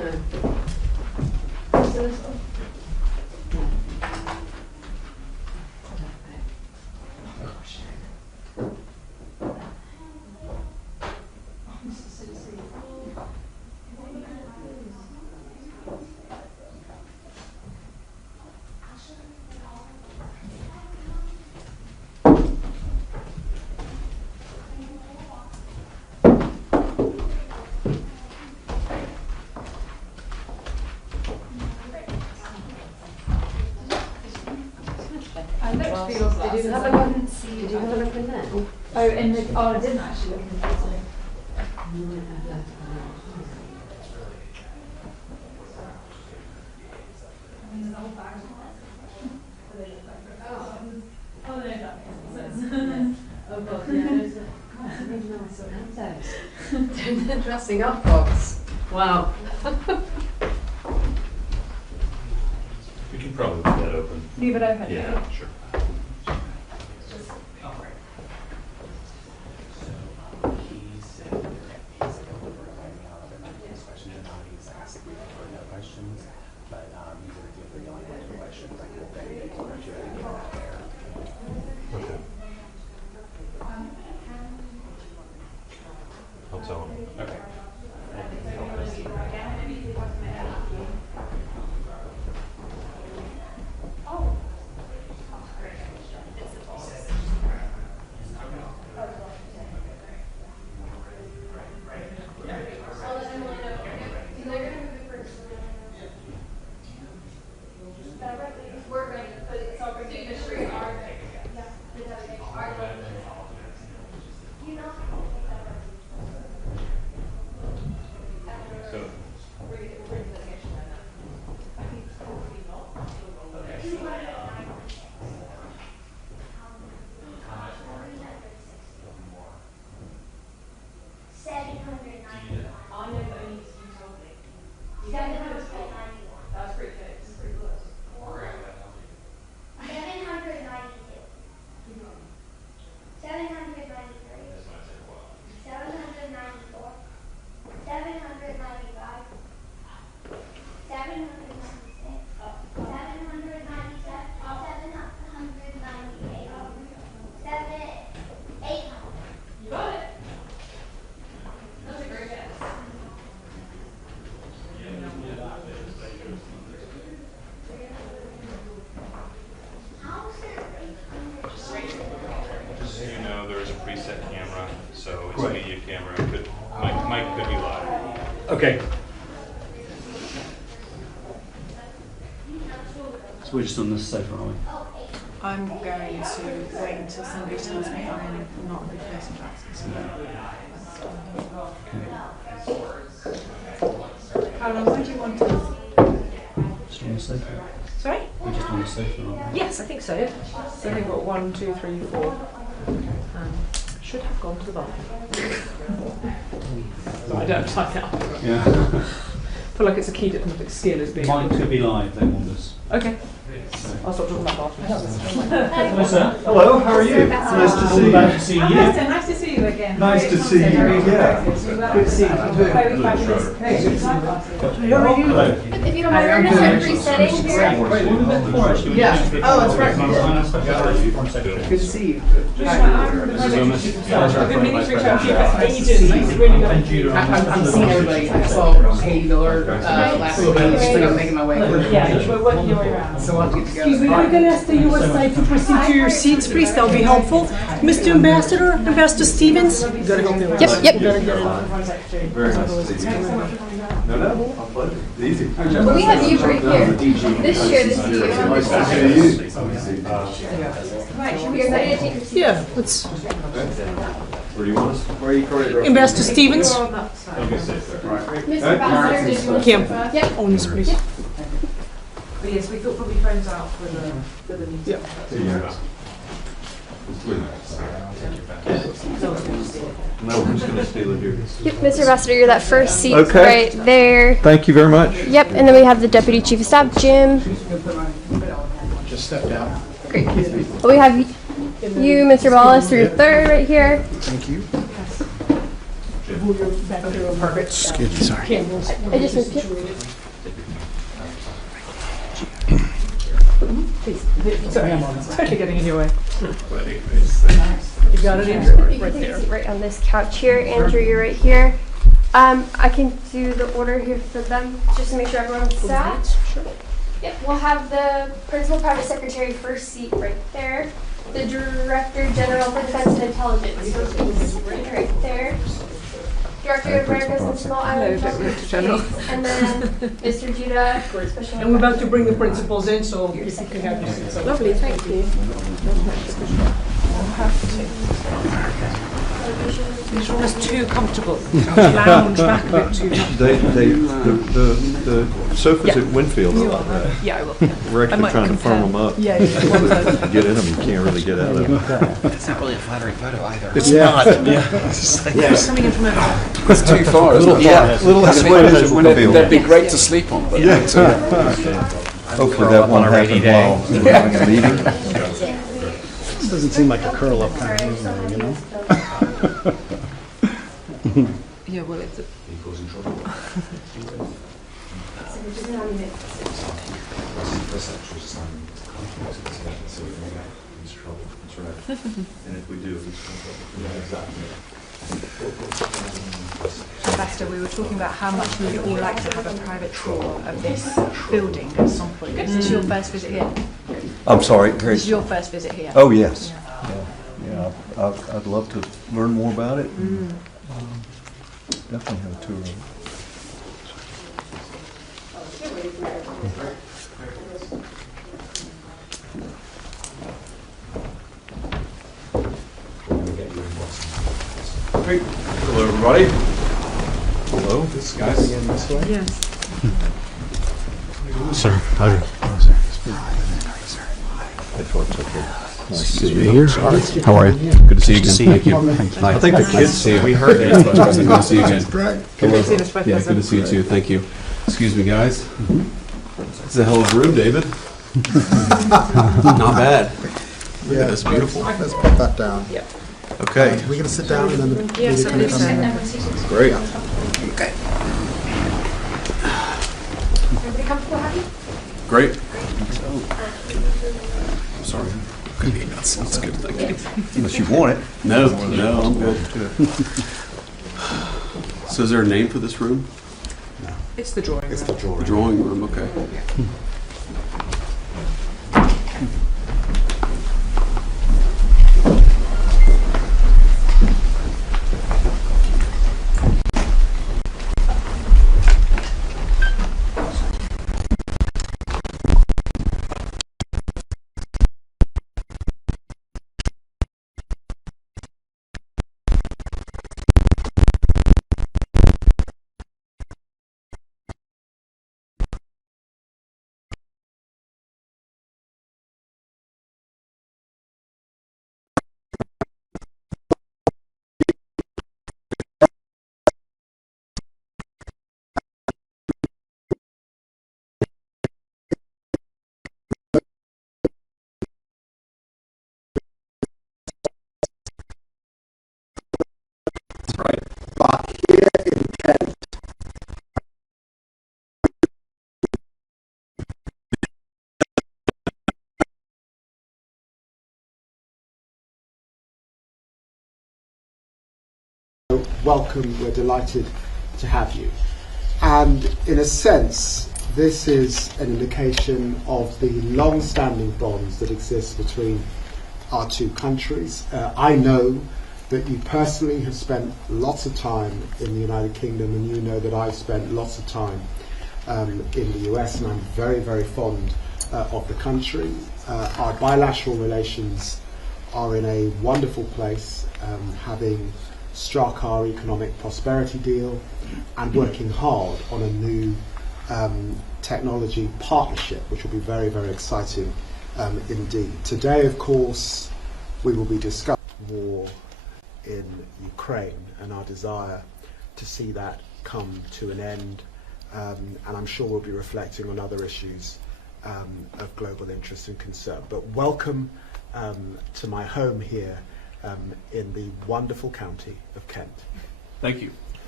Did you have a look in there? Oh, in the, I didn't actually look in the Dressing up box. Wow. We can probably leave that open. Leave it open. Yeah, sure. I'll tell him. Okay. Okay. So we're just on this sofa, are we? I'm going to wait until somebody tells me I'm not a good person to ask this. How long would you want to? Just on the sofa. Sorry? We're just on the sofa, aren't we? Yes, I think so. So we've got 1, 2, 3, 4. Should have gone to the bathroom. I don't like that. Yeah. I feel like it's a key diplomatic skill as being. Mine could be live, they want us. Okay. I'll stop talking about bathrooms. Hello, sir. Hello, how are you? Nice to see you. Nice to see you. Nice to see you again. Nice to see you, yeah. Good to see you too. Hello. If you don't mind, we're going to start resetting here. Yeah. Oh, that's right. Good to see you. I've been meaning to reach out to you for ages. It's really good. I'm seeing everybody. I saw Katie Miller last week. I'm making my way. Yeah, we're working your way around. So I'll get to go. Excuse me, we're going to ask the U.S. side to proceed to your seats, please. That'll be helpful. Mr. Ambassador, Ambassador Stevens. You gotta help me with this. Yep. You gotta get it. Very nice to see you. No, I'll play it. It's easy. We have you right here. This chair, this is you. Nice to see you. Right, should we ready to take your seat? Yeah, let's. Where do you want us? Where are you choreographing? Ambassador Stevens. I'll be safe there. Mr. Ambassador, did you want Kim. to? Yep. On this, please. But yes, we thought probably phones out for the meeting. Yeah. No, I'm just going to steal it here. Yep, Mr. Ambassador, you're that first seat Okay. right there. Thank you very much. Yep, and then we have the Deputy Chief of Staff, Jim. Just stepped out. Great. Well, we have you, Mr. Wallace, for your third right here. Thank you. move your back there. Perfect. Excuse me, sorry. Candles. I just moved it. Please. Sorry, I'm totally getting in your way. You got it, Andrew? You can take a seat right on this couch here. Andrew, you're right here. I can do the order here for them, just to make sure everyone's sat. Sure. Yep, we'll have the Principal Private Secretary first seat right there. The Director General for Defense and Intelligence, so he's right there. Director of America's and Small Island Director General. and then Mr. Judah, Special And we're about to bring the principals in, so if you can have your seats. Lovely, thank you. This room is too comfortable. Lounge back a bit too much. The sofas Yeah. at Winfield are like that. Yeah, I will. We're I actually might trying to compare. firm them up. Yeah, yeah. One of those. You get in them, you can't really get out of them. It's not really a flattering photo either. It's not. Who's coming in from over? It's too far, isn't it? Yeah, little I mean, they'd be Yeah. great to sleep on, but Hopefully that won't happen while we're having a meeting. This doesn't seem like a curl up kind of thing, you know? Yeah, well, it's a... And if we do, Ambassador, we were talking about how much we would all like to have a private tour of this building at some point. Is this your first visit here? I'm sorry. This is your first visit here? Oh, yes. Yeah, I'd love to learn more about it. And, definitely have a tour of it. hello everybody. Hello, this guy's again this way. Yes. Sir, Nice to see you. here. How are you? Good to see you again. Thank you. I think the kids, We heard it. Good to see you again. Good to see us both. Yeah, good to see you too. Thank you. Excuse me, guys. It's a hell of a room, David. Not bad. Look at this, beautiful. Let's put that down. Yep. Okay, We're going to sit down and then the Yes, media I can believe come in. so. great. Okay, Everybody comfortable, happy? great. Sorry. Okay, that's good. Thank you. unless you want it. No, I'm good. So is there a name for this room? It's the drawing room. It's the drawing. The drawing room, okay. Welcome, we're delighted to have you. And in a sense, this is an indication of the long-standing bonds that exist between our two countries. I know that you personally have spent lots of time in the United Kingdom, and you know that I've spent lots of time in the US, and I'm very, very fond of the country. Our bilateral relations are in a wonderful place, having struck our economic prosperity deal and working hard on a new technology partnership, which will be very, very exciting indeed. Today, of course, we will be discussing war in Ukraine and our desire to see that come to an end, and I'm sure we'll be reflecting on other issues of global interest and concern. But welcome to my home here in the wonderful county of Kent. Thank you.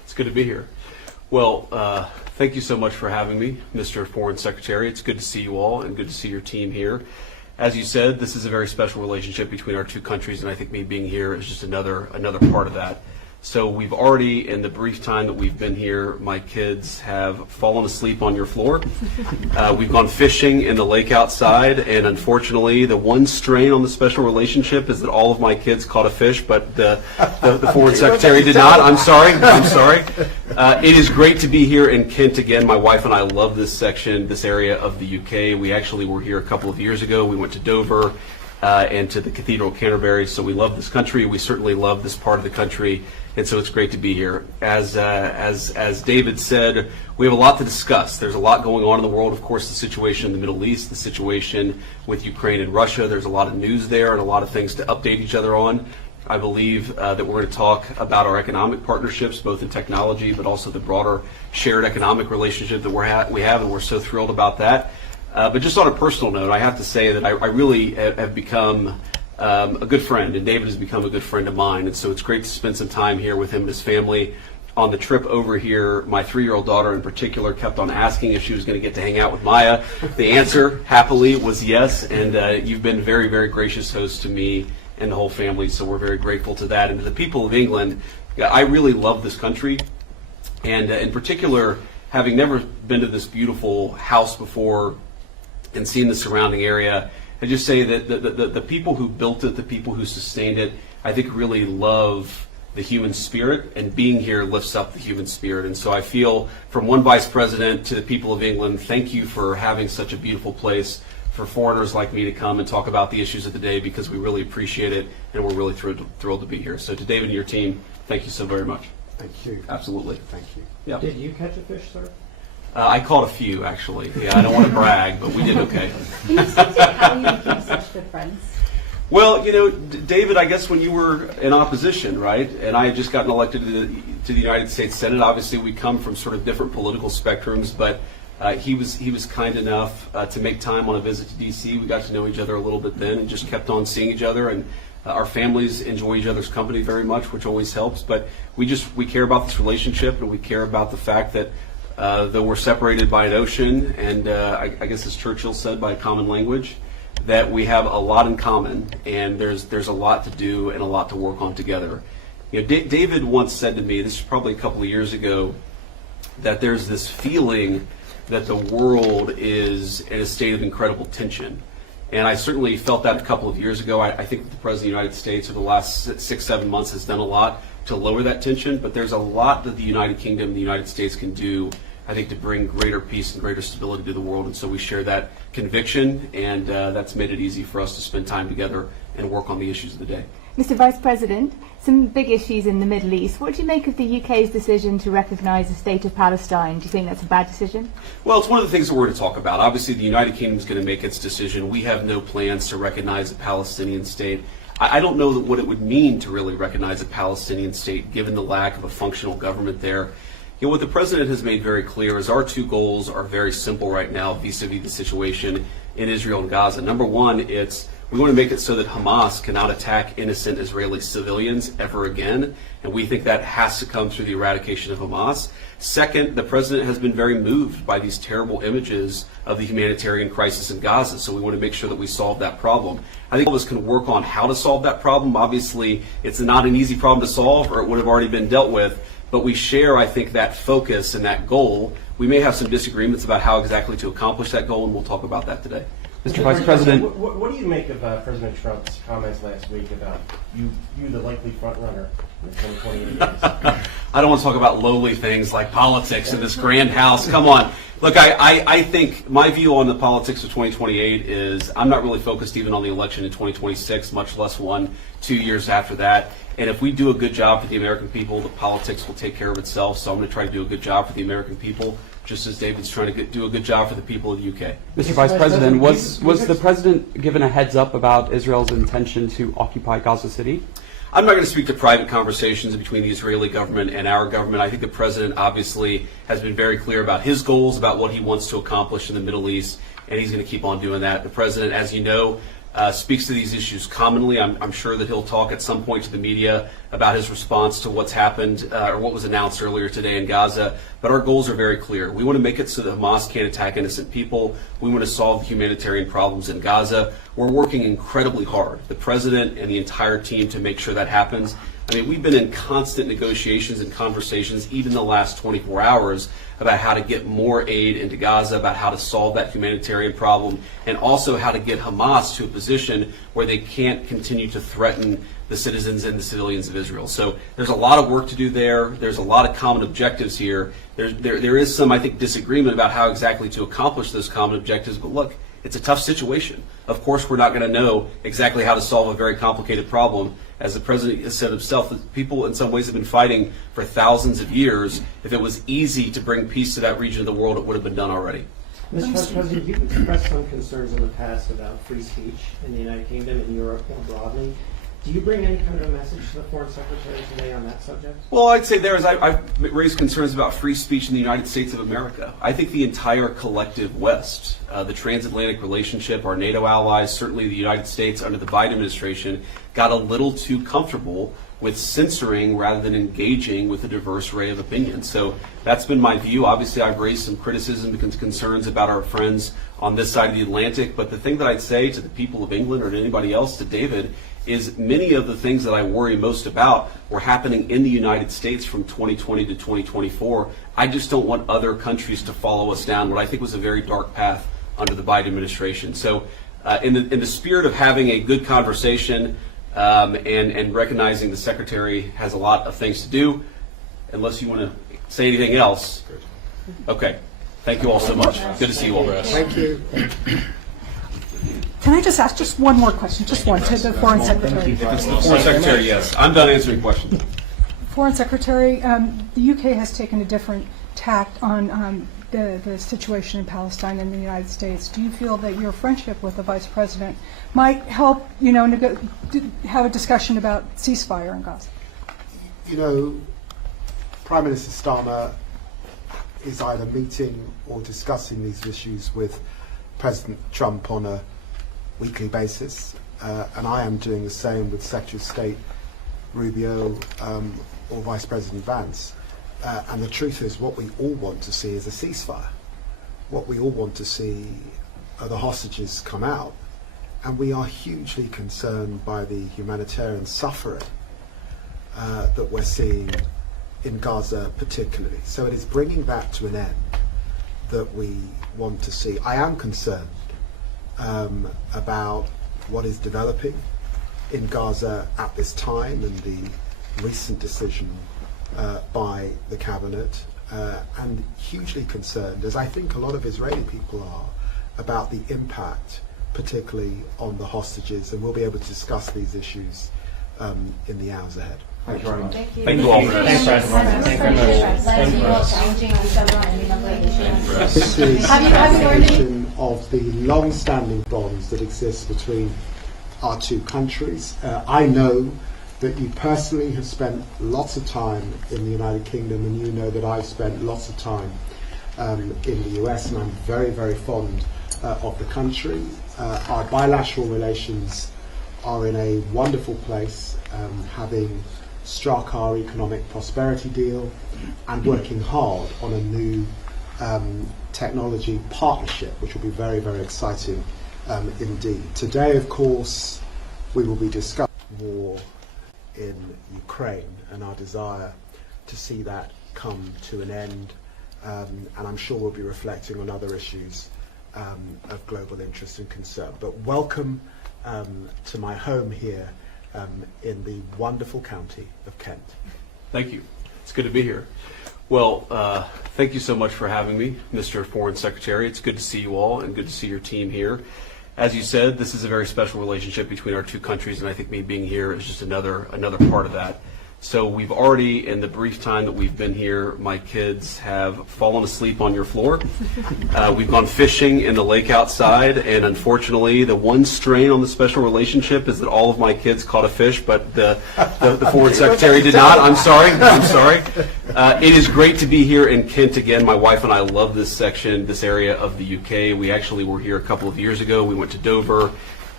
It's good to be here. Well, thank you so much for having me, Mr. Foreign Secretary. It's good to see you all and good to see your team here. As you said, this is a very special relationship between our two countries, and I think me being here is just another part of that. So we've already, in the brief time that we've been here, my kids have fallen asleep on your floor. We've gone fishing in the lake outside, and unfortunately, the one strain on the special relationship is that all of my kids caught a fish, but the Foreign Secretary did not. I'm sorry. It is great to be here in Kent again. My wife and I love this section, this area of the UK. We actually were here a couple of years ago. We went to Dover and to the Cathedral of Canterbury, so we love this country. We certainly love this part of the country. And so it's great to be here. As David said, we have a lot to discuss. There's a lot going on in the world. Of course, the situation in the Middle East, the situation with Ukraine and Russia. There's a lot of news there and a lot of things to update each other on. I believe that we're going to talk about our economic partnerships, both in technology, but also the broader shared economic relationship that we have, and we're so thrilled about that. But just on a personal note, I have to say that I really have become a good friend, and David has become a good friend of mine, and so it's great to spend some time here with him and his family. On the trip over here, my 3-year-old daughter in particular kept on asking if she was going to get to hang out with Maya. The answer, happily, was yes, and you've been very, very gracious host to me and the whole family, so we're very grateful to that. And to the people of England, I really love this country, and in particular, having never been to this beautiful house before and seen the surrounding area, I just say that the people who built it, the people who sustained it, I think really love the human spirit, and being here lifts up the human spirit. And so I feel, from one vice president to the people of England, thank you for having such a beautiful place for foreigners like me to come and talk about the issues of the day, because we really appreciate it, and we're really thrilled to be here. So to David and your team, thank you so very much. Thank you. Absolutely. Thank you. Yeah. Did you catch a fish, sir? I caught a few, actually. Yeah, I don't want to brag, but we did okay. Can you speak to how you became such good friends? Well, David, I guess when you were in opposition, right, and I had just gotten elected to the United States Senate, obviously we come from sort of different political spectrums, but he was kind enough to make time on a visit to D.C. We got to know each other a little bit then and just kept on seeing each other, and our families enjoy each other's company very much, which always helps. But we care about this relationship, and we care about the fact that though we're separated by an ocean, and I guess as Churchill said, by a common language, that we have a lot in common, and there's a lot to do and a lot to work on together. David once said to me, this is probably a couple of years ago, that there's this feeling that the world is in a state of incredible tension. And I certainly felt that a couple of years ago. I think that the President of the United States over the last 6-7 months has done a lot to lower that tension, but there's a lot that the United Kingdom and the United States can do, I think, to bring greater peace and greater stability to the world. And so we share that conviction, and that's made it easy for us to spend time together and work on the issues of the day. Mr. Vice President, some big issues in the Middle East. What do you make of the UK's decision to recognise the state of Palestine? Do you think that's a bad decision? Well, it's one of the things that we're going to talk about. Obviously, the United Kingdom is going to make its decision. We have no plans to recognize a Palestinian state. I don't know what it would mean to really recognize a Palestinian state, given the lack of a functional government there. What the President has made very clear is our two goals are very simple right now vis-a-vis the situation in Israel and Gaza. Number one, we want to make it so that Hamas cannot attack innocent Israeli civilians ever again, and we think that has to come through the eradication of Hamas. Second, the President has been very moved by these terrible images of the humanitarian crisis in Gaza, so we want to make sure that we solve that problem. I think all of us can work on how to solve that problem. Obviously, it's not an easy problem to solve, or it would have already been dealt with, but we share, I think, that focus and that goal. We may have some disagreements about how exactly to accomplish that goal, and we'll talk about that today. Mr. Vice President, what do you make of President Trump's comments last week about you the likely front runner in the 2028 race? I don't want to talk about lowly things like politics in this grand house. Come on. Look, I think my view on the politics of 2028 is I'm not really focused even on the election in 2026, much less 1-2 years after that. And if we do a good job for the American people, the politics will take care of itself. So I'm going to try to do a good job for the American people, just as David's trying to do a good job for the people of the UK. Mr. Vice President, was the President given a heads up about Israel's intention to occupy Gaza City? I'm not going to speak to private conversations between the Israeli government and our government. I think the President obviously has been very clear about his goals, about what he wants to accomplish in the Middle East, and he's going to keep on doing that. The President, as you know, speaks to these issues commonly. I'm sure that he'll talk at some point to the media about his response to what's happened or what was announced earlier today in Gaza. But our goals are very clear. We want to make it so that Hamas can't attack innocent people. We want to solve the humanitarian problems in Gaza. We're working incredibly hard, the president and the entire team, to make sure that happens. I mean, we've been in constant negotiations and conversations, even the last 24 hours, about how to get more aid into Gaza, about how to solve that humanitarian problem, and also how to get Hamas to a position where they can't continue to threaten the citizens and the civilians of Israel. So there's a lot of work to do there. There's a lot of common objectives here. There is some, I think, disagreement about how exactly to accomplish those common objectives, but look, it's a tough situation. Of course, we're not going to know exactly how to solve a very complicated problem. As the president has said himself, that people in some ways have been fighting for thousands of years. If it was easy to bring peace to that region of the world, it would have been done already. Mr. President, you've expressed some concerns in the past about free speech in the United Kingdom and Europe more broadly. Do you bring any kind of a message to the Foreign Secretary today on that subject? Well, I'd say I've raised concerns about free speech in the United States of America. I think the entire collective West, the transatlantic relationship, our NATO allies, certainly the United States under the Biden administration, got a little too comfortable with censoring rather than engaging with a diverse array of opinions. So that's been my view. Obviously, I've raised some criticism and concerns about our friends on this side of the Atlantic. But the thing that I'd say to the people of England or to anybody else, to David, is many of the things that I worry most about were happening in the United States from 2020 to 2024. I just don't want other countries to follow us down what I think was a very dark path under the Biden administration. So in the spirit of having a good conversation and recognizing the Secretary has a lot of things to do, unless you want to say anything else. Okay. Thank you all so much. Good to see you all. Thank you. Can I just ask just one more question, just one, to the Foreign Secretary? If it's the Foreign Secretary, yes. I'm done answering questions. Foreign Secretary, the UK has taken a different tact on the situation in Palestine and the United States. Do you feel that your friendship with the Vice President might help, have a discussion about ceasefire in Gaza? Prime Minister Starmer is either meeting or discussing these issues with President Trump on a weekly basis, and I am doing the same with Secretary of State Rubio or Vice President Vance. And the truth is, what we all want to see is a ceasefire. What we all want to see are the hostages come out, and we are hugely concerned by the humanitarian suffering that we're seeing in Gaza particularly. So it is bringing that to an end that we want to see. I am concerned about what is developing in Gaza at this time and the recent decision by the cabinet, and hugely concerned, as I think a lot of Israeli people are, about the impact, particularly on the hostages, and we'll be able to discuss these issues in the hours ahead. Thank you very much. Thank you all. Thanks, President. Thank you very much. This is a celebration of the long-standing bonds that exist between our two countries. I know that you personally have spent lots of time in the United Kingdom, and you know that I've spent lots of time in the US, and I'm very, very fond of the country. Our bilateral relations are in a wonderful place, having struck our economic prosperity deal and working hard on a new technology partnership, which will be very, very exciting indeed. Today, of course, we will be discussing war in Ukraine and our desire to see that come to an end, and I'm sure we'll be reflecting on other issues of global interest and concern. But welcome to my home here in the wonderful county of Kent. Thank you. It's good to be here. Well, thank you so much for having me, Mr. Foreign Secretary. It's good to see you all and good to see your team here. As you said, this is a very special relationship between our two countries, and I think me being here is just another part of that. So we've already, in the brief time that we've been here, my kids have fallen asleep on your floor. We've gone fishing in the lake outside, and unfortunately, the one strain on the special relationship is that all of my kids caught a fish, but the Foreign Secretary did not. I'm sorry. It is great to be here in Kent again. My wife and I love this section, this area of the UK. We actually were here a couple of years ago. We went to Dover.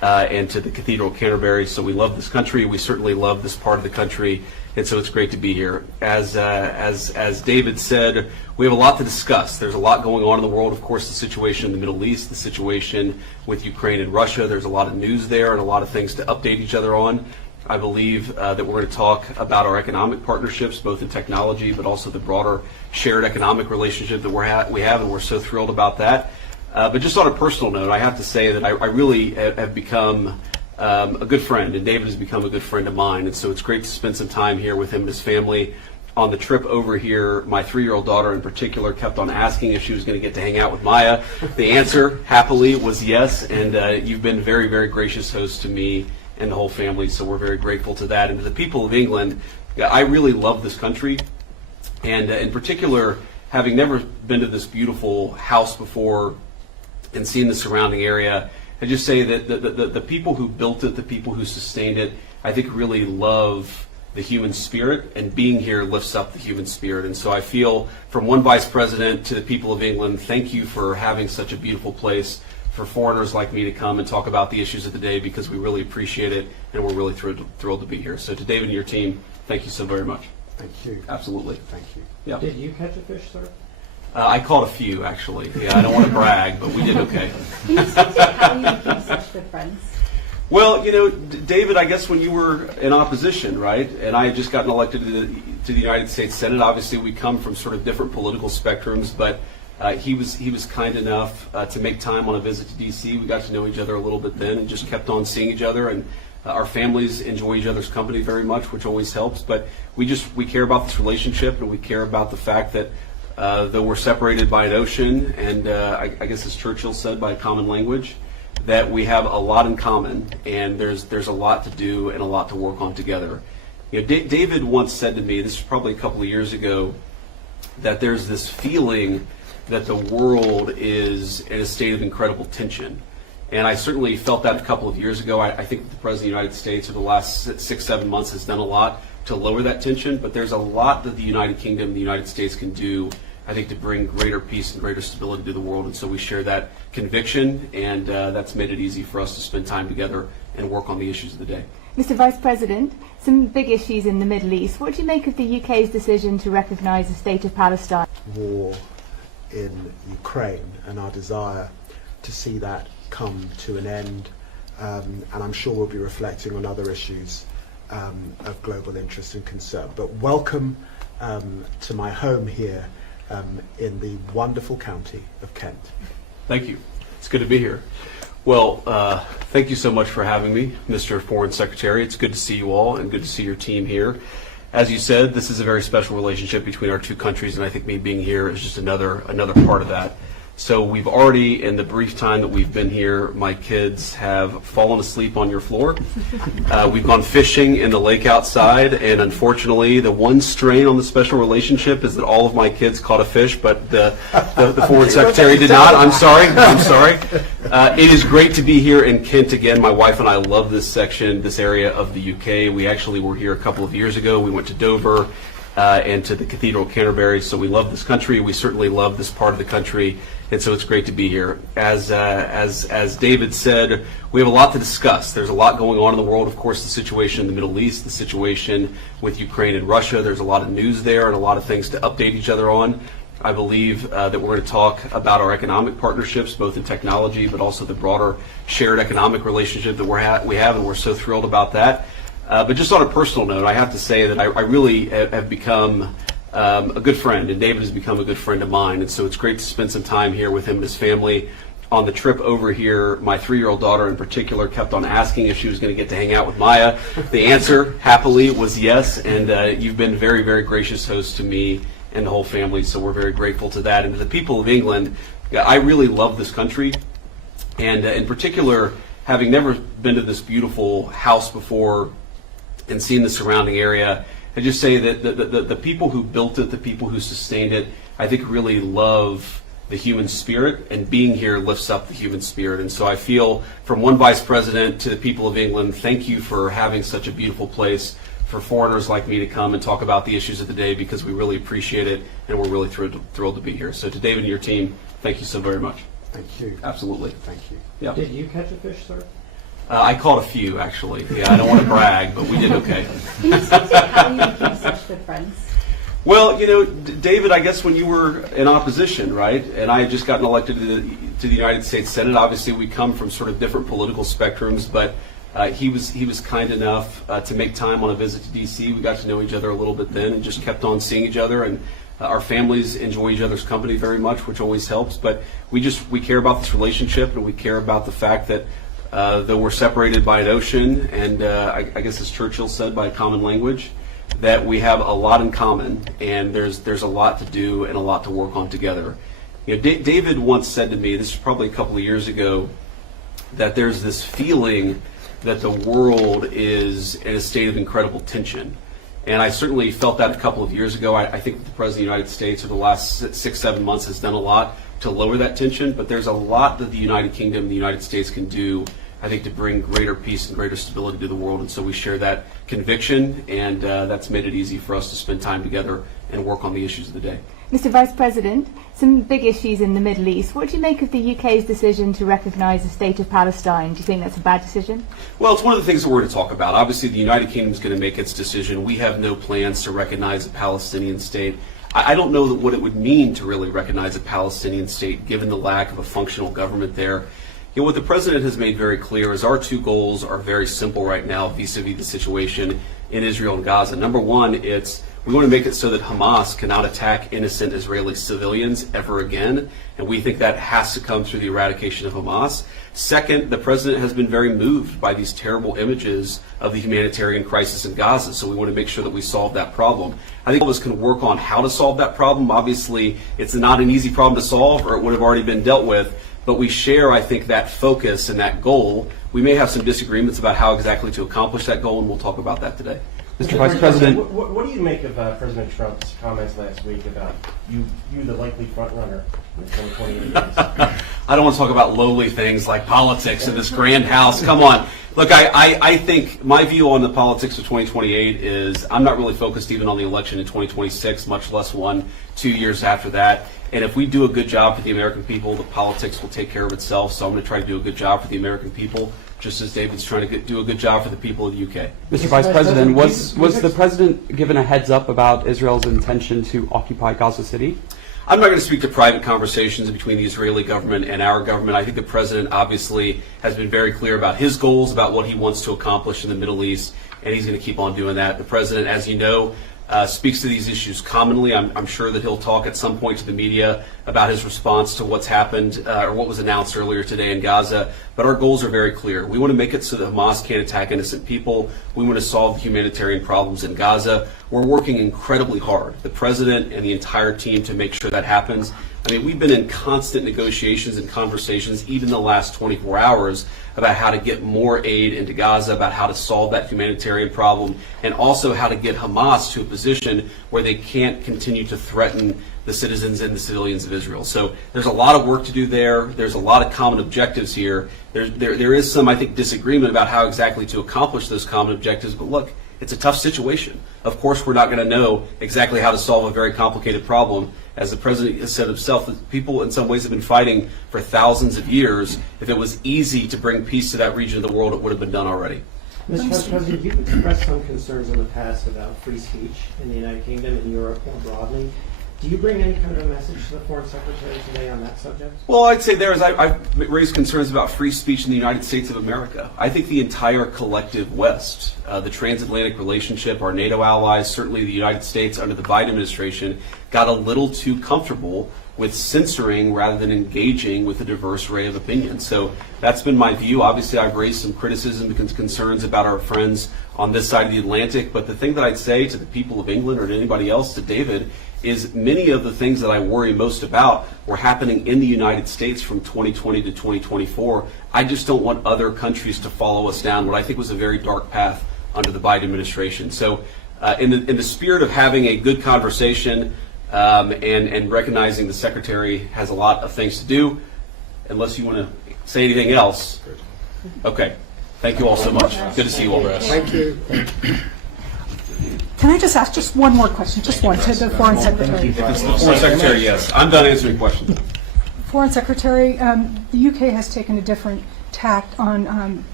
and to the Cathedral of Canterbury. So we love this country. We certainly love this part of the country, and so it's great to be here. As David said, we have a lot to discuss. There's a lot going on in the world. Of course, the situation in the Middle East, the situation with Ukraine and Russia. There's a lot of news there and a lot of things to update each other on. I believe that we're going to talk about our economic partnerships, both in technology, but also the broader shared economic relationship that we have, and we're so thrilled about that. But just on a personal note, I have to say that I really have become a good friend, and David has become a good friend of mine, and so it's great to spend some time here with him and his family. On the trip over here, my 3-year-old daughter in particular kept on asking if she was going to get to hang out with Maya. The answer, happily, was yes, and you've been very, very gracious host to me and the whole family, so we're very grateful to that. And to the people of England, I really love this country, and in particular, having never been to this beautiful house before and seen the surrounding area, I just say that the people who built it, the people who sustained it, I think really love the human spirit, and being here lifts up the human spirit. And so I feel, from one vice president to the people of England, thank you for having such a beautiful place for foreigners like me to come and talk about the issues of the day, because we really appreciate it, and we're really thrilled to be here. So to David and your team, thank you so very much. Thank you. Absolutely. Thank you. Yeah. Did you catch a fish, sir? I caught a few, actually. Yeah, I don't want to brag, but we did okay. Can you speak to how you became such good friends? Well, you know, David, I guess when you were in opposition, right, and I had just gotten elected to the United States Senate, obviously we come from sort of different political spectrums, but he was kind enough to make time on a visit to D.C. We got to know each other a little bit then, and just kept on seeing each other, and our families enjoy each other's company very much, which always helps. But we care about this relationship, and we care about the fact that though we're separated by an ocean, and I guess as Churchill said, by a common language, that we have a lot in common, and there's a lot to do and a lot to work on together. You know, David once said to me, this was probably a couple of years ago, that there's this feeling that the world is in a state of incredible tension. And I certainly felt that a couple of years ago. I think the President of the United States over the last 6-7 months has done a lot to lower that tension, but there's a lot that the United Kingdom and the United States can do, I think, to bring greater peace and greater stability to the world. And so we share that conviction, and that's made it easy for us to spend time together and work on the issues of the day. Mr. Vice President, some big issues in the Middle East. What do you make of the UK's decision to recognise the state of Palestine? War in Ukraine, and our desire to see that come to an end, and I'm sure we'll be reflecting on other issues of global interest and concern. But welcome to my home here in the wonderful county of Kent. Thank you. It's good to be here. Well, thank you so much for having me, Mr. Foreign Secretary. It's good to see you all, and good to see your team here. As you said, this is a very special relationship between our two countries, and I think me being here is just another part of that. So we've already, in the brief time that we've been here, my kids have fallen asleep on your floor. We've gone fishing in the lake outside, and unfortunately, the one strain on the special relationship is that all of my kids caught a fish, but the Foreign Secretary did not. I'm sorry. It is great to be here in Kent again. My wife and I love this section, this area of the UK. We actually were here a couple of years ago. We went to Dover and to the Cathedral of Canterbury. So we love this country. We certainly love this part of the country, and so it's great to be here. As David said, we have a lot to discuss. There's a lot going on in the world. Of course, the situation in the Middle East, the situation with Ukraine and Russia. There's a lot of news there and a lot of things to update each other on. I believe that we're going to talk about our economic partnerships, both in technology, but also the broader shared economic relationship that we have, and we're so thrilled about that. But just on a personal note, I have to say that I really have become a good friend, and David has become a good friend of mine, and so it's great to spend some time here with him and his family. On the trip over here, my 3-year-old daughter in particular kept on asking if she was going to get to hang out with Maya. The answer, happily, was yes, and you've been very, very gracious host to me and the whole family, so we're very grateful to that. And to the people of England, I really love this country, and in particular, having never been to this beautiful house before and seen the surrounding area, I just say that the people who built it, the people who sustained it, I think really love the human spirit, and being here lifts up the human spirit. And so I feel, from one vice president to the people of England, thank you for having such a beautiful place for foreigners like me to come and talk about the issues of the day, because we really appreciate it, and we're really thrilled to be here. So to David and your team, thank you so very much. Thank you. Absolutely. Thank you. Yeah. Did you catch a fish, sir? I caught a few, actually. Yeah, I don't want to brag, but we did okay. Can you speak to how you became such good friends? Well, you know, David, I guess when you were in opposition, right, and I had just gotten elected to the United States Senate, obviously we come from sort of different political spectrums, but he was kind enough to make time on a visit to D.C. We got to know each other a little bit then and just kept on seeing each other, and our families enjoy each other's company very much, which always helps, but we care about this relationship, and we care about the fact that though we're separated by an ocean, and I guess as Churchill said, by a common language, that we have a lot in common, and there's a lot to do and a lot to work on together. You know, David once said to me, this is probably a couple of years ago, that there's this feeling that the world is in a state of incredible tension. And I certainly felt that a couple of years ago. I think that the President of the United States over the last 6-7 months has done a lot to lower that tension, but there's a lot that the United Kingdom and the United States can do, I think, to bring greater peace and greater stability to the world. And so we share that conviction, and that's made it easy for us to spend time together and work on the issues of the day. Mr. Vice President, some big issues in the Middle East. What do you make of the UK's decision to recognise the state of Palestine? Do you think that's a bad decision? Well, it's one of the things that we're going to talk about. Obviously, the United Kingdom is going to make its decision. We have no plans to recognize a Palestinian state. I don't know what it would mean to really recognize a Palestinian state, given the lack of a functional government there. You know, what the President has made very clear is our two goals are very simple right now vis-a-vis the situation in Israel and Gaza. Number one, we want to make it so that Hamas cannot attack innocent Israeli civilians ever again, and we think that has to come through the eradication of Hamas. Second, the President has been very moved by these terrible images of the humanitarian crisis in Gaza, so we want to make sure that we solve that problem. I think all of us can work on how to solve that problem. Obviously, it's not an easy problem to solve, or it would have already been dealt with, but we share, I think, that focus and that goal. We may have some disagreements about how exactly to accomplish that goal, and we'll talk about that today. Mr. Vice President, what do you make of President Trump's comments last week about you the likely front runner in the 2028 race? I don't want to talk about lowly things like politics in this grand house. Come on. Look, I think my view on the politics of 2028 is I'm not really focused even on the election in 2026, much less 1-2 years after that. And if we do a good job for the American people, the politics will take care of itself. So I'm going to try to do a good job for the American people, just as David's trying to do a good job for the people of the UK. Mr. Vice President, was the President given a heads up about Israel's intention to occupy Gaza City? I'm not going to speak to private conversations between the Israeli government and our government. I think the President obviously has been very clear about his goals, about what he wants to accomplish in the Middle East, and he's going to keep on doing that. The President, as you know, speaks to these issues commonly. I'm sure that he'll talk at some point to the media about his response to what's happened or what was announced earlier today in Gaza. But our goals are very clear. We want to make it so that Hamas can't attack innocent people. We want to solve the humanitarian problems in Gaza. We're working incredibly hard, the President and the entire team, to make sure that happens. I mean, we've been in constant negotiations and conversations, even the last 24 hours, about how to get more aid into Gaza, about how to solve that humanitarian problem, and also how to get Hamas to a position where they can't continue to threaten the citizens and the civilians of Israel. So there's a lot of work to do there. There's a lot of common objectives here. There is some, I think, disagreement about how exactly to accomplish those common objectives, but look, it's a tough situation. Of course, we're not going to know exactly how to solve a very complicated problem. As the President has said himself, that people in some ways have been fighting for thousands of years. If it was easy to bring peace to that region of the world, it would have been done already. Mr. Vice President, you've expressed some concerns in the past about free speech in the United Kingdom and Europe more broadly. Do you bring any kind of a message to the Foreign Secretary today on that subject? Well, I'd say I've raised concerns about free speech in the United States of America. I think the entire collective West, the transatlantic relationship, our NATO allies, certainly the United States under the Biden administration, got a little too comfortable with censoring rather than engaging with a diverse array of opinions. So that's been my view. Obviously, I've raised some criticism and concerns about our friends on this side of the Atlantic. But the thing that I'd say to the people of England or to anybody else, to David, is many of the things that I worry most about were happening in the United States from 2020 to 2024. I just don't want other countries to follow us down what I think was a very dark path under the Biden administration. So in the spirit of having a good conversation and recognizing the Secretary has a lot of things to do, unless you want to say anything else. Okay. Thank you all so much. Good to see you all. Thank you. Can I just ask just one more question, just one, to the Foreign Secretary? If it's the Foreign Secretary, yes. I'm done answering questions. Foreign Secretary, the UK has taken a different tact on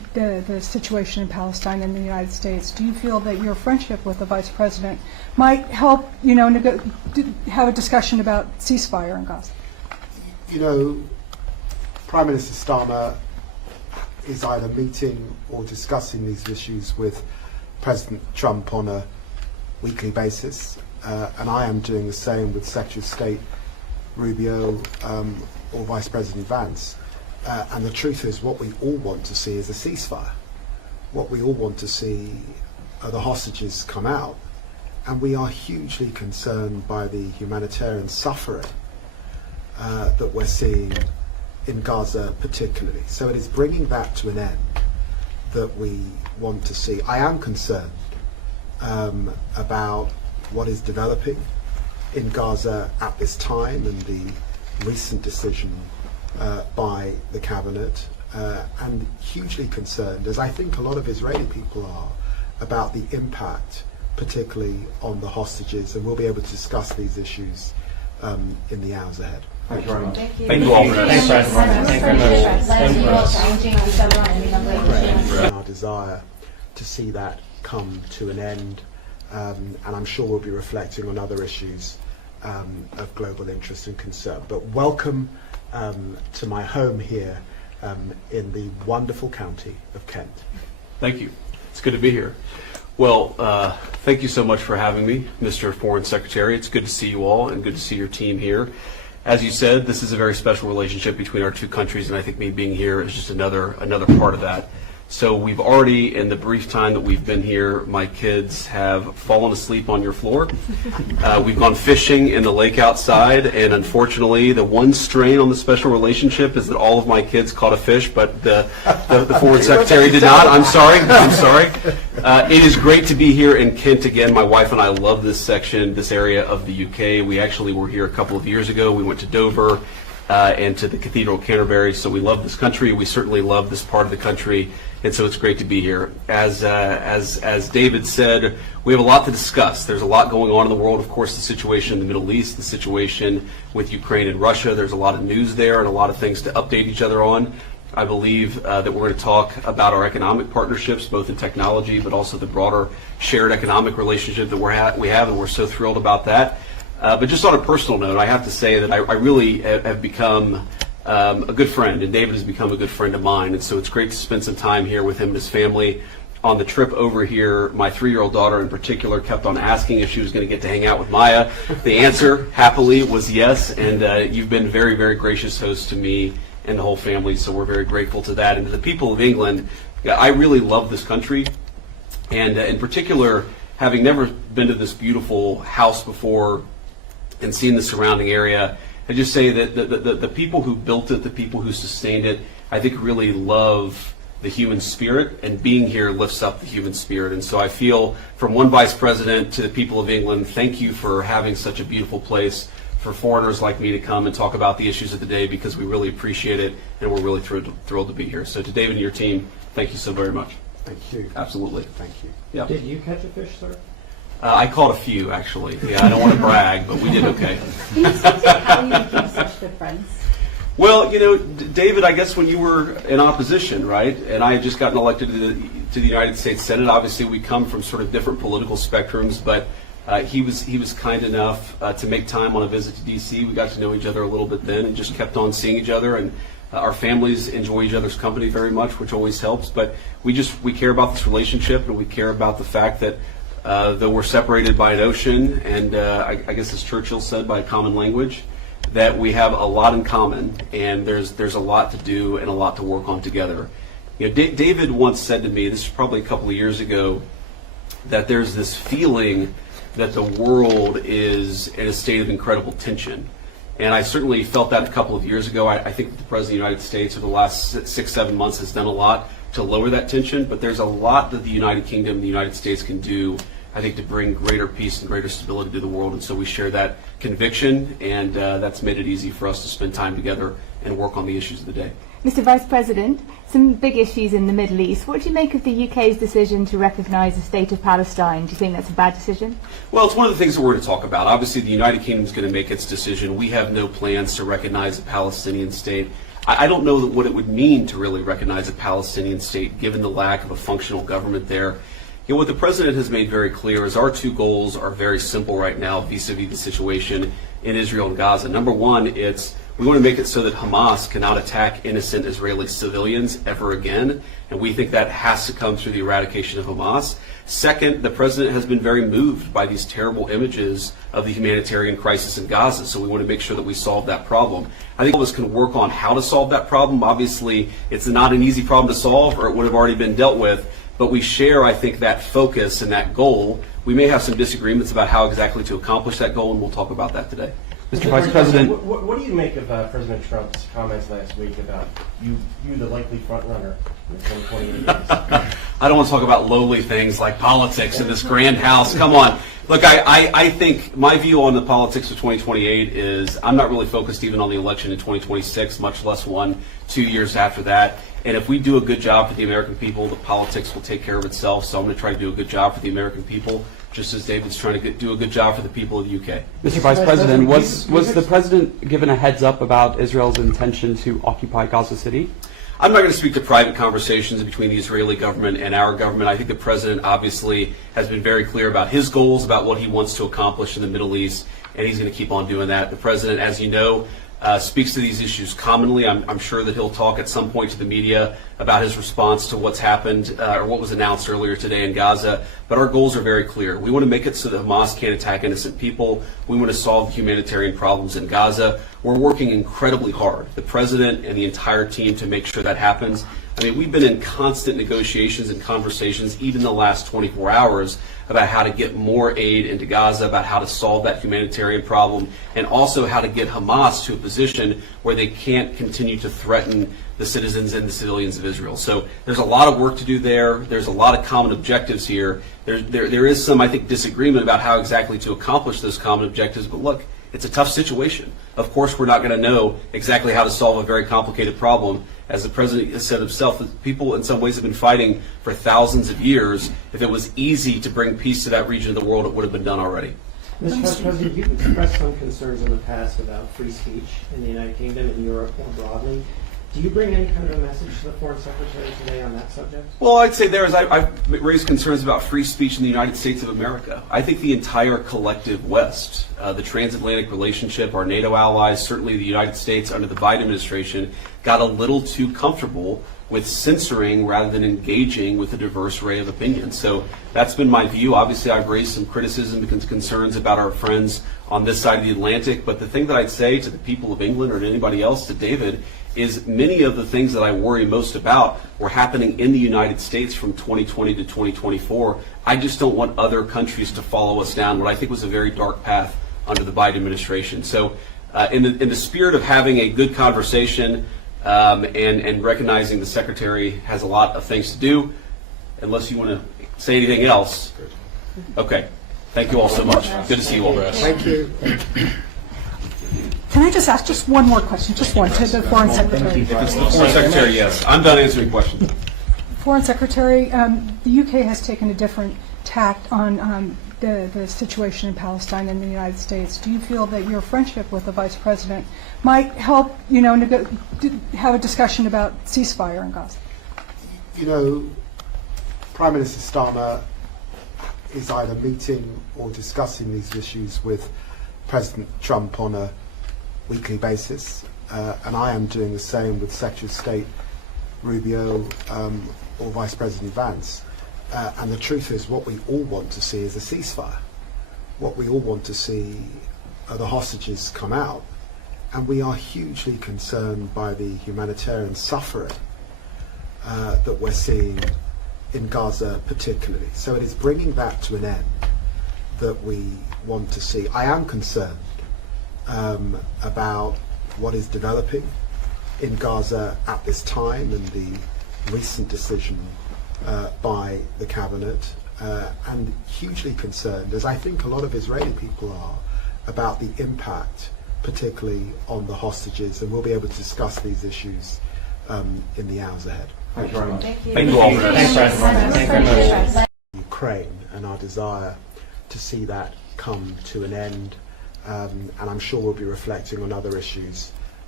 the situation in Palestine and the United States, do you feel that your friendship with the Vice President might help, have a discussion about ceasefire in Gaza? Prime Minister Starmer is either meeting or discussing these issues with President Trump on a weekly basis, and I am doing the same with Secretary of State Rubio or Vice President Vance. And the truth is, what we all want to see is a ceasefire. What we all want to see are the hostages come out, and we are hugely concerned by the humanitarian suffering that we're seeing in Gaza particularly. So it is bringing that to an end that we want to see. I am concerned about what is developing in Gaza at this time and the recent decision by the cabinet, and hugely concerned, as I think a lot of Israeli people are, about the impact, particularly on the hostages, and we'll be able to discuss these issues in the hours ahead. Thank you very much. Thank you all. Thanks, And our desire to see that come to an end, and I'm sure we'll be reflecting on other issues of global interest and concern. But welcome to my home here in the wonderful county of Kent. Thank you. It's good to be here. Well, thank you so much for having me, Mr. Foreign Secretary. It's good to see you all and good to see your team here. As you said, this is a very special relationship between our two countries, and I think me being here is just another part of that. So we've already, in the brief time that we've been here, my kids have fallen asleep on your floor. We've gone fishing in the lake outside, and unfortunately, the one strain on the special relationship is that all of my kids caught a fish, but the Foreign Secretary did not. I'm sorry. It is great to be here in Kent again. My wife and I love this section, this area of the UK. We actually were here a couple of years ago. We went to Dover and to the Cathedral of Canterbury, so we love this country. We certainly love this part of the country. And so it's great to be here. As David said, we have a lot to discuss. There's a lot going on in the world. Of course, the situation in the Middle East, the situation with Ukraine and Russia. There's a lot of news there and a lot of things to update each other on. I believe that we're going to talk about our economic partnerships, both in technology, but also the broader shared economic relationship that we have, and we're so thrilled about that. But just on a personal note, I have to say that I really have become a good friend, and David has become a good friend of mine, and so it's great to spend some time here with him and his family. On the trip over here, my 3-year-old daughter in particular kept on asking if she was going to get to hang out with Maya. The answer, happily, was yes, and you've been very, very gracious host to me and the whole family, so we're very grateful to that. And to the people of England, I really love this country, and in particular, having never been to this beautiful house before and seen the surrounding area, I just say that the people who built it, the people who sustained it, I think really love the human spirit, and being here lifts up the human spirit. And so I feel, from one vice president to the people of England, thank you for having such a beautiful place for foreigners like me to come and talk about the issues of the day, because we really appreciate it, and we're really thrilled to be here. So to David and your team, thank you so very much. Thank you. Absolutely. Thank you. Yeah. Did you catch a fish, sir? I caught a few, actually. Yeah, I don't want to brag, but we did okay. Can you speak to how you became such good friends? Well, David, I guess when you were in opposition, right, and I had just gotten elected to the United States Senate, obviously we come from sort of different political spectrums, but he was kind enough to make time on a visit to D.C. We got to know each other a little bit then and just kept on seeing each other, and our families enjoy each other's company very much, which always helps. But we care about this relationship, and we care about the fact that though we're separated by an ocean, and I guess as Churchill said, by a common language, that we have a lot in common, and there's a lot to do and a lot to work on together. David once said to me, this is probably a couple of years ago, that there's this feeling that the world is in a state of incredible tension. And I certainly felt that a couple of years ago. I think that the President of the United States over the last 6-7 months has done a lot to lower that tension, but there's a lot that the United Kingdom and the United States can do, I think, to bring greater peace and greater stability to the world. And so we share that conviction, and that's made it easy for us to spend time together and work on the issues of the day. Mr. Vice President, some big issues in the Middle East. What do you make of the UK's decision to recognise the state of Palestine? Do you think that's a bad decision? Well, it's one of the things that we're going to talk about. Obviously, the United Kingdom is going to make its decision. We have no plans to recognize a Palestinian state. I don't know what it would mean to really recognize a Palestinian state given the lack of a functional government there. You know, what the president has made very clear is our two goals are very simple right now vis-a-vis the situation in Israel and Gaza. Number one, we want to make it so that Hamas cannot attack innocent Israeli civilians ever again, and we think that has to come through the eradication of Hamas. Second, the president has been very moved by these terrible images of the humanitarian crisis in Gaza, so we want to make sure that we solve that problem. I think all of us can work on how to solve that problem. Obviously, it's not an easy problem to solve, or it would have already been dealt with, but we share, I think, that focus and that goal. We may have some disagreements about how exactly to accomplish that goal, and we'll talk about that today. Mr. Vice President, what do you make of President Trump's comments last week about you the likely front runner in the 2028 race? I don't want to talk about lowly things like politics in this grand house. Come on. Look, I think my view on the politics of 2028 is I'm not really focused even on the election in 2026, much less 2 years after that. And if we do a good job for the American people, the politics will take care of itself. So I'm going to try to do a good job for the American people, just as David's trying to do a good job for the people of the UK. Mr. Vice President, was the president given a heads up about Israel's intention to occupy Gaza City? I'm not going to speak to private conversations between the Israeli government and our government. I think the president obviously has been very clear about his goals, about what he wants to accomplish in the Middle East, and he's going to keep on doing that. The president, as you know, speaks to these issues commonly. I'm sure that he'll talk at some point to the media about his response to what's happened or what was announced earlier today in Gaza. But our goals are very clear. We want to make it so that Hamas can't attack innocent people. We want to solve the humanitarian problems in Gaza. We're working incredibly hard, the president and the entire team, to make sure that happens. I mean, we've been in constant negotiations and conversations, even the last 24 hours, about how to get more aid into Gaza, about how to solve that humanitarian problem, and also how to get Hamas to a position where they can't continue to threaten the citizens and the civilians of Israel. So there's a lot of work to do there. There's a lot of common objectives here. There is some, I think, disagreement about how exactly to accomplish those common objectives, but look, it's a tough situation. Of course, we're not going to know exactly how to solve a very complicated problem. As the president has said himself, people in some ways have been fighting for thousands of years. If it was easy to bring peace to that region of the world, it would have been done already. Mr. Vice President, you've expressed some concerns in the past about free speech in the United Kingdom and Europe more broadly. Do you bring any kind of a message to the Foreign Secretary today on that subject? Well, I'd say I've raised concerns about free speech in the United States of America. I think the entire collective West, the transatlantic relationship, our NATO allies, certainly the United States under the Biden administration, got a little too comfortable with censoring rather than engaging with a diverse array of opinions. So that's been my view. Obviously, I've raised some criticism and concerns about our friends on this side of the Atlantic. But the thing that I'd say to the people of England or to anybody else, to David, is many of the things that I worry most about were happening in the United States from 2020 to 2024. I just don't want other countries to follow us down what I think was a very dark path under the Biden administration. So in the spirit of having a good conversation and recognizing the Secretary has a lot of things to do, unless you want to say anything else. Okay. Thank you all so much. Good to see you all. Thank you. Can I just ask just one more question, just one, to the Foreign Secretary? If it's the Foreign Secretary, yes. I'm done answering questions. Foreign Secretary, the UK has taken a different tact on the situation in Palestine and the United States. Do you feel that your friendship with the Vice President might help, have a discussion about ceasefire in Gaza? You know, Prime Minister Starmer is either meeting or discussing these issues with President Trump on a weekly basis, and I am doing the same with Secretary of State Rubio or Vice President Vance. And the truth is, what we all want to see is a ceasefire. What we all want to see are the hostages come out, and we are hugely concerned by the humanitarian suffering that we're seeing in Gaza particularly. So it is bringing that to an end that we want to see. I am concerned about what is developing in Gaza at this time and the recent decision by the cabinet, and hugely concerned, as I think a lot of Israeli people are, about the impact, particularly on the hostages, and we'll be able to discuss these issues in the hours ahead. Thank you very much. Thank you all. Thanks, Ukraine and our desire to see that come to an end, and I'm sure we'll be reflecting on other issues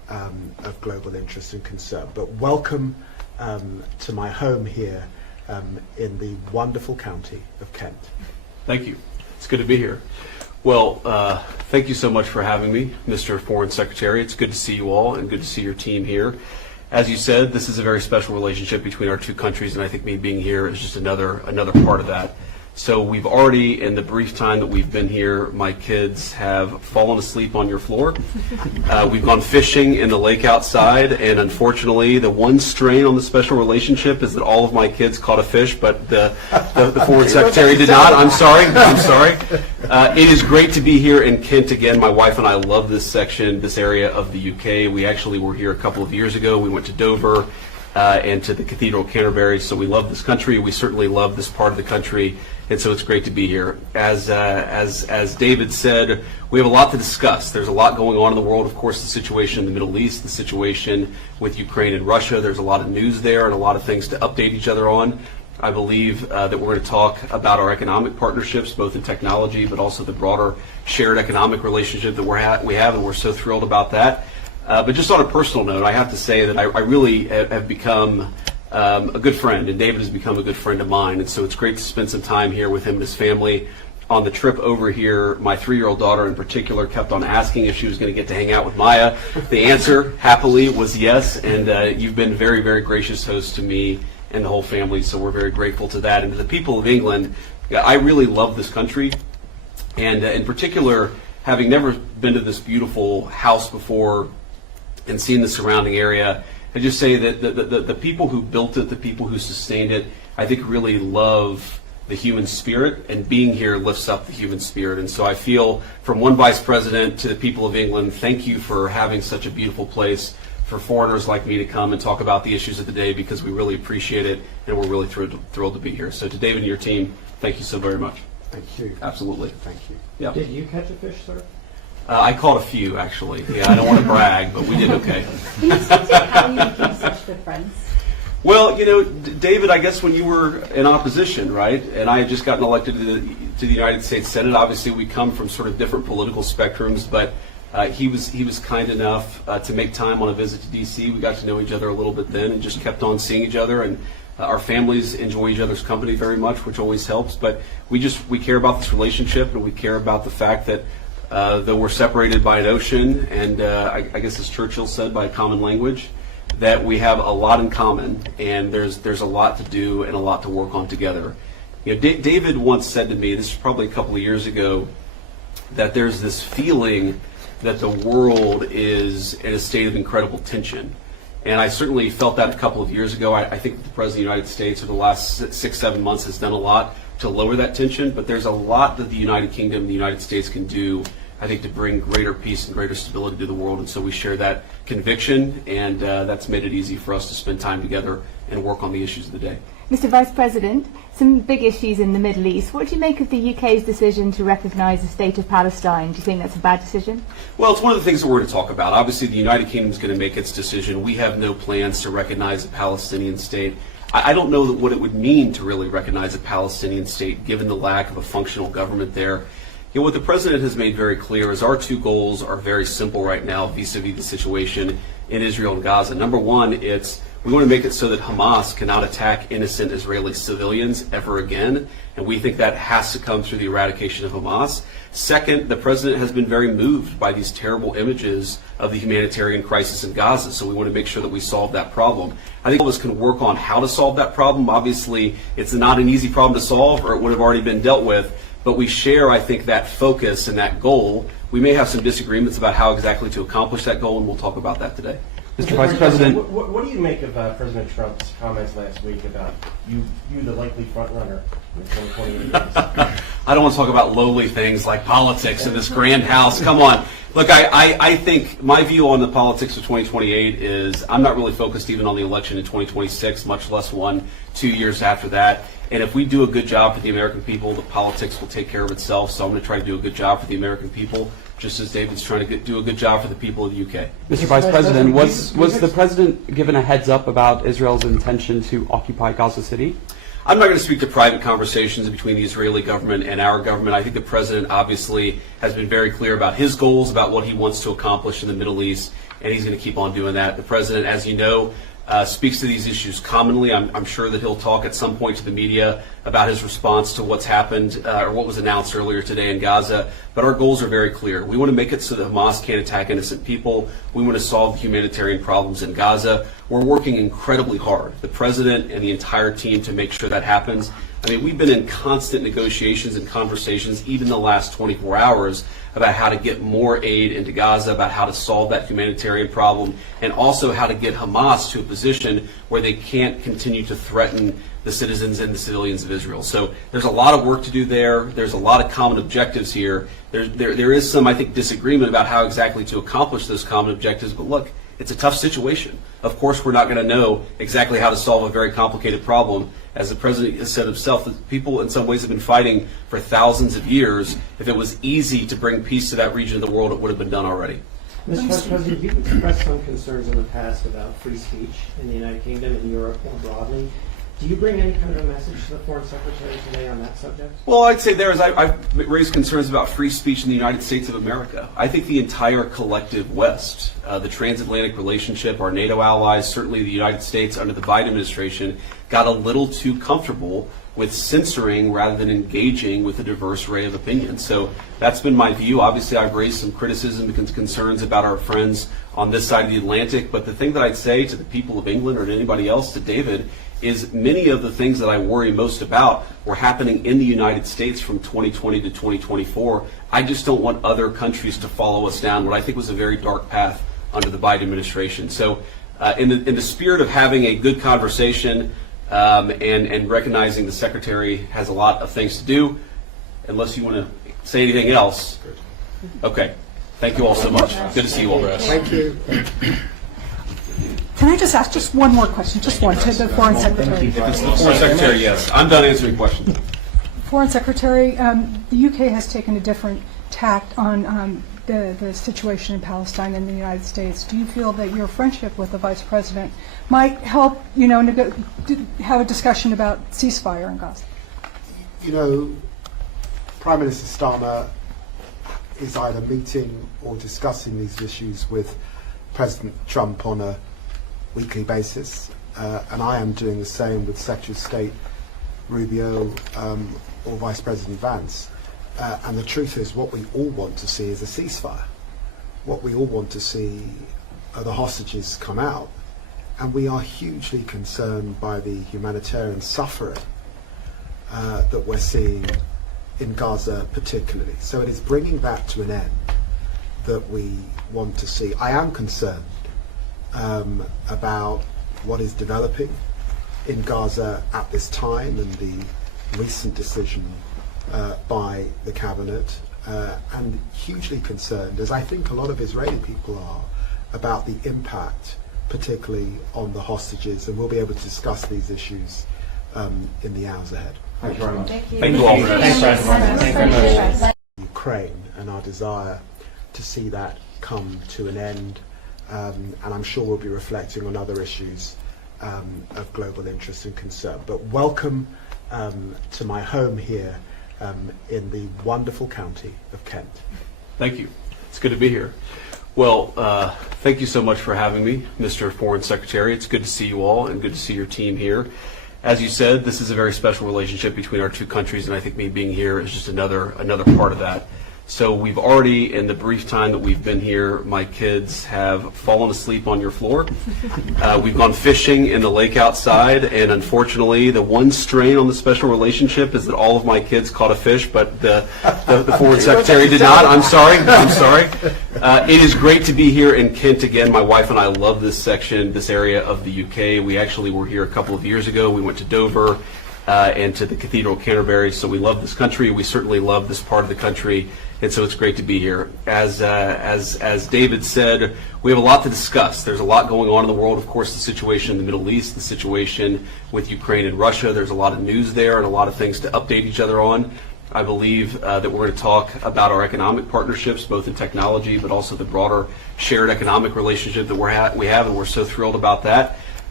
of global interest and concern. But welcome to my home here in the wonderful county of Kent. Thank you. It's good to be here. Well, thank you so much for having me, Mr. Foreign Secretary. It's good to see you all and good to see your team here. As you said, this is a very special relationship between our two countries, and I think me being here is just another part of that. So we've already, in the brief time that we've been here, my kids have fallen asleep on your floor. We've gone fishing in the lake outside, and unfortunately, the one strain on the special relationship is that all of my kids caught a fish, but the Foreign Secretary did not. I'm sorry. It is great to be here in Kent again. My wife and I love this section, this area of the UK. We actually were here a couple of years ago. We went to Dover and to the Cathedral of Canterbury, so we love this country. We certainly love this part of the country. And so it's great to be here. As David said, we have a lot to discuss. There's a lot going on in the world. Of course, the situation in the Middle East, the situation with Ukraine and Russia. There's a lot of news there and a lot of things to update each other on. I believe that we're going to talk about our economic partnerships, both in technology, but also the broader shared economic relationship that we have, and we're so thrilled about that. But just on a personal note, I have to say that I really have become a good friend, and David has become a good friend of mine, and so it's great to spend some time here with him and his family. On the trip over here, my 3-year-old daughter in particular kept on asking if she was going to get to hang out with Maya. The answer, happily, was yes, and you've been very, very gracious hosts to me and the whole family, so we're very grateful to that. And to the people of England, I really love this country, and in particular, having never been to this beautiful house before and seen the surrounding area, I just say that the people who built it, the people who sustained it, I think really love the human spirit, and being here lifts up the human spirit. And so I feel, from one vice president to the people of England, thank you for having such a beautiful place for foreigners like me to come and talk about the issues of the day, because we really appreciate it, and we're really thrilled to be here. So to David and your team, thank you so very much. Thank you. Absolutely. Thank you. Yep. Did you catch a fish, sir? I caught a few, actually. Yeah, I don't want to brag, but we did okay. Can you speak to how you became such good friends? Well, you know, David, I guess when you were in opposition, right, and I had just gotten elected to the United States Senate, obviously we come from sort of different political spectrums, but he was kind enough to make time on a visit to D.C. We got to know each other a little bit then and just kept on seeing each other, and our families enjoy each other's company very much, which always helps. But we care about this relationship, and we care about the fact that though we're separated by an ocean, and I guess as Churchill said, by a common language, that we have a lot in common, and there's a lot to do and a lot to work on together. You know, David once said to me, this was probably a couple of years ago, that there's this feeling that the world is in a state of incredible tension. And I certainly felt that a couple of years ago. I think that the President of the United States over the last 6-7 months has done a lot to lower that tension, but there's a lot that the United Kingdom and the United States can do, I think, to bring greater peace and greater stability to the world. And so we share that conviction, and that's made it easy for us to spend time together and work on the issues of the day. Mr. Vice President, some big issues in the Middle East. What do you make of the UK's decision to recognise the state of Palestine? Do you think that's a bad decision? Well, it's one of the things that we're going to talk about. Obviously, the United Kingdom is going to make its decision. We have no plans to recognize a Palestinian state. I don't know what it would mean to really recognize a Palestinian state, given the lack of a functional government there. You know, what the President has made very clear is our two goals are very simple right now vis-a-vis the situation in Israel and Gaza. Number one, we want to make it so that Hamas cannot attack innocent Israeli civilians ever again, and we think that has to come through the eradication of Hamas. Second, the President has been very moved by these terrible images of the humanitarian crisis in Gaza, so we want to make sure that we solve that problem. I think all of us can work on how to solve that problem. Obviously, it's not an easy problem to solve, or it would have already been dealt with, but we share, I think, that focus and that goal. We may have some disagreements about how exactly to accomplish that goal, and we'll talk about that today. Mr. Vice President, what do you make of President Trump's comments last week about you the likely front runner in the 2028 race? I don't want to talk about lowly things like politics in this grand house. Come on. Look, I think my view on the politics of 2028 is I'm not really focused even on the election in 2026, much less 1-2 years after that. And if we do a good job for the American people, the politics will take care of itself. So I'm going to try to do a good job for the American people, just as David's trying to do a good job for the people of the UK. Mr. Vice President, was the President given a heads up about Israel's intention to occupy Gaza City? I'm not going to speak to private conversations between the Israeli government and our government. I think the president obviously has been very clear about his goals, about what he wants to accomplish in the Middle East, and he's going to keep on doing that. The president, as you know, speaks to these issues commonly. I'm sure that he'll talk at some point to the media about his response to what's happened or what was announced earlier today in Gaza. But our goals are very clear. We want to make it so that Hamas can't attack innocent people. We want to solve the humanitarian problems in Gaza. We're working incredibly hard, the president and the entire team, to make sure that happens. I mean, we've been in constant negotiations and conversations, even the last 24 hours, about how to get more aid into Gaza, about how to solve that humanitarian problem, and also how to get Hamas to a position where they can't continue to threaten the citizens and the civilians of Israel. So there's a lot of work to do there. There's a lot of common objectives here. There is some, I think, disagreement about how exactly to accomplish those common objectives, but look, it's a tough situation. Of course, we're not going to know exactly how to solve a very complicated problem. As the president has said himself, that people in some ways have been fighting for thousands of years. If it was easy to bring peace to that region of the world, it would have been done already. Mr. Vice President, you've expressed some concerns in the past about free speech in the United Kingdom and Europe more broadly. Do you bring any kind of a message to the Foreign Secretary today on that subject? Well, I'd say I've raised concerns about free speech in the United States of America. I think the entire collective West, the transatlantic relationship, our NATO allies, certainly the United States under the Biden administration, got a little too comfortable with censoring rather than engaging with a diverse array of opinions. So that's been my view. Obviously, I've raised some criticism and concerns about our friends on this side of the Atlantic. But the thing that I'd say to the people of England or to anybody else, to David, is many of the things that I worry most about were happening in the United States from 2020 to 2024. I just don't want other countries to follow us down what I think was a very dark path under the Biden administration. So in the spirit of having a good conversation and recognizing the Secretary has a lot of things to do, unless you want to say anything else. Okay. Thank you all so much. Good to see you all. Thank you. Can I just ask just one more question? Just one to the Foreign Secretary. If it's the Foreign Secretary, yes. I'm done answering questions. Foreign Secretary, the UK has taken a different tact on the situation in Palestine and the United States. Do you feel that your friendship with the Vice President might help, have a discussion about ceasefire in Gaza? Prime Minister Starmer is either meeting or discussing these issues with President Trump on a weekly basis, and I am doing the same with Secretary of State Rubio or Vice President Vance. And the truth is, what we all want to see is a ceasefire. What we all want to see are the hostages come out, and we are hugely concerned by the humanitarian suffering that we're seeing in Gaza particularly. So it is bringing that to an end that we want to see. I am concerned about what is developing in Gaza at this time and the recent decision by the cabinet, and hugely concerned, as I think a lot of Israeli people are, about the impact, particularly on the hostages, and we'll be able to discuss these issues in the hours ahead. Thank you very much. Thank you all. Thanks, Ukraine and our desire to see that come to an end, and I'm sure we'll be reflecting on other issues of global interest and concern. But welcome to my home here in the wonderful county of Kent. Thank you. It's good to be here. Well, thank you so much for having me, Mr. Foreign Secretary. It's good to see you all and good to see your team here. As you said, this is a very special relationship between our two countries, and I think me being here is just another part of that. So we've already, in the brief time that we've been here, my kids have fallen asleep on your floor. We've gone fishing in the lake outside, and unfortunately, the one strain on the special relationship is that all of my kids caught a fish, but the Foreign Secretary did not. I'm sorry. It is great to be here in Kent again. My wife and I love this section, this area of the UK. We actually were here a couple of years ago. We went to Dover and to the Cathedral of Canterbury, so we love this country. We certainly love this part of the country. And so it's great to be here. As David said, we have a lot to discuss. There's a lot going on in the world. Of course, the situation in the Middle East, the situation with Ukraine and Russia. There's a lot of news there and a lot of things to update each other on. I believe that we're going to talk about our economic partnerships, both in technology, but also the broader shared economic relationship that we have, and we're so thrilled about that.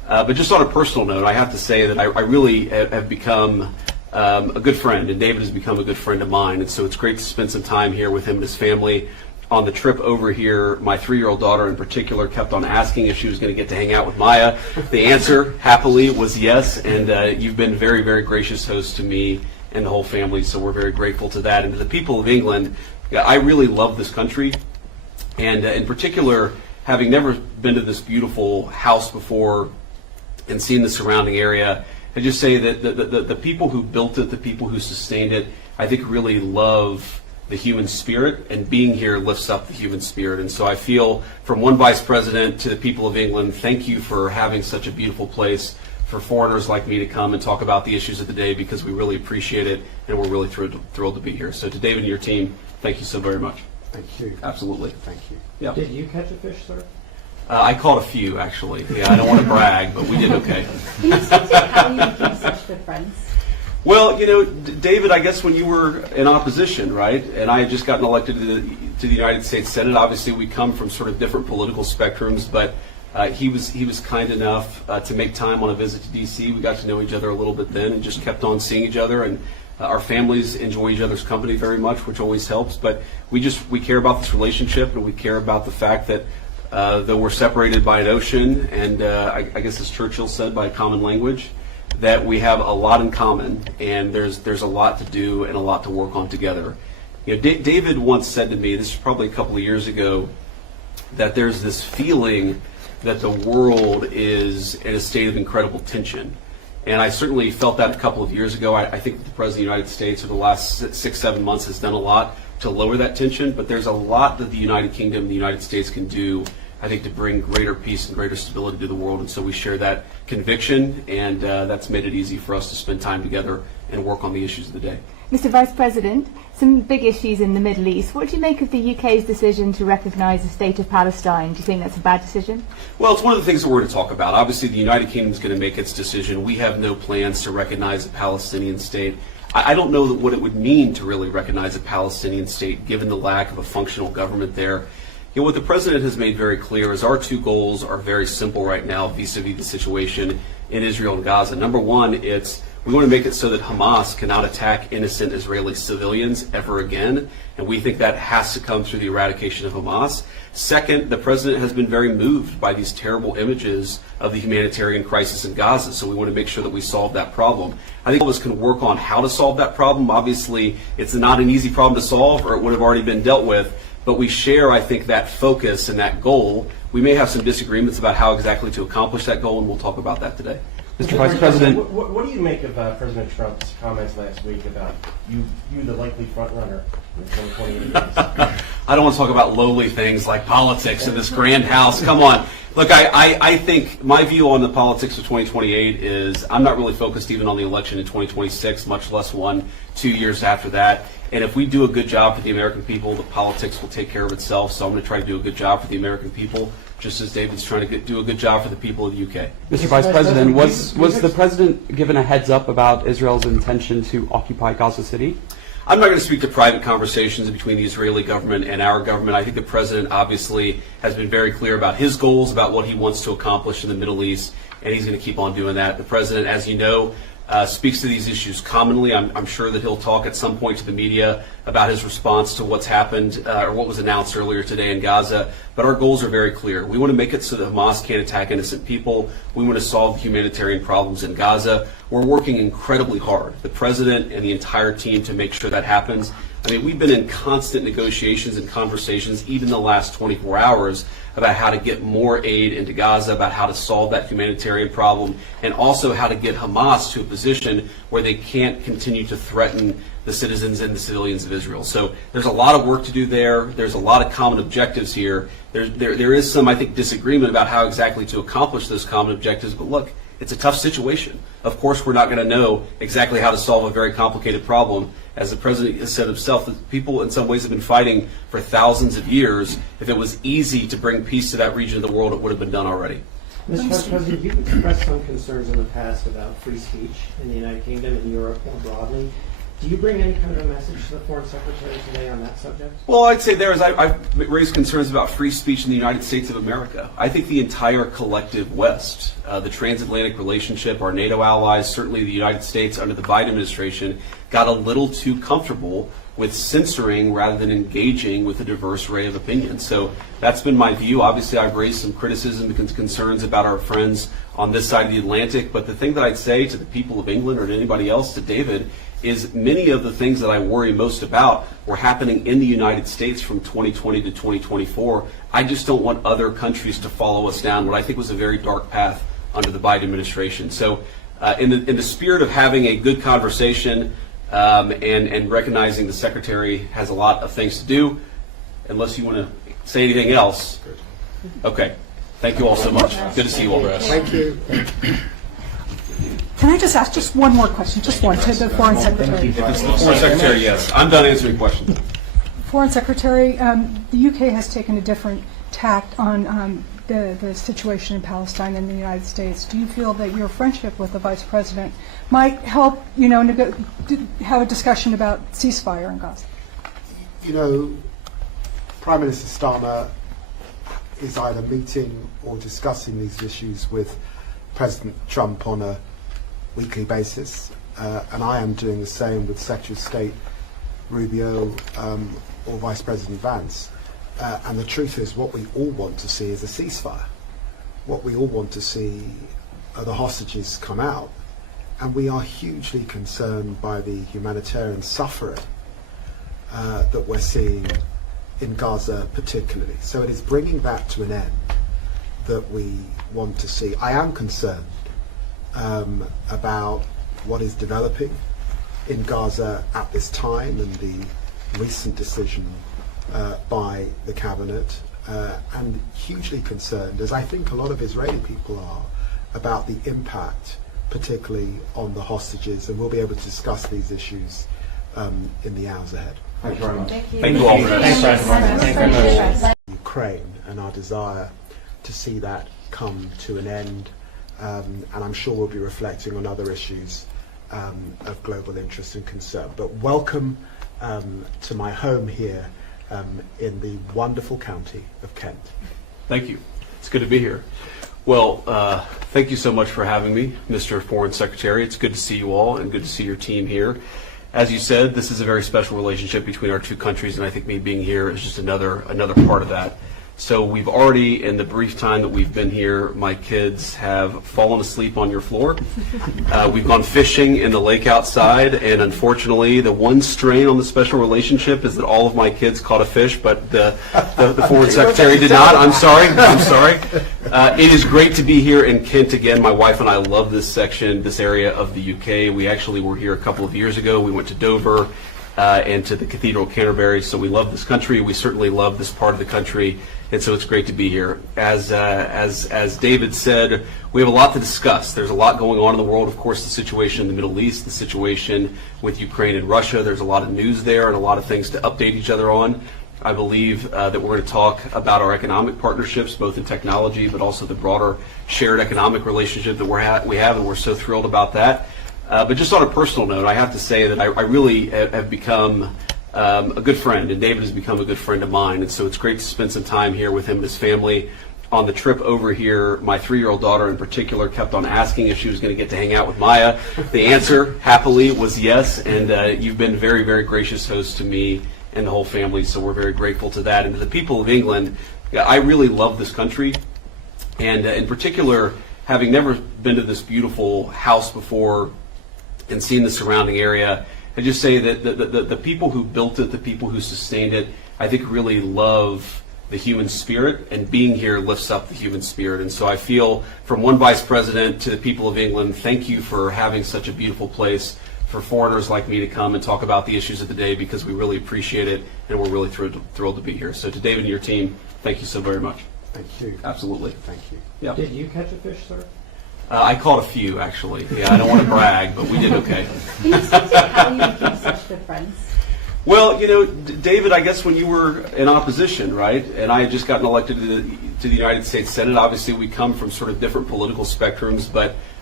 But just on a personal note, I have to say that I really have become a good friend, and David has become a good friend of mine. And so it's great to spend some time here with him and his family. On the trip over here, my 3-year-old daughter in particular kept on asking if she was going to get to hang out with Maya. The answer, happily, was yes, and you've been very, very gracious host to me and the whole family, so we're very grateful to that. And to the people of England, I really love this country, and in particular, having never been to this beautiful house before and seen the surrounding area, I just say that the people who built it, the people who sustained it, I think really love the human spirit, and being here lifts up the human spirit. And so I feel, from one vice president to the people of England, thank you for having such a beautiful place for foreigners like me to come and talk about the issues of the day, because we really appreciate it, and we're really thrilled to be here. So to David and your team, thank you so very much. Thank you. Absolutely. Thank you. Yep. Did you catch a fish, sir? I caught a few, actually. Yeah, I don't want to brag, but we did okay. Can you speak to how you became such good friends? Well, David, I guess when you were in opposition, right, and I had just gotten elected to the United States Senate, obviously we come from sort of different political spectrums, but he was kind enough to make time on a visit to D.C. We got to know each other a little bit then and just kept on seeing each other, and our families enjoy each other's company very much, which always helps. But we care about this relationship, and we care about the fact that though we're separated by an ocean, and I guess as Churchill said, by a common language, that we have a lot in common, and there's a lot to do and a lot to work on together. David once said to me, this is probably a couple of years ago, that there's this feeling that the world is in a state of incredible tension. And I certainly felt that a couple of years ago. I think that the President of the United States over the last 6-7 months has done a lot to lower that tension, but there's a lot that the United Kingdom and the United States can do, I think, to bring greater peace and greater stability to the world. And so we share that conviction, and that's made it easy for us to spend time together and work on the issues of the day. Mr. Vice President, some big issues in the Middle East. What do you make of the UK's decision to recognise the state of Palestine? Do you think that's a bad decision? Well, it's one of the things that we're going to talk about. Obviously, the United Kingdom is going to make its decision. We have no plans to recognize a Palestinian state. I don't know what it would mean to really recognize a Palestinian state, given the lack of a functional government there. What the President has made very clear is our two goals are very simple right now vis-a-vis the situation in Israel and Gaza. Number one, we want to make it so that Hamas cannot attack innocent Israeli civilians ever again, and we think that has to come through the eradication of Hamas. Second, the President has been very moved by these terrible images of the humanitarian crisis in Gaza, so we want to make sure that we solve that problem. I think all of us can work on how to solve that problem. Obviously, it's not an easy problem to solve, or it would have already been dealt with, but we share, I think, that focus and that goal. We may have some disagreements about how exactly to accomplish that goal, and we'll talk about that today. Mr. Vice President, what do you make of President Trump's comments last week about you the likely front runner in the 2028 race? I don't want to talk about lowly things like politics in this grand house. Come on. Look, I think my view on the politics of 2028 is I'm not really focused even on the election in 2026, much less 1-2 years after that. And if we do a good job for the American people, the politics will take care of itself. So I'm going to try to do a good job for the American people, just as David's trying to do a good job for the people of the UK. Mr. Vice President, was the President given a heads up about Israel's intention to occupy Gaza City? I'm not going to speak to private conversations between the Israeli government and our government. I think the President obviously has been very clear about his goals, about what he wants to accomplish in the Middle East, and he's going to keep on doing that. The President, as you know, speaks to these issues commonly. I'm sure that he'll talk at some point to the media about his response to what's happened or what was announced earlier today in Gaza. But our goals are very clear. We want to make it so that Hamas can't attack innocent people. We want to solve the humanitarian problems in Gaza. We're working incredibly hard, the President and the entire team, to make sure that happens. I mean, we've been in constant negotiations and conversations, even the last 24 hours, about how to get more aid into Gaza, about how to solve that humanitarian problem, and also how to get Hamas to a position where they can't continue to threaten the citizens and the civilians of Israel. So there's a lot of work to do there. There's a lot of common objectives here. There is some, I think, disagreement about how exactly to accomplish those common objectives, but look, it's a tough situation. Of course, we're not going to know exactly how to solve a very complicated problem. As the President has said himself, that people in some ways have been fighting for thousands of years. If it was easy to bring peace to that region of the world, it would have been done already. Mr. Vice President, you've expressed some concerns in the past about free speech in the United Kingdom and Europe more broadly. Do you bring any kind of a message to the Foreign Secretary today on that subject? Well, I'd say I've raised concerns about free speech in the United States of America. I think the entire collective West, the transatlantic relationship, our NATO allies, certainly the United States under the Biden administration, got a little too comfortable with censoring rather than engaging with a diverse array of opinions. So that's been my view. Obviously, I've raised some criticism and concerns about our friends on this side of the Atlantic. But the thing that I'd say to the people of England or to anybody else, to David, is many of the things that I worry most about were happening in the United States from 2020 to 2024. I just don't want other countries to follow us down what I think was a very dark path under the Biden administration. So in the spirit of having a good conversation and recognizing the Secretary has a lot of things to do, unless you want to say anything else. Okay. Thank you all so much. Good to see you all. Thank you. Can I just ask just one more question, just one, to the Foreign Secretary? If it's the Foreign Secretary, yes. I'm done answering questions. Foreign Secretary, the UK has taken a different tact on the situation in Palestine and the United States. Do you feel that your friendship with the Vice President might help, have a discussion about ceasefire in Gaza? Prime Minister Starmer is either meeting or discussing these issues with President Trump on a weekly basis, and I am doing the same with Secretary of State Rubio or Vice President Vance. And the truth is, what we all want to see is a ceasefire. What we all want to see are the hostages come out, and we are hugely concerned by the humanitarian suffering that we're seeing in Gaza particularly. So it is bringing that to an end that we want to see. I am concerned about what is developing in Gaza at this time and the recent decision by the cabinet, and hugely concerned, as I think a lot of Israeli people are, about the impact, particularly on the hostages, and we'll be able to discuss these issues in the hours ahead. Thank you very much. Thank you all. Ukraine and our desire to see that come to an end, and I'm sure we'll be reflecting on other issues of global interest and concern. But welcome to my home here in the wonderful county of Kent. Thank you. It's good to be here. Well, thank you so much for having me, Mr. Foreign Secretary. It's good to see you all and good to see your team here. As you said, this is a very special relationship between our two countries, and I think me being here is just another part of that. So we've already, in the brief time that we've been here, my kids have fallen asleep on your floor. We've gone fishing in the lake outside, and unfortunately, the one strain on the special relationship is that all of my kids caught a fish, but the Foreign Secretary did not. I'm sorry. It is great to be here in Kent again. My wife and I love this section, this area of the UK. We actually were here a couple of years ago. We went to Dover and to the Cathedral of Canterbury, so we love this country. We certainly love this part of the country. And so it's great to be here. As David said, we have a lot to discuss. There's a lot going on in the world. Of course, the situation in the Middle East, the situation with Ukraine and Russia. There's a lot of news there and a lot of things to update each other on. I believe that we're going to talk about our economic partnerships, both in technology, but also the broader shared economic relationship that we have, and we're so thrilled about that. But just on a personal note, I have to say that I really have become a good friend, and David has become a good friend of mine, and so it's great to spend some time here with him and his family. On the trip over here, my 3-year-old daughter in particular kept on asking if she was going to get to hang out with Maya. The answer, happily, was yes, and you've been very, very gracious hosts to me and the whole family, so we're very grateful to that. And to the people of England, I really love this country, and in particular, having never been to this beautiful house before and seen the surrounding area, I just say that the people who built it, the people who sustained it, I think really love the human spirit, and being here lifts up the human spirit. And so I feel, from one vice president to the people of England, thank you for having such a beautiful place for foreigners like me to come and talk about the issues of the day, because we really appreciate it, and we're really thrilled to be here. So to David and your team, thank you so very much. Thank you. Absolutely. Thank you. Yep. Did you catch a fish, sir? I caught a few, actually. Yeah, I don't want to brag, but we did okay. Can you speak to how you became such good friends? Well, David, I guess when you were in opposition, right, and I had just gotten elected to the United States Senate, obviously we come from sort of different political spectrums, but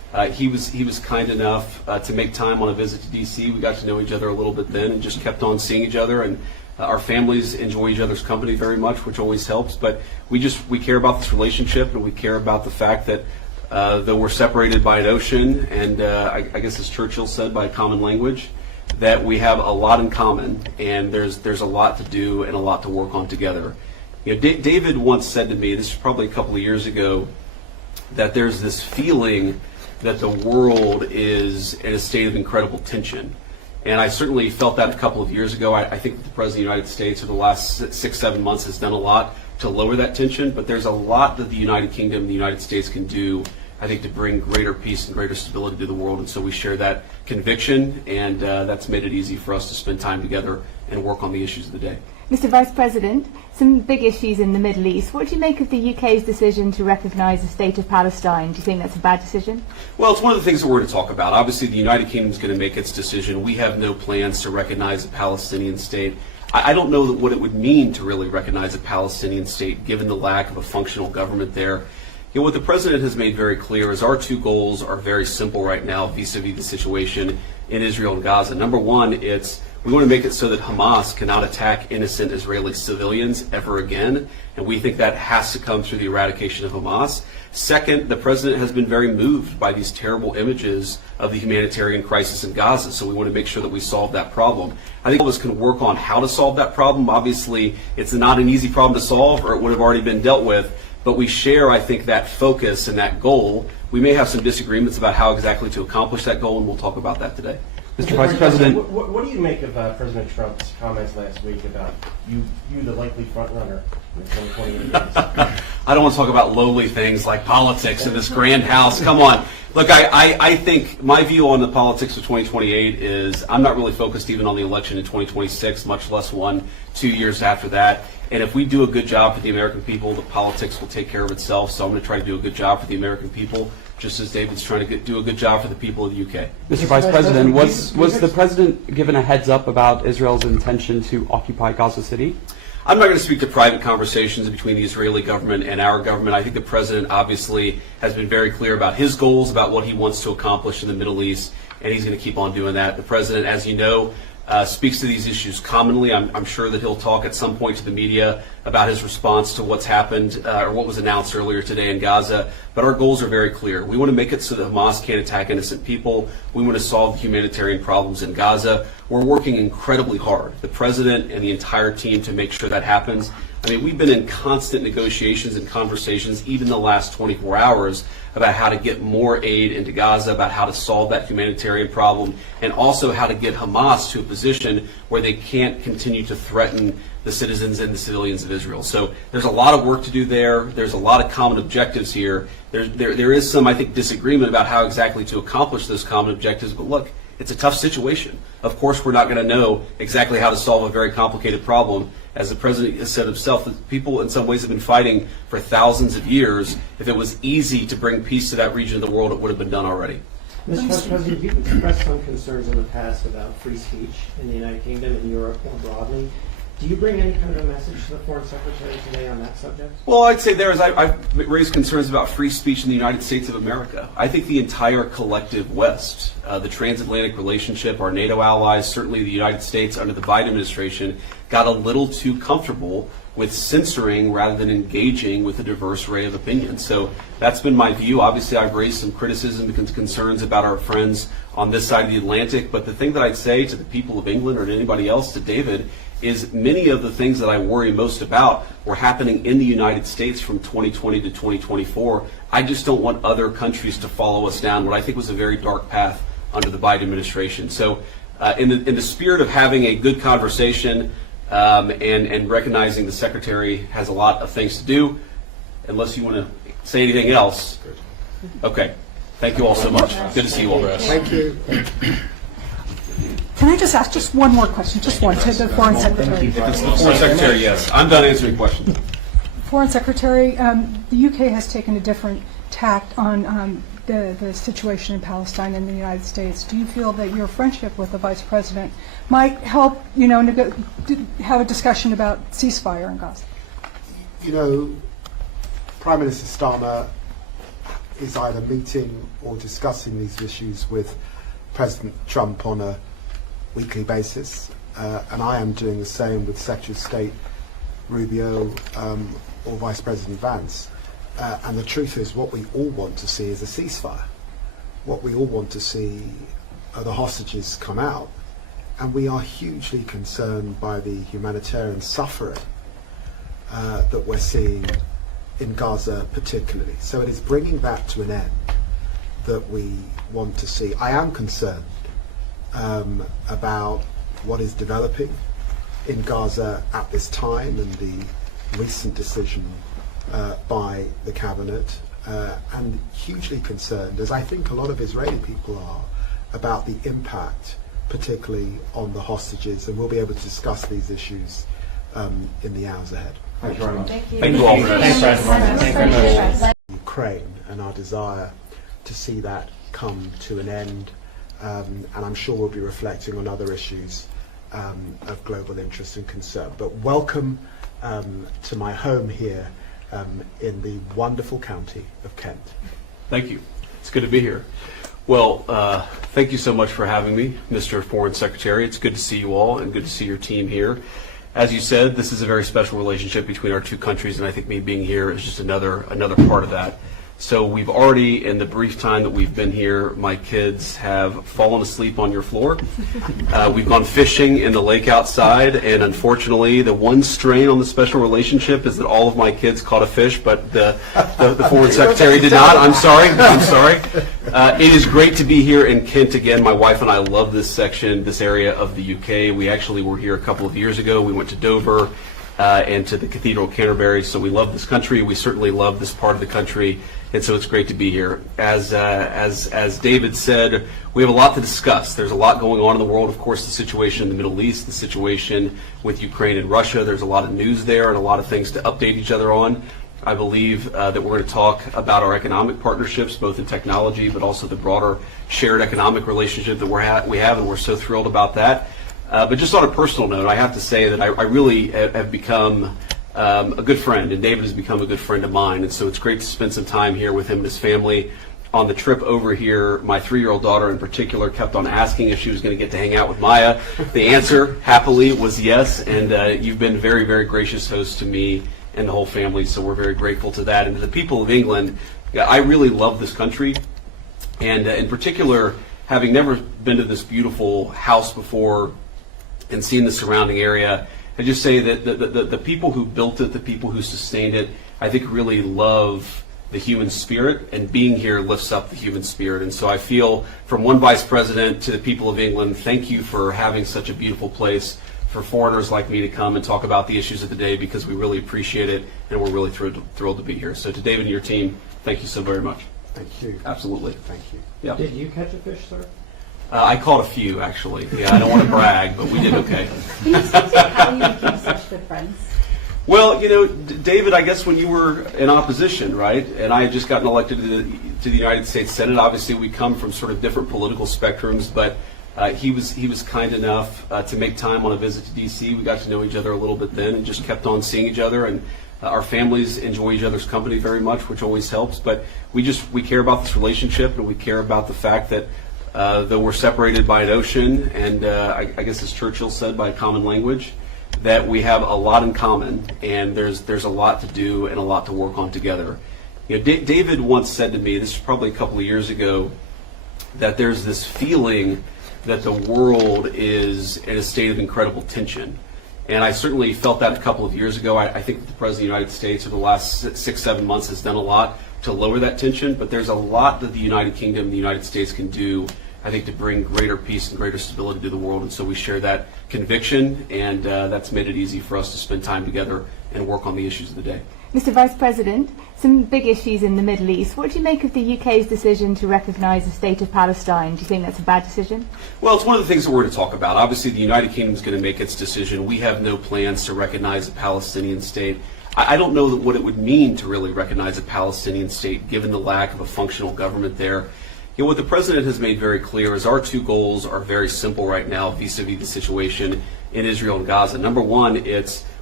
He was kind enough to make time on a visit to D.C. We got to know each other a little bit then and just kept on seeing each other. And our families enjoy each other's company very much, which always helps. But we care about this relationship, and we care about the fact that though we're separated by an ocean, and I guess as Churchill said, by a common language, that we have a lot in common, and there's a lot to do and a lot to work on together. You know, David once said to me, this is probably a couple of years ago, that there's this feeling that the world is in a state of incredible tension. And I certainly felt that a couple of years ago. I think that the President of the United States over the last 6-7 months has done a lot to lower that tension, but there's a lot that the United Kingdom and the United States can do, I think, to bring greater peace and greater stability to the world. And so we share that conviction, and that's made it easy for us to spend time together and work on the issues of the day. Mr. Vice President, some big issues in the Middle East. What do you make of the UK's decision to recognise the state of Palestine? Do you think that's a bad decision? Well, it's one of the things that we're going to talk about. Obviously, the United Kingdom is going to make its decision. We have no plans to recognize a Palestinian state. I don't know what it would mean to really recognize a Palestinian state, given the lack of a functional government there. You know, what the President has made very clear is our two goals are very simple right now vis-a-vis the situation in Israel and Gaza. Number one, we want to make it so that Hamas cannot attack innocent Israeli civilians ever again, and we think that has to come through the eradication of Hamas. Second, the President has been very moved by these terrible images of the humanitarian crisis in Gaza, so we want to make sure that we solve that problem. I think all of us can work on how to solve that problem. Obviously, it's not an easy problem to solve, or it would have already been dealt with, but we share, I think, that focus and that goal. We may have some disagreements about how exactly to accomplish that goal, and we'll talk about that today. Mr. Vice President, what do you make of President Trump's comments last week about you the likely front runner in 2028? I don't want to talk about lowly things like politics in this grand house. Come on. Look, I think my view on the politics of 2028 is I'm not really focused even on the election in 2026, much less 2 years after that. And if we do a good job for the American people, the politics will take care of itself. So I'm going to try to do a good job for the American people, just as David's trying to do a good job for the people of the UK. Mr. Vice President, was the President given a heads up about Israel's intention to occupy Gaza City? I'm not going to speak to private conversations between the Israeli government and our government. I think the President obviously has been very clear about his goals, about what he wants to accomplish in the Middle East, and he's going to keep on doing that. The President, as you know, speaks to these issues commonly. I'm sure that he'll talk at some point to the media about his response to what's happened or what was announced earlier today in Gaza. But our goals are very clear. We want to make it so that Hamas can't attack innocent people. We want to solve the humanitarian problems in Gaza. We're working incredibly hard, the President and the entire team, to make sure that happens. I mean, we've been in constant negotiations and conversations, even the last 24 hours, about how to get more aid into Gaza, about how to solve that humanitarian problem, and also how to get Hamas to a position where they can't continue to threaten the citizens and the civilians of Israel. So there's a lot of work to do there. There's a lot of common objectives here. There is some, I think, disagreement about how exactly to accomplish those common objectives, but look, it's a tough situation. Of course, we're not going to know exactly how to solve a very complicated problem. As the President has said himself, that people in some ways have been fighting for thousands of years. If it was easy to bring peace to that region of the world, it would have been done already. Mr. Vice President, you've expressed some concerns in the past about free speech in the United Kingdom and Europe more broadly. Do you bring any kind of a message to the Foreign Secretary today on that subject? Well, I'd say I've raised concerns about free speech in the United States of America. I think the entire collective West, the transatlantic relationship, our NATO allies, certainly the United States under the Biden administration, got a little too comfortable with censoring rather than engaging with a diverse array of opinions. So that's been my view. Obviously, I've raised some criticism and concerns about our friends on this side of the Atlantic. But the thing that I'd say to the people of England or to anybody else, to David, is many of the things that I worry most about were happening in the United States from 2020 to 2024. I just don't want other countries to follow us down what I think was a very dark path under the Biden administration. So in the spirit of having a good conversation and recognizing the Secretary has a lot of things to do, unless you want to say anything else. Okay. Thank you all so much. Good to see you all. Thank you. Can I just ask just one more question, just one, to the Foreign Secretary? If it's the Foreign Secretary, yes. I'm done answering questions. Foreign Secretary, the UK has taken a different tact on the situation in Palestine and the United States. Do you feel that your friendship with the Vice President might help, have a discussion about ceasefire in Gaza? Prime Minister Starmer is either meeting or discussing these issues with President Trump on a weekly basis, and I am doing the same with Secretary of State Rubio or Vice President Vance. And the truth is, what we all want to see is a ceasefire. What we all want to see are the hostages come out, and we are hugely concerned by the humanitarian suffering that we're seeing in Gaza particularly. So it is bringing that to an end that we want to see. I am concerned about what is developing in Gaza at this time and the recent decision by the cabinet, and hugely concerned, as I think a lot of Israeli people are, about the impact, particularly on the hostages, and we'll be able to discuss these issues in the hours ahead. Thank you very much. Thank you. Thank you all. Thanks, President. Thank you very much. Ukraine and our desire to see that come to an end, and I'm sure we'll be reflecting on other issues of global interest and concern. But welcome to my home here in the wonderful county of Kent. Thank you. It's good to be here. Well, thank you so much for having me, Mr. Foreign Secretary. It's good to see you all and good to see your team here. As you said, this is a very special relationship between our two countries, and I think me being here is just another part of that. So we've already, in the brief time that we've been here, my kids have fallen asleep on your floor. We've gone fishing in the lake outside, and unfortunately, the one strain on the special relationship is that all of my kids caught a fish, but the Foreign Secretary did not. I'm sorry. It is great to be here in Kent again. My wife and I love this section, this area of the UK. We actually were here a couple of years ago. We went to Dover and to the Cathedral of Canterbury, so we love this country. We certainly love this part of the country. And so it's great to be here. As David said, we have a lot to discuss. There's a lot going on in the world. Of course, the situation in the Middle East, the situation with Ukraine and Russia. There's a lot of news there and a lot of things to update each other on. I believe that we're going to talk about our economic partnerships, both in technology, but also the broader shared economic relationship that we have, and we're so thrilled about that. But just on a personal note, I have to say that I really have become a good friend, and David has become a good friend of mine, and so it's great to spend some time here with him and his family. On the trip over here, my 3-year-old daughter in particular kept on asking if she was going to get to hang out with Maya. The answer, happily, was yes, and you've been very, very gracious host to me and the whole family, so we're very grateful to that. And to the people of England, I really love this country, and in particular, having never been to this beautiful house before and seen the surrounding area, I just say that the people who built it, the people who sustained it, I think really love the human spirit, and being here lifts up the human spirit. And so I feel, from one vice president to the people of England, thank you for having such a beautiful place for foreigners like me to come and talk about the issues of the day, because we really appreciate it, and we're really thrilled to be here. So to David and your team, thank you so very much. Thank you. Absolutely. Thank you. Yeah. Did you catch a fish, sir? I caught a few, actually. Yeah, I don't want to brag, but we did okay. Can you speak to how you became such good friends? Well, you know, David, I guess when you were in opposition, right, and I had just gotten elected to the United States Senate, obviously we come from sort of different political spectrums, but he was kind enough to make time on a visit to D.C. We got to know each other a little bit then and just kept on seeing each other, and our families enjoy each other's company very much, which always helps. But we care about this relationship, and we care about the fact that though we're separated by an ocean, and I guess as Churchill said, by a common language, that we have a lot in common, and there's a lot to do and a lot to work on together. You know, David once said to me, this was probably a couple of years ago, that there's this feeling that the world is in a state of incredible tension. And I certainly felt that a couple of years ago. I think that the President of the United States over the last 6-7 months has done a lot to lower that tension, but there's a lot that the United Kingdom and the United States can do, I think, to bring greater peace and greater stability to the world. And so we share that conviction, and that's made it easy for us to spend time together and work on the issues of the day. Mr. Vice President, some big issues in the Middle East. What do you make of the UK's decision to recognise the state of Palestine? Do you think that's a bad decision? Well, it's one of the things that we're going to talk about. Obviously, the United Kingdom is going to make its decision. We have no plans to recognize a Palestinian state. I don't know what it would mean to really recognize a Palestinian state, given the lack of a functional government there. You know, what the President has made very clear is our two goals are very simple right now vis-a-vis the situation in Israel and Gaza. Number one, it's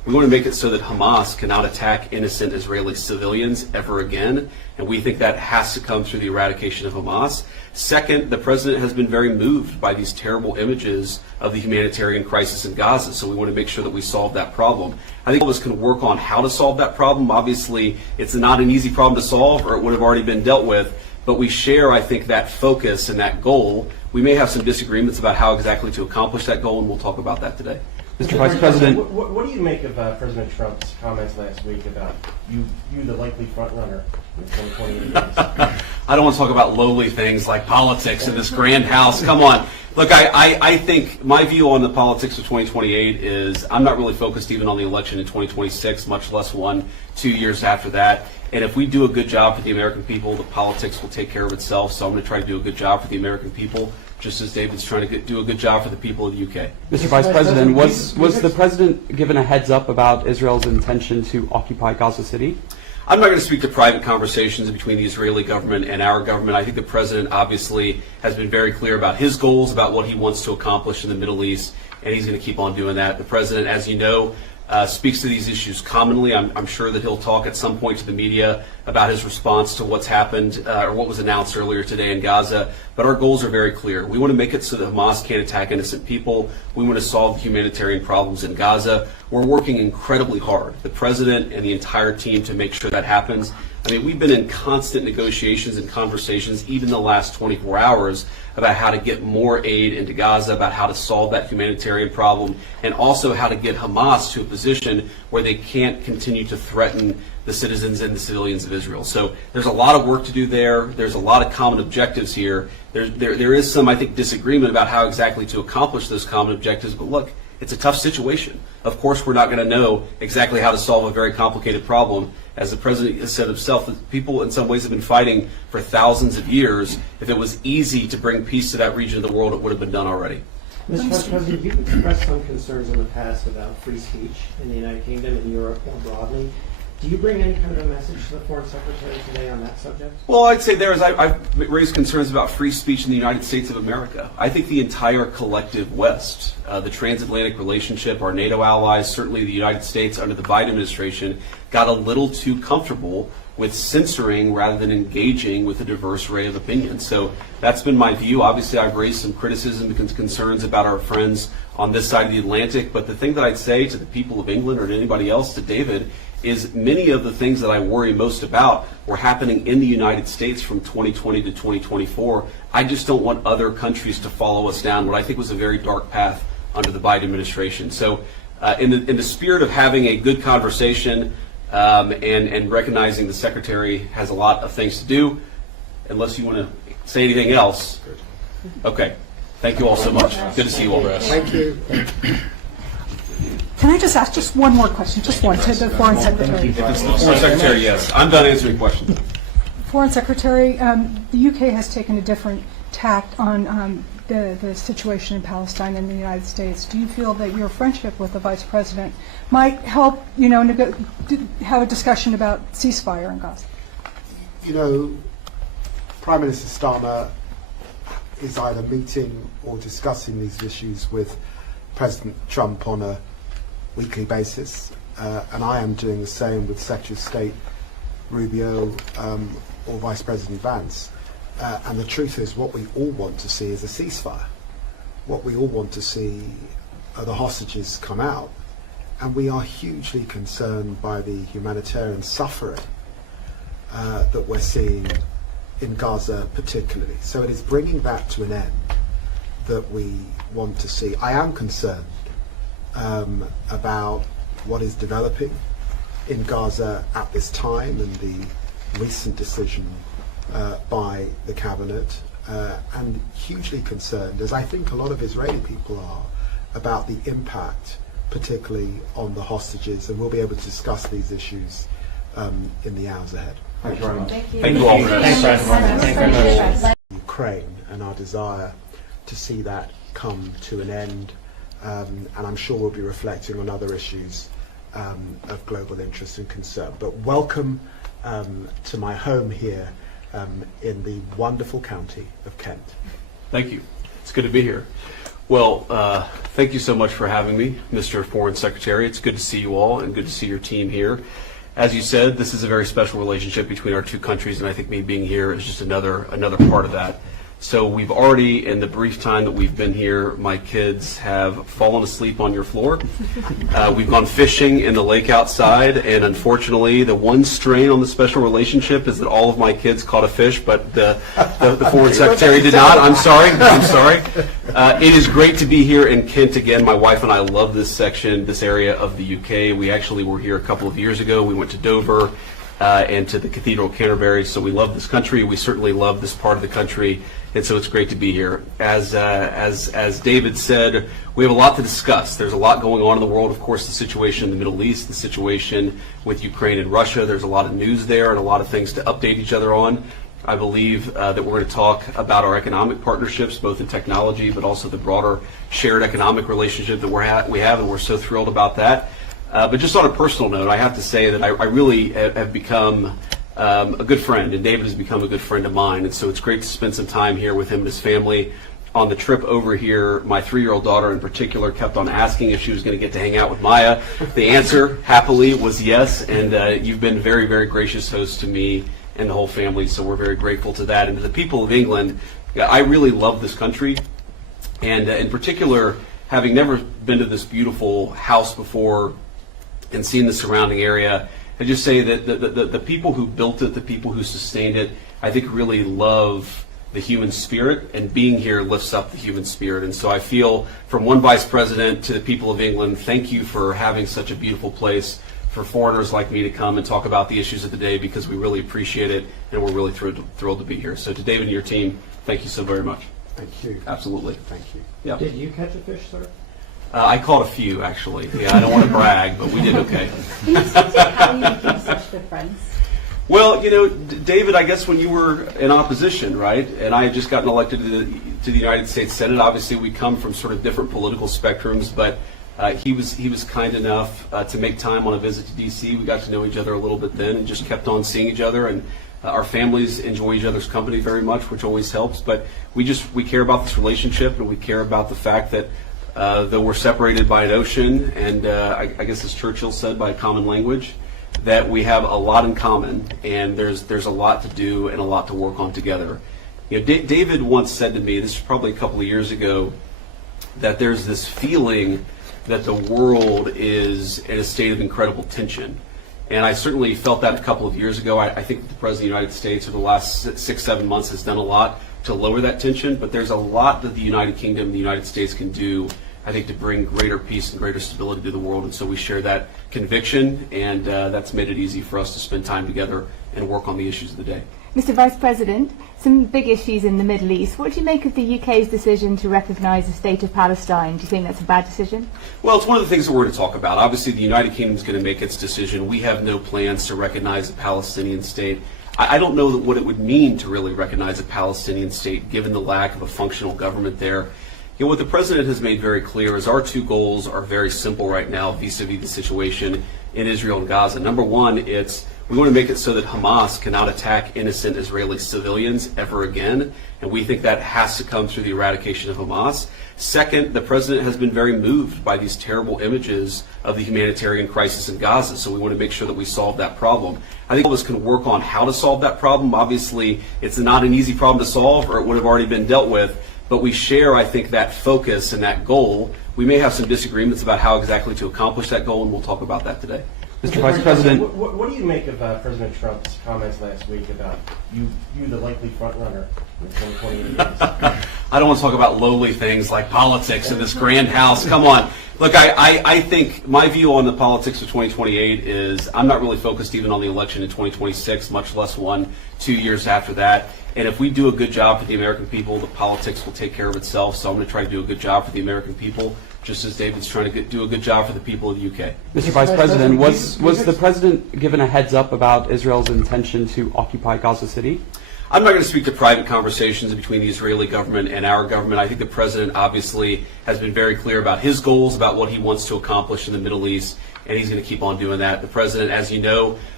We want to make it so that Hamas cannot attack innocent Israeli civilians ever again, and we think that has to come through the eradication of Hamas. Second, the president has been very moved by these terrible images of the humanitarian crisis in Gaza, so we want to make sure that we solve that problem. I think all of us can work on how to solve that problem. Obviously, it's not an easy problem to solve, or it would have already been dealt with, but we share, I think, that focus and that goal. We may have some disagreements about how exactly to accomplish that goal, and we'll talk about that today. Mr. Vice President, what do you make of President Trump's comments last week about you the likely front runner in the 2028 race? I don't want to talk about lowly things like politics in this grand house. Come on. Look, I think my view on the politics of 2028 is I'm not really focused even on the election in 2026, much less 2 years after that. And if we do a good job for the American people, the politics will take care of itself. So I'm going to try to do a good job for the American people, just as David's trying to do a good job for the people of the UK. Mr. Vice President, was the president given a heads up about Israel's intention to occupy Gaza City? I'm not going to speak to private conversations between the Israeli government and our government. I think the president obviously has been very clear about his goals, about what he wants to accomplish in the Middle East, and he's going to keep on doing that. The president, as you know, speaks to these issues commonly. I'm sure that he'll talk at some point to the media about his response to what's happened or what was announced earlier today in Gaza. But our goals are very clear. We want to make it so that Hamas can't attack innocent people. We want to solve the humanitarian problems in Gaza. We're working incredibly hard, the president and the entire team, to make sure that happens. I mean, we've been in constant negotiations and conversations, even the last 24 hours, about how to get more aid into Gaza, about how to solve that humanitarian problem, and also how to get Hamas to a position where they can't continue to threaten the citizens and the civilians of Israel. So there's a lot of work to do there. There's a lot of common objectives here. There is some, I think, disagreement about how exactly to accomplish those common objectives, but look, it's a tough situation. Of course, we're not going to know exactly how to solve a very complicated problem. As the president has said himself, people in some ways have been fighting for thousands of years. If it was easy to bring peace to that region of the world, it would have been done already. Mr. Vice President, you've expressed some concerns in the past about free speech in the United Kingdom and Europe more broadly. Do you bring any kind of a message to the Foreign Secretary today on that subject? Well, I'd say I've raised concerns about free speech in the United States of America. I think the entire collective West, the transatlantic relationship, our NATO allies, certainly the United States under the Biden administration, got a little too comfortable with censoring rather than engaging with a diverse array of opinions. So that's been my view. Obviously, I've raised some criticism and concerns about our friends on this side of the Atlantic. But the thing that I'd say to the people of England or to anybody else, to David, is many of the things that I worry most about were happening in the United States from 2020 to 2024. I just don't want other countries to follow us down what I think was a very dark path under the Biden administration. So in the spirit of having a good conversation and recognizing the Secretary has a lot of things to do, unless you want to say anything else. Okay. Thank you all so much. Good to see you all. Thank you. Can I just ask just one more question, just one, to the Foreign Secretary? If it's the Foreign Secretary, yes. I'm done answering questions. Foreign Secretary, the UK has taken a different tact on the situation in Palestine and the United States. Do you feel that your friendship with the Vice President might help, have a discussion about ceasefire in Gaza? You know, Prime Minister Starmer is either meeting or discussing these issues with President Trump on a weekly basis, and I am doing the same with Secretary of State Rubio or Vice President Vance. And the truth is, what we all want to see is a ceasefire. What we all want to see are the hostages come out, and we are hugely concerned by the humanitarian suffering that we're seeing in Gaza particularly. So it is bringing that to an end that we want to see. I am concerned about what is developing in Gaza at this time and the recent decision by the cabinet, and hugely concerned, as I think a lot of Israeli people are, about the impact, particularly on the hostages, and we'll be able to discuss these issues in the hours ahead. Thank you very much. Thank you all. Thanks, President. Ukraine and our desire to see that come to an end, and I'm sure we'll be reflecting on other issues of global interest and concern. But welcome to my home here in the wonderful county of Kent. Thank you. It's good to be here. Well, thank you so much for having me, Mr. Foreign Secretary. It's good to see you all and good to see your team here. As you said, this is a very special relationship between our two countries, and I think me being here is just another part of that. So we've already, in the brief time that we've been here, my kids have fallen asleep on your floor. We've gone fishing in the lake outside, and unfortunately, the one strain on the special relationship is that all of my kids caught a fish, but the Foreign Secretary did not. I'm sorry. It is great to be here in Kent again. My wife and I love this section, this area of the UK. We actually were here a couple of years ago. We went to Dover and to the Cathedral of Canterbury, so we love this country. We certainly love this part of the country. And so it's great to be here. As David said, we have a lot to discuss. There's a lot going on in the world. Of course, the situation in the Middle East, the situation with Ukraine and Russia. There's a lot of news there and a lot of things to update each other on. I believe that we're going to talk about our economic partnerships, both in technology, but also the broader shared economic relationship that we have, and we're so thrilled about that. But just on a personal note, I have to say that I really have become a good friend, and David has become a good friend of mine, and so it's great to spend some time here with him and his family. On the trip over here, my 3-year-old daughter in particular kept on asking if she was going to get to hang out with Maya. The answer, happily, was yes, and you've been very, very gracious hosts to me and the whole family, so we're very grateful to that. And to the people of England, I really love this country, and in particular, having never been to this beautiful house before and seen the surrounding area, I just say that the people who built it, the people who sustained it, I think really love the human spirit, and being here lifts up the human spirit. And so I feel, from one vice president to the people of England, thank you for having such a beautiful place for foreigners like me to come and talk about the issues of the day, because we really appreciate it, and we're really thrilled to be here. So to David and your team, thank you so very much. Thank you. Absolutely. Thank you. Yep. Did you catch a fish, sir? I caught a few, actually. Yeah, I don't want to brag, but we did okay. Can you speak to how you became such good friends? Well, you know, David, I guess when you were in opposition, right, and I had just gotten elected to the United States Senate, obviously we come from sort of different political spectrums, but he was kind enough to make time on a visit to D.C. We got to know each other a little bit then and just kept on seeing each other, and our families enjoy each other's company very much, which always helps. But we care about this relationship, and we care about the fact that though we're separated by an ocean, and I guess as Churchill said, by a common language, that we have a lot in common, and there's a lot to do and a lot to work on together. You know, David once said to me, this was probably a couple of years ago, that there's this feeling that the world is in a state of incredible tension. And I certainly felt that a couple of years ago. I think that the President of the United States over the last 6-7 months has done a lot to lower that tension, but there's a lot that the United Kingdom and the United States can do, I think, to bring greater peace and greater stability to the world. And so we share that conviction, and that's made it easy for us to spend time together and work on the issues of the day. Mr. Vice President, some big issues in the Middle East. What do you make of the UK's decision to recognise the state of Palestine? Do you think that's a bad decision? Well, it's one of the things that we're going to talk about. Obviously, the United Kingdom is going to make its decision. We have no plans to recognize a Palestinian state. I don't know what it would mean to really recognize a Palestinian state, given the lack of a functional government there. You know, what the President has made very clear is our two goals are very simple right now vis-a-vis the situation in Israel and Gaza. Number one, we want to make it so that Hamas cannot attack innocent Israeli civilians ever again, and we think that has to come through the eradication of Hamas. Second, the President has been very moved by these terrible images of the humanitarian crisis in Gaza, so we want to make sure that we solve that problem. I think all of us can work on how to solve that problem. Obviously, it's not an easy problem to solve, or it would have already been dealt with, but we share, I think, that focus and that goal. We may have some disagreements about how exactly to accomplish that goal, and we'll talk about that today. Mr. Vice President, what do you make of President Trump's comments last week about you the likely front runner in 2028? I don't want to talk about lowly things like politics in this grand house. Come on. Look, I think my view on the politics of 2028 is I'm not really focused even on the election in 2026, much less 1-2 years after that. And if we do a good job for the American people, the politics will take care of itself. So I'm going to try to do a good job for the American people, just as David's trying to do a good job for the people of the UK. Mr. Vice President, was the President given a heads up about Israel's intention to occupy Gaza City? I'm not going to speak to private conversations between the Israeli government and our government. I think the President obviously has been very clear about his goals, about what he wants to accomplish in the Middle East, and he's going to keep on doing that. The President, as you know,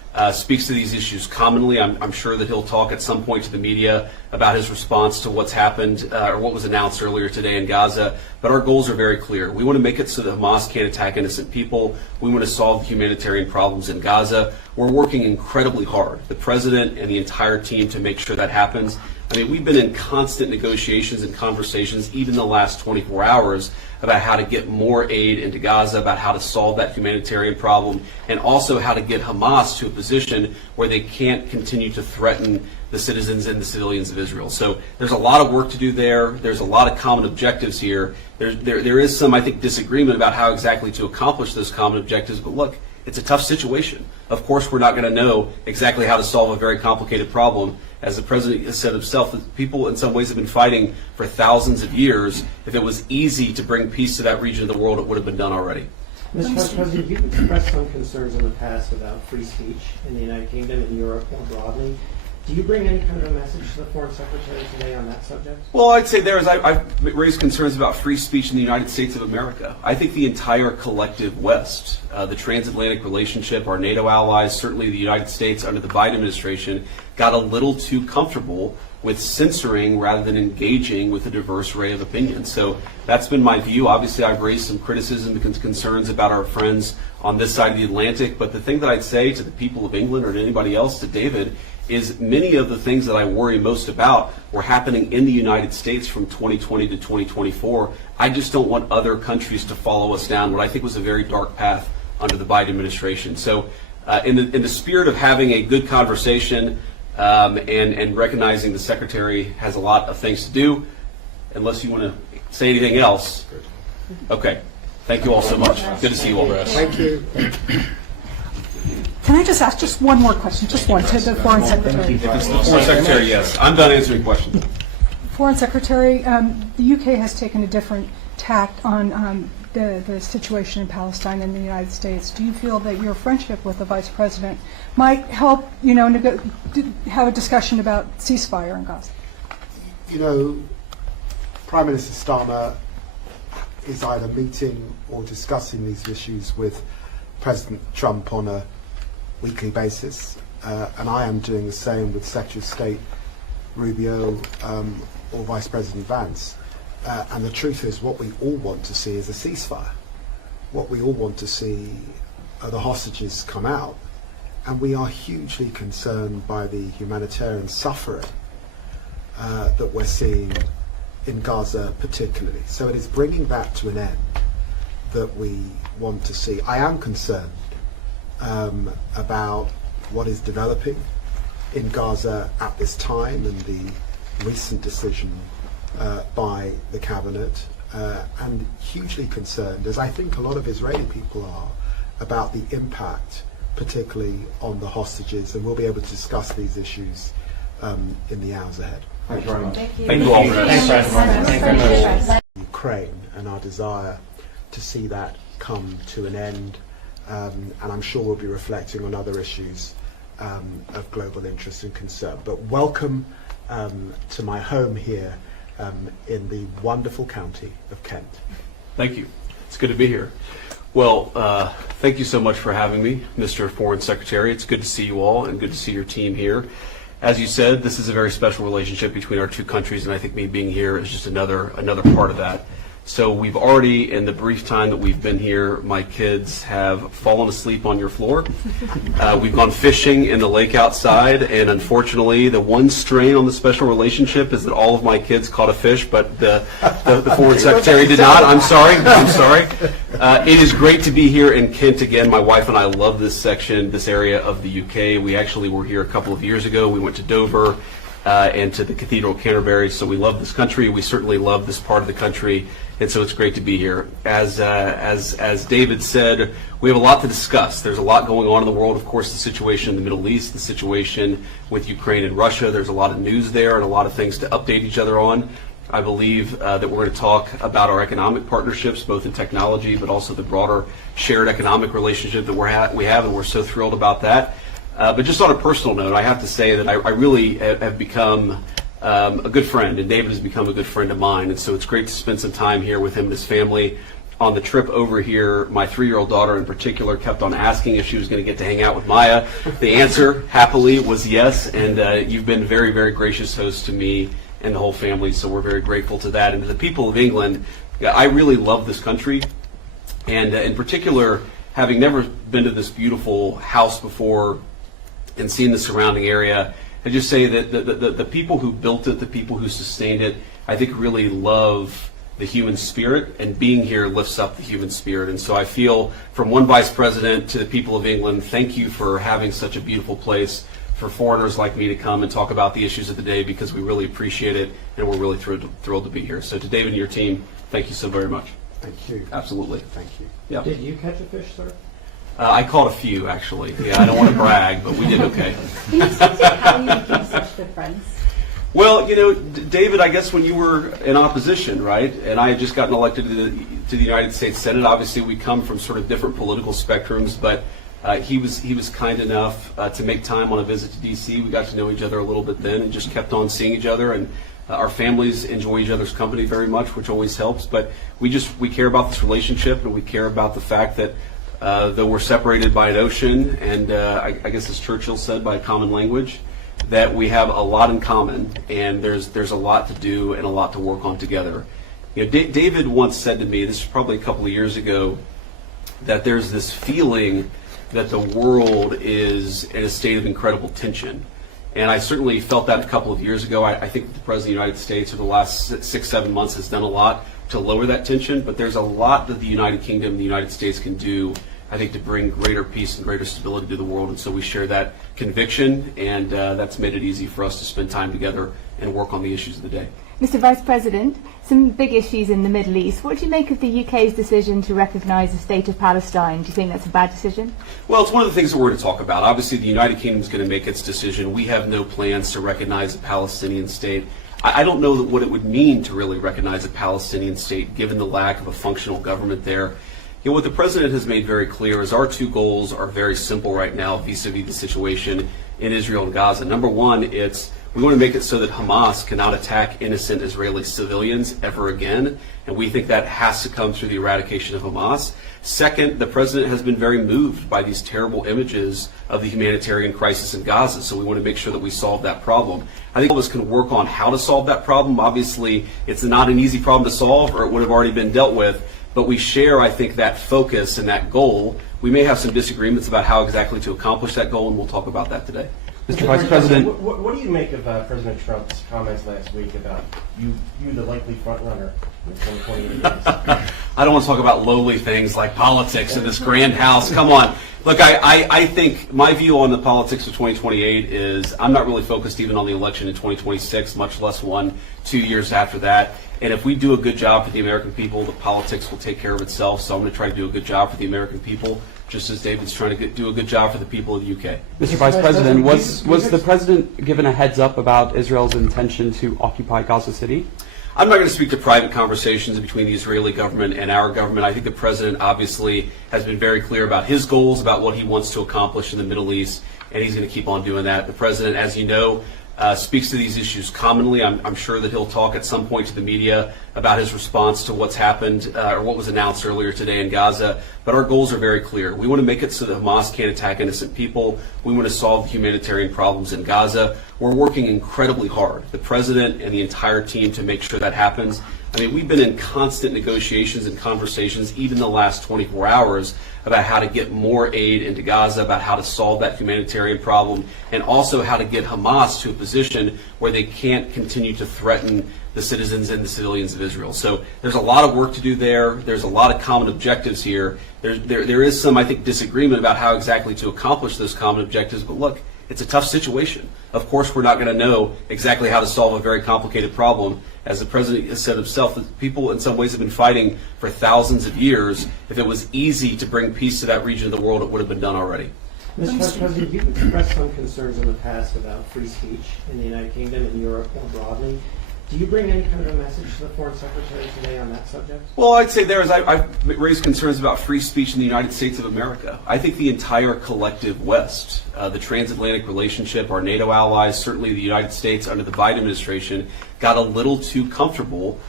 speaks to these issues commonly. I'm sure that he'll talk at some point to the media about his response to what's happened or what was announced earlier today in Gaza. But our goals are very clear. We want to make it so that Hamas can't attack innocent people. We want to solve the humanitarian problems in Gaza. We're working incredibly hard, the president and the entire team, to make sure that happens. I mean, we've been in constant negotiations and conversations, even the last 24 hours, about how to get more aid into Gaza, about how to solve that humanitarian problem, and also how to get Hamas to a position where they can't continue to threaten the citizens and the civilians of Israel. So there's a lot of work to do there. There's a lot of common objectives here. There is some, I think, disagreement about how exactly to accomplish those common objectives, but look, it's a tough situation. Of course, we're not going to know exactly how to solve a very complicated problem. As the president has said himself, that people in some ways have been fighting for thousands of years. If it was easy to bring peace to that region of the world, it would have been done already. Mr. Vice President, you've expressed some concerns in the past about free speech in the United Kingdom and Europe more broadly. Do you bring any kind of a message to the Foreign Secretary today on that subject? Well, I'd say I've raised concerns about free speech in the United States of America. I think the entire collective West, the transatlantic relationship, our NATO allies, certainly the United States under the Biden administration, got a little too comfortable with censoring rather than engaging with a diverse array of opinions. So that's been my view. Obviously, I've raised some criticism and concerns about our friends on this side of the Atlantic. But the thing that I'd say to the people of England or to anybody else, to David, is many of the things that I worry most about were happening in the United States from 2020 to 2024. I just don't want other countries to follow us down what I think was a very dark path under the Biden administration. So in the spirit of having a good conversation and recognizing the Secretary has a lot of things to do, unless you want to say anything else. Okay. Thank you all so much. Good to see you all. Thank you. Can I just ask just one more question, just one, to the Foreign Secretary? If it's the Foreign Secretary, yes. I'm done answering questions. Foreign Secretary, the UK has taken a different tact on the situation in Palestine and the United States. Do you feel that your friendship with the Vice President might help, have a discussion about ceasefire in Gaza? Prime Minister Starmer is either meeting or discussing these issues with President Trump on a weekly basis, and I am doing the same with Secretary of State Rubio or Vice President Vance. And the truth is, what we all want to see is a ceasefire. What we all want to see are the hostages come out, and we are hugely concerned by the humanitarian suffering that we're seeing in Gaza particularly. So it is bringing that to an end that we want to see. I am concerned about what is developing in Gaza at this time and the recent decision by the cabinet, and hugely concerned, as I think a lot of Israeli people are, about the impact, particularly on the hostages, and we'll be able to discuss these issues in the hours ahead. Thank you very much. Thank you all. Ukraine and our desire to see that come to an end, and I'm sure we'll be reflecting on other issues of global interest and concern. But welcome to my home here in the wonderful county of Kent. Thank you. It's good to be here. Well, thank you so much for having me, Mr. Foreign Secretary. It's good to see you all and good to see your team here. As you said, this is a very special relationship between our two countries, and I think me being here is just another part of that. So we've already, in the brief time that we've been here, my kids have fallen asleep on your floor. We've gone fishing in the lake outside, and unfortunately, the one strain on the special relationship is that all of my kids caught a fish, but the Foreign Secretary did not. I'm sorry. It is great to be here in Kent again. My wife and I love this section, this area of the UK. We actually were here a couple of years ago. We went to Dover and to the Cathedral of Canterbury, so we love this country. We certainly love this part of the country. And so it's great to be here. As David said, we have a lot to discuss. There's a lot going on in the world. Of course, the situation in the Middle East, the situation with Ukraine and Russia. There's a lot of news there and a lot of things to update each other on. I believe that we're going to talk about our economic partnerships, both in technology, but also the broader shared economic relationship that we have, and we're so thrilled about that. But just on a personal note, I have to say that I really have become a good friend, and David has become a good friend of mine, and so it's great to spend some time here with him and his family. on the trip over here, my 3-year-old daughter in particular kept on asking if she was going to get to hang out with Maya. The answer, happily, was yes, and you've been very, very gracious host to me and the whole family, so we're very grateful to that. And to the people of England, I really love this country, and in particular, having never been to this beautiful house before and seen the surrounding area, I just say that the people who built it, the people who sustained it, I think really love the human spirit, and being here lifts up the human spirit. And so I feel, from one vice president to the people of England, thank you for having such a beautiful place for foreigners like me to come and talk about the issues of the day, because we really appreciate it and we're really thrilled to be here. So to David and your team, thank you so very much. Thank you. Absolutely. Thank you. Yeah. Did you catch a fish, sir? I caught a few, actually. Yeah, I don't want to brag, but we did okay. Can you speak to how you became such good friends? Well, you know, David, I guess when you were in opposition, right, and I had just gotten elected to the United States Senate, obviously we come from sort of different political spectrums, but he was kind enough to make time on a visit to D.C. We got to know each other a little bit then and just kept on seeing each other, and our families enjoy each other's company very much, which always helps. But we care about this relationship, and we care about the fact that though we're separated by an ocean, and I guess as Churchill said, by a common language, that we have a lot in common, and there's a lot to do and a lot to work on together. You know, David once said to me, this was probably a couple of years ago, that there's this feeling that the world is in a state of incredible tension. And I certainly felt that a couple of years ago. I think that the President of the United States over the last 6-7 months has done a lot to lower that tension, but there's a lot that the United Kingdom and the United States can do, I think, to bring greater peace and greater stability to the world. And so we share that conviction, and that's made it easy for us to spend time together and work on the issues of the day. Mr. Vice President, some big issues in the Middle East. What do you make of the UK's decision to recognise the state of Palestine? Do you think that's a bad decision? Well, it's one of the things that we're going to talk about. Obviously, the United Kingdom is going to make its decision. We have no plans to recognize a Palestinian state. I don't know what it would mean to really recognize a Palestinian state, given the lack of a functional government there. You know, what the President has made very clear is our two goals are very simple right now vis-a-vis the situation in Israel and Gaza. Number one, we want to make it so that Hamas cannot attack innocent Israeli civilians ever again, and we think that has to come through the eradication of Hamas. Second, the President has been very moved by these terrible images of the humanitarian crisis in Gaza, so we want to make sure that we solve that problem. I think all of us can work on how to solve that problem. Obviously, it's not an easy problem to solve, or it would have already been dealt with, but we share, I think, that focus and that goal. We may have some disagreements about how exactly to accomplish that goal, and we'll talk about that today. Mr. Vice President. What do you make of President Trump's comments last week about you the likely front runner in 2028? I don't want to talk about lowly things like politics in this grand house. Come on. Look, I think my view on the politics of 2028 is I'm not really focused even on the election in 2026, much less 1-2 years after that. And if we do a good job for the American people, the politics will take care of itself. So I'm going to try to do a good job for the American people, just as David's trying to do a good job for the people of the UK. Mr. Vice President, was the President given a heads up about Israel's intention to occupy Gaza City? I'm not going to speak to private conversations between the Israeli government and our government. I think the President obviously has been very clear about his goals, about what he wants to accomplish in the Middle East, and he's going to keep on doing that. The President, as you know, speaks to these issues commonly. I'm sure that he'll talk at some point to the media about his response to what's happened or what was announced earlier today in Gaza. But our goals are very clear. We want to make it so that Hamas can't attack innocent people. We want to solve the humanitarian problems in Gaza. We're working incredibly hard, the President and the entire team, to make sure that happens. I mean, we've been in constant negotiations and conversations, even the last 24 hours, about how to get more aid into Gaza, about how to solve that humanitarian problem, and also how to get Hamas to a position where they can't continue to threaten the citizens and the civilians of Israel. So there's a lot of work to do there. There's a lot of common objectives here. There is some, I think, disagreement about how exactly to accomplish those common objectives, but look, it's a tough situation. Of course, we're not going to know exactly how to solve a very complicated problem. As the President has said himself, that people in some ways have been fighting for thousands of years. If it was easy to bring peace to that region of the world, it would have been done already. Mr. Vice President, you've expressed some concerns in the past about free speech in the United Kingdom and Europe more broadly. Do you bring any kind of a message to the Foreign Secretary today on that subject? Well, I'd say I've raised concerns about free speech in the United States of America. I think the entire collective West, the transatlantic relationship, our NATO allies, certainly the United States under the Biden administration, got a little too comfortable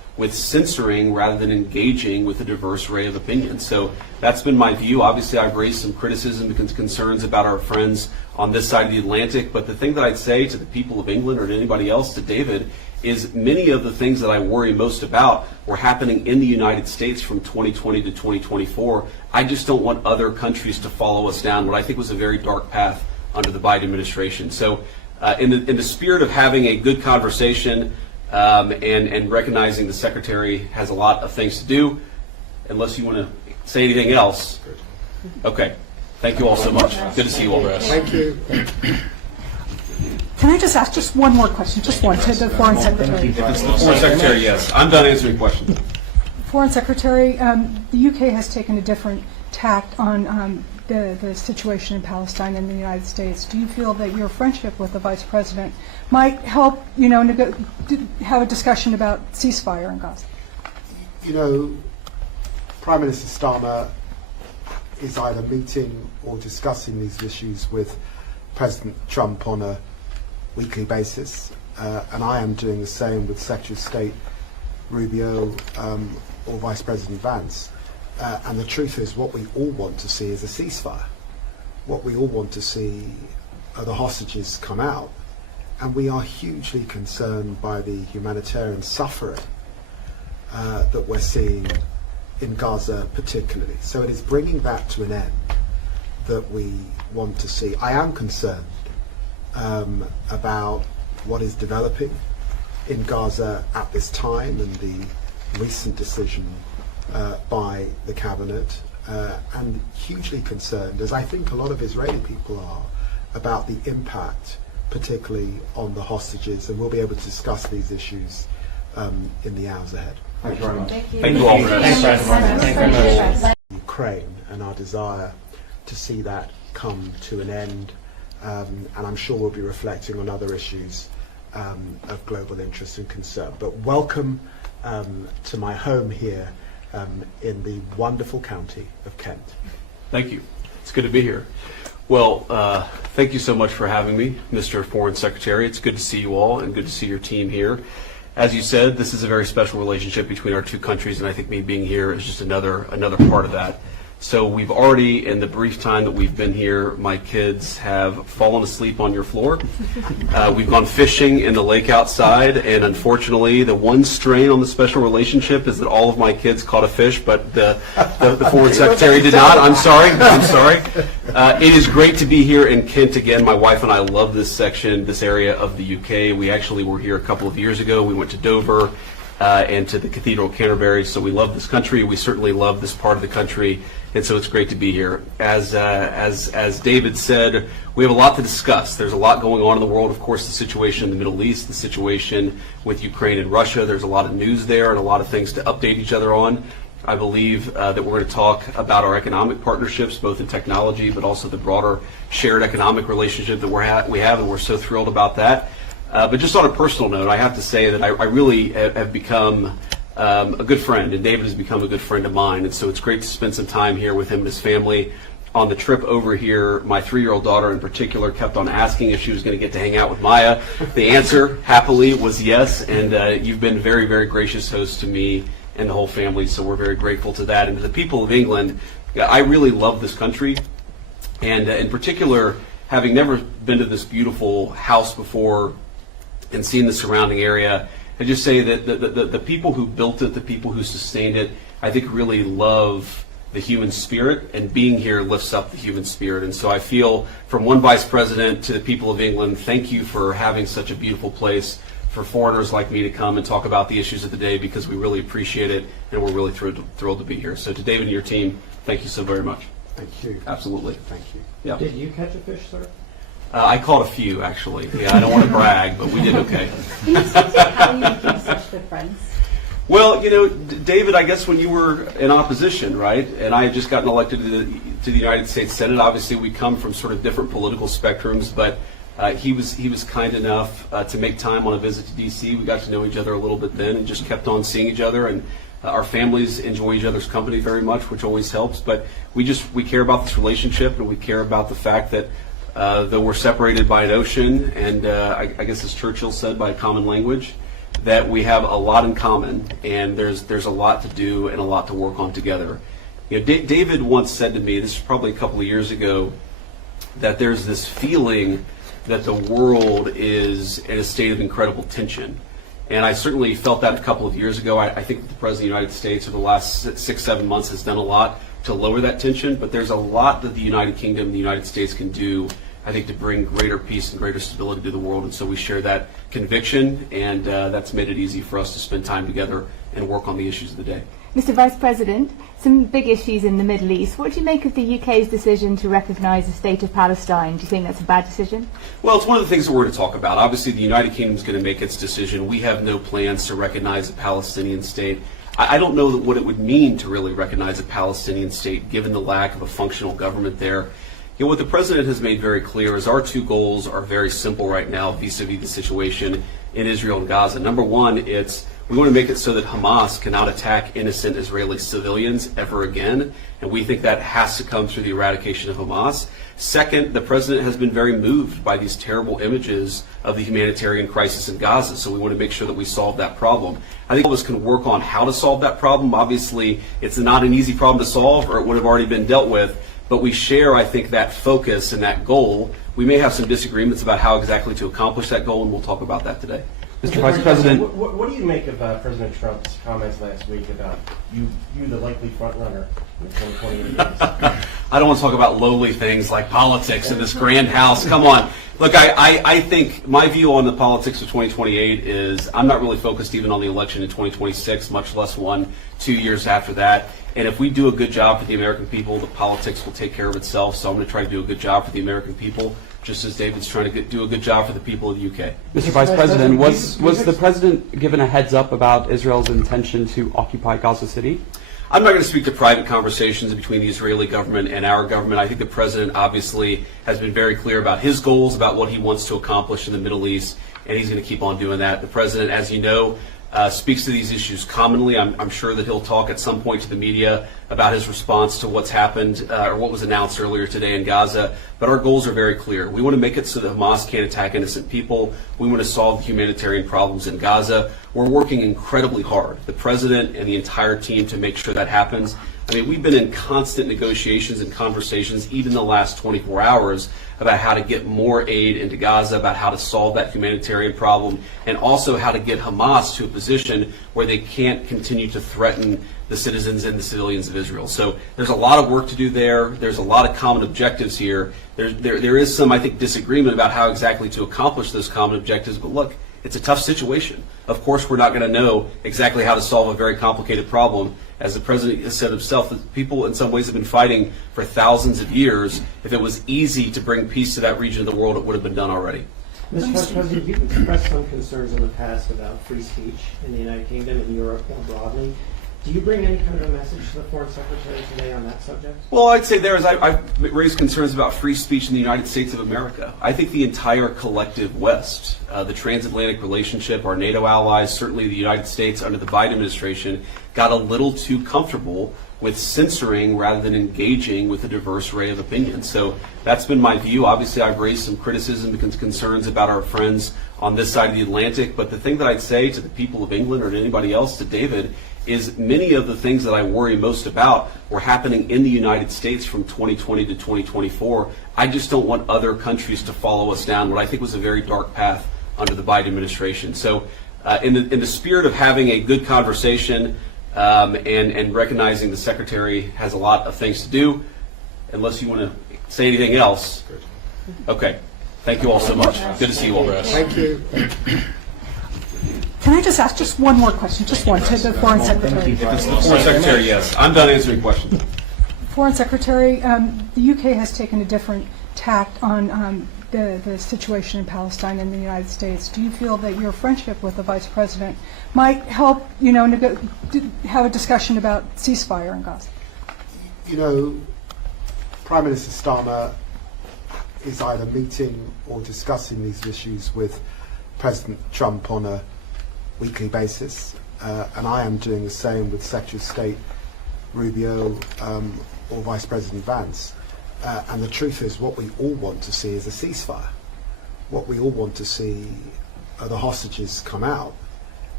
with censoring rather than engaging with a diverse array of opinions. So that's been my view. Obviously, I've raised some criticism and concerns about our friends on this side of the Atlantic, but the thing that I'd say to the people of England or to anybody else, to David, is many of the things that I worry most about were happening in the United States from 2020 to 2024. I just don't want other countries to follow us down what I think was a very dark path under the Biden administration. So in the spirit of having a good conversation and recognizing the Secretary has a lot of things to do, unless you want to say anything else. Okay. Thank you all so much. Good to see you all. Thank you. Can I just ask just one more question, just one, to the Foreign Secretary? If it's the Foreign Secretary, yes. I'm done answering questions. Foreign Secretary, the UK has taken a different tact on the situation in Palestine and the United States. Do you feel that your friendship with the Vice President might help, have a discussion about ceasefire in Gaza? Prime Minister Starmer is either meeting or discussing these issues with President Trump on a weekly basis, and I am doing the same with Secretary of State Rubio or Vice President Vance. And the truth is, what we all want to see is a ceasefire. What we all want to see are the hostages come out, and we are hugely concerned by the humanitarian suffering that we're seeing in Gaza particularly. So it is bringing that to an end that we want to see. I am concerned about what is developing in Gaza at this time and the recent decision by the cabinet, and hugely concerned, as I think a lot of Israeli people are, about the impact, particularly on the hostages, and we'll be able to discuss these issues in the hours ahead. Thank you very much. Thank you all. Ukraine and our desire to see that come to an end, and I'm sure we'll be reflecting on other issues of global interest and concern. But welcome to my home here in the wonderful county of Kent. Thank you. It's good to be here. Well, thank you so much for having me, Mr. Foreign Secretary. It's good to see you all and good to see your team here. As you said, this is a very special relationship between our two countries, and I think me being here is just another part of that. So we've already, in the brief time that we've been here, my kids have fallen asleep on your floor. We've gone fishing in the lake outside, and unfortunately, the one strain on the special relationship is that all of my kids caught a fish, but the Foreign Secretary did not. I'm sorry. It is great to be here in Kent again. My wife and I love this section, this area of the UK. We actually were here a couple of years ago. We went to Dover and to the Cathedral of Canterbury, so we love this country. We certainly love this part of the country. And so it's great to be here. As David said, we have a lot to discuss. There's a lot going on in the world. Of course, the situation in the Middle East, the situation with Ukraine and Russia. There's a lot of news there and a lot of things to update each other on. I believe that we're going to talk about our economic partnerships, both in technology, but also the broader shared economic relationship that we have, and we're so thrilled about that. But just on a personal note, I have to say that I really have become a good friend, and David has become a good friend of mine, and so it's great to spend some time here with him and his family. On the trip over here, my 3-year-old daughter in particular kept on asking if she was going to get to hang out with Maya. The answer, happily, was yes, and you've been very, very gracious host to me and the whole family, so we're very grateful to that. And to the people of England, I really love this country, and in particular, having never been to this beautiful house before and seen the surrounding area, I just say that the people who built it, the people who sustained it, I think really love the human spirit, and being here lifts up the human spirit. And so I feel, from one vice president to the people of England, thank you for having such a beautiful place for foreigners like me to come and talk about the issues of the day, because we really appreciate it, and we're really thrilled to be here. So to David and your team, thank you so very much. Thank you. Absolutely. Thank you. Yeah. Did you catch a fish, sir? I caught a few, actually. Yeah, I don't want to brag, but we did okay. Can you speak to how you became such good friends? Well, David, I guess when you were in opposition, right, and I had just gotten elected to the United States Senate, obviously we come from sort of different political spectrums, but he was kind enough to make time on a visit to D.C. We got to know each other a little bit then and just kept on seeing each other, and our families enjoy each other's company very much, which always helps, but we care about this relationship, and we care about the fact that though we're separated by an ocean and I guess as Churchill said, by a common language, that we have a lot in common, and there's a lot to do and a lot to work on together. You know, David once said to me, this was probably a couple of years ago, that there's this feeling that the world is in a state of incredible tension. And I certainly felt that a couple of years ago. I think the President of the United States over the last 6-7 months has done a lot to lower that tension, but there's a lot that the United Kingdom and the United States can do, I think, to bring greater peace and greater stability to the world. And so we share that conviction, and that's made it easy for us to spend time together and work on the issues of the day. Mr. Vice President, some big issues in the Middle East. What do you make of the UK's decision to recognise the state of Palestine? Do you think that's a bad decision? Well, it's one of the things that we're going to talk about. Obviously, the United Kingdom is going to make its decision. We have no plans to recognize a Palestinian state. I don't know what it would mean to really recognize a Palestinian state, given the lack of a functional government there. You know, what the President has made very clear is our two goals are very simple right now vis-a-vis the situation in Israel and Gaza. Number one, we want to make it so that Hamas cannot attack innocent Israeli civilians ever again, and we think that has to come through the eradication of Hamas. Second, the President has been very moved by these terrible images of the humanitarian crisis in Gaza, so we want to make sure that we solve that problem. I think all of us can work on how to solve that problem. Obviously, it's not an easy problem to solve, or it would have already been dealt with, but we share, I think, that focus and that goal. We may have some disagreements about how exactly to accomplish that goal, and we'll talk about that today. Mr. Vice President, what do you make of President Trump's comments last week about you the likely front runner in the 2020 race? I don't want to talk about lowly things like politics in this grand house. Come on. Look, I think my view on the politics of 2028 is I'm not really focused even on the election in 2026, much less 1-2 years after that. And if we do a good job for the American people, the politics will take care of itself. So I'm going to try to do a good job for the American people, just as David's trying to do a good job for the people of the UK. Mr. Vice President, was the President given a heads up about Israel's intention to occupy Gaza City? I'm not going to speak to private conversations between the Israeli government and our government. I think the President obviously has been very clear about his goals, about what he wants to accomplish in the Middle East, and he's going to keep on doing that. The President, as you know, speaks to these issues commonly. I'm sure that he'll talk at some point to the media about his response to what's happened or what was announced earlier today in Gaza. But our goals are very clear. We want to make it so that Hamas can't attack innocent people. We want to solve the humanitarian problems in Gaza. We're working incredibly hard, the President and the entire team, to make sure that happens. I mean, we've been in constant negotiations and conversations, even the last 24 hours, about how to get more aid into Gaza, about how to solve that humanitarian problem, and also how to get Hamas to a position where they can't continue to threaten the citizens and the civilians of Israel. So there's a lot of work to do there. There's a lot of common objectives here. There is some, I think, disagreement about how exactly to accomplish those common objectives, but look, it's a tough situation. Of course, we're not going to know exactly how to solve a very complicated problem. As the President has said himself, that people in some ways have been fighting for thousands of years. If it was easy to bring peace to that region of the world, it would have been done already. Mr. Vice President, you've expressed some concerns in the past about free speech in the United Kingdom and Europe more broadly. Do you bring any kind of a message to the Foreign Secretary today on that subject? Well, I'd say I've raised concerns about free speech in the United States of America. I think the entire collective West, the transatlantic relationship, our NATO allies, certainly the United States under the Biden administration, got a little too comfortable with censoring rather than engaging with a diverse array of opinions. So that's been my view. Obviously, I've raised some criticism and concerns about our friends on this side of the Atlantic. But the thing that I'd say to the people of England or to anybody else, to David, is many of the things that I worry most about were happening in the United States from 2020 to 2024. I just don't want other countries to follow us down what I think was a very dark path under the Biden administration. So in the spirit of having a good conversation and recognizing the Secretary has a lot of things to do, unless you want to say anything else. Okay. Thank you all so much. Good to see you all. Thank you. Can I just ask just one more question, just one, to the Foreign Secretary? If it's the Foreign Secretary, yes. I'm done answering questions. Foreign Secretary, the UK has taken a different tact on the situation in Palestine and the United States. Do you feel that your friendship with the Vice President might help, have a discussion about ceasefire in Gaza? You know, Prime Minister Starmer is either meeting or discussing these issues with President Trump on a weekly basis, and I am doing the same with Secretary of State Rubio or Vice President Vance. And the truth is, what we all want to see is a ceasefire. What we all want to see are the hostages come out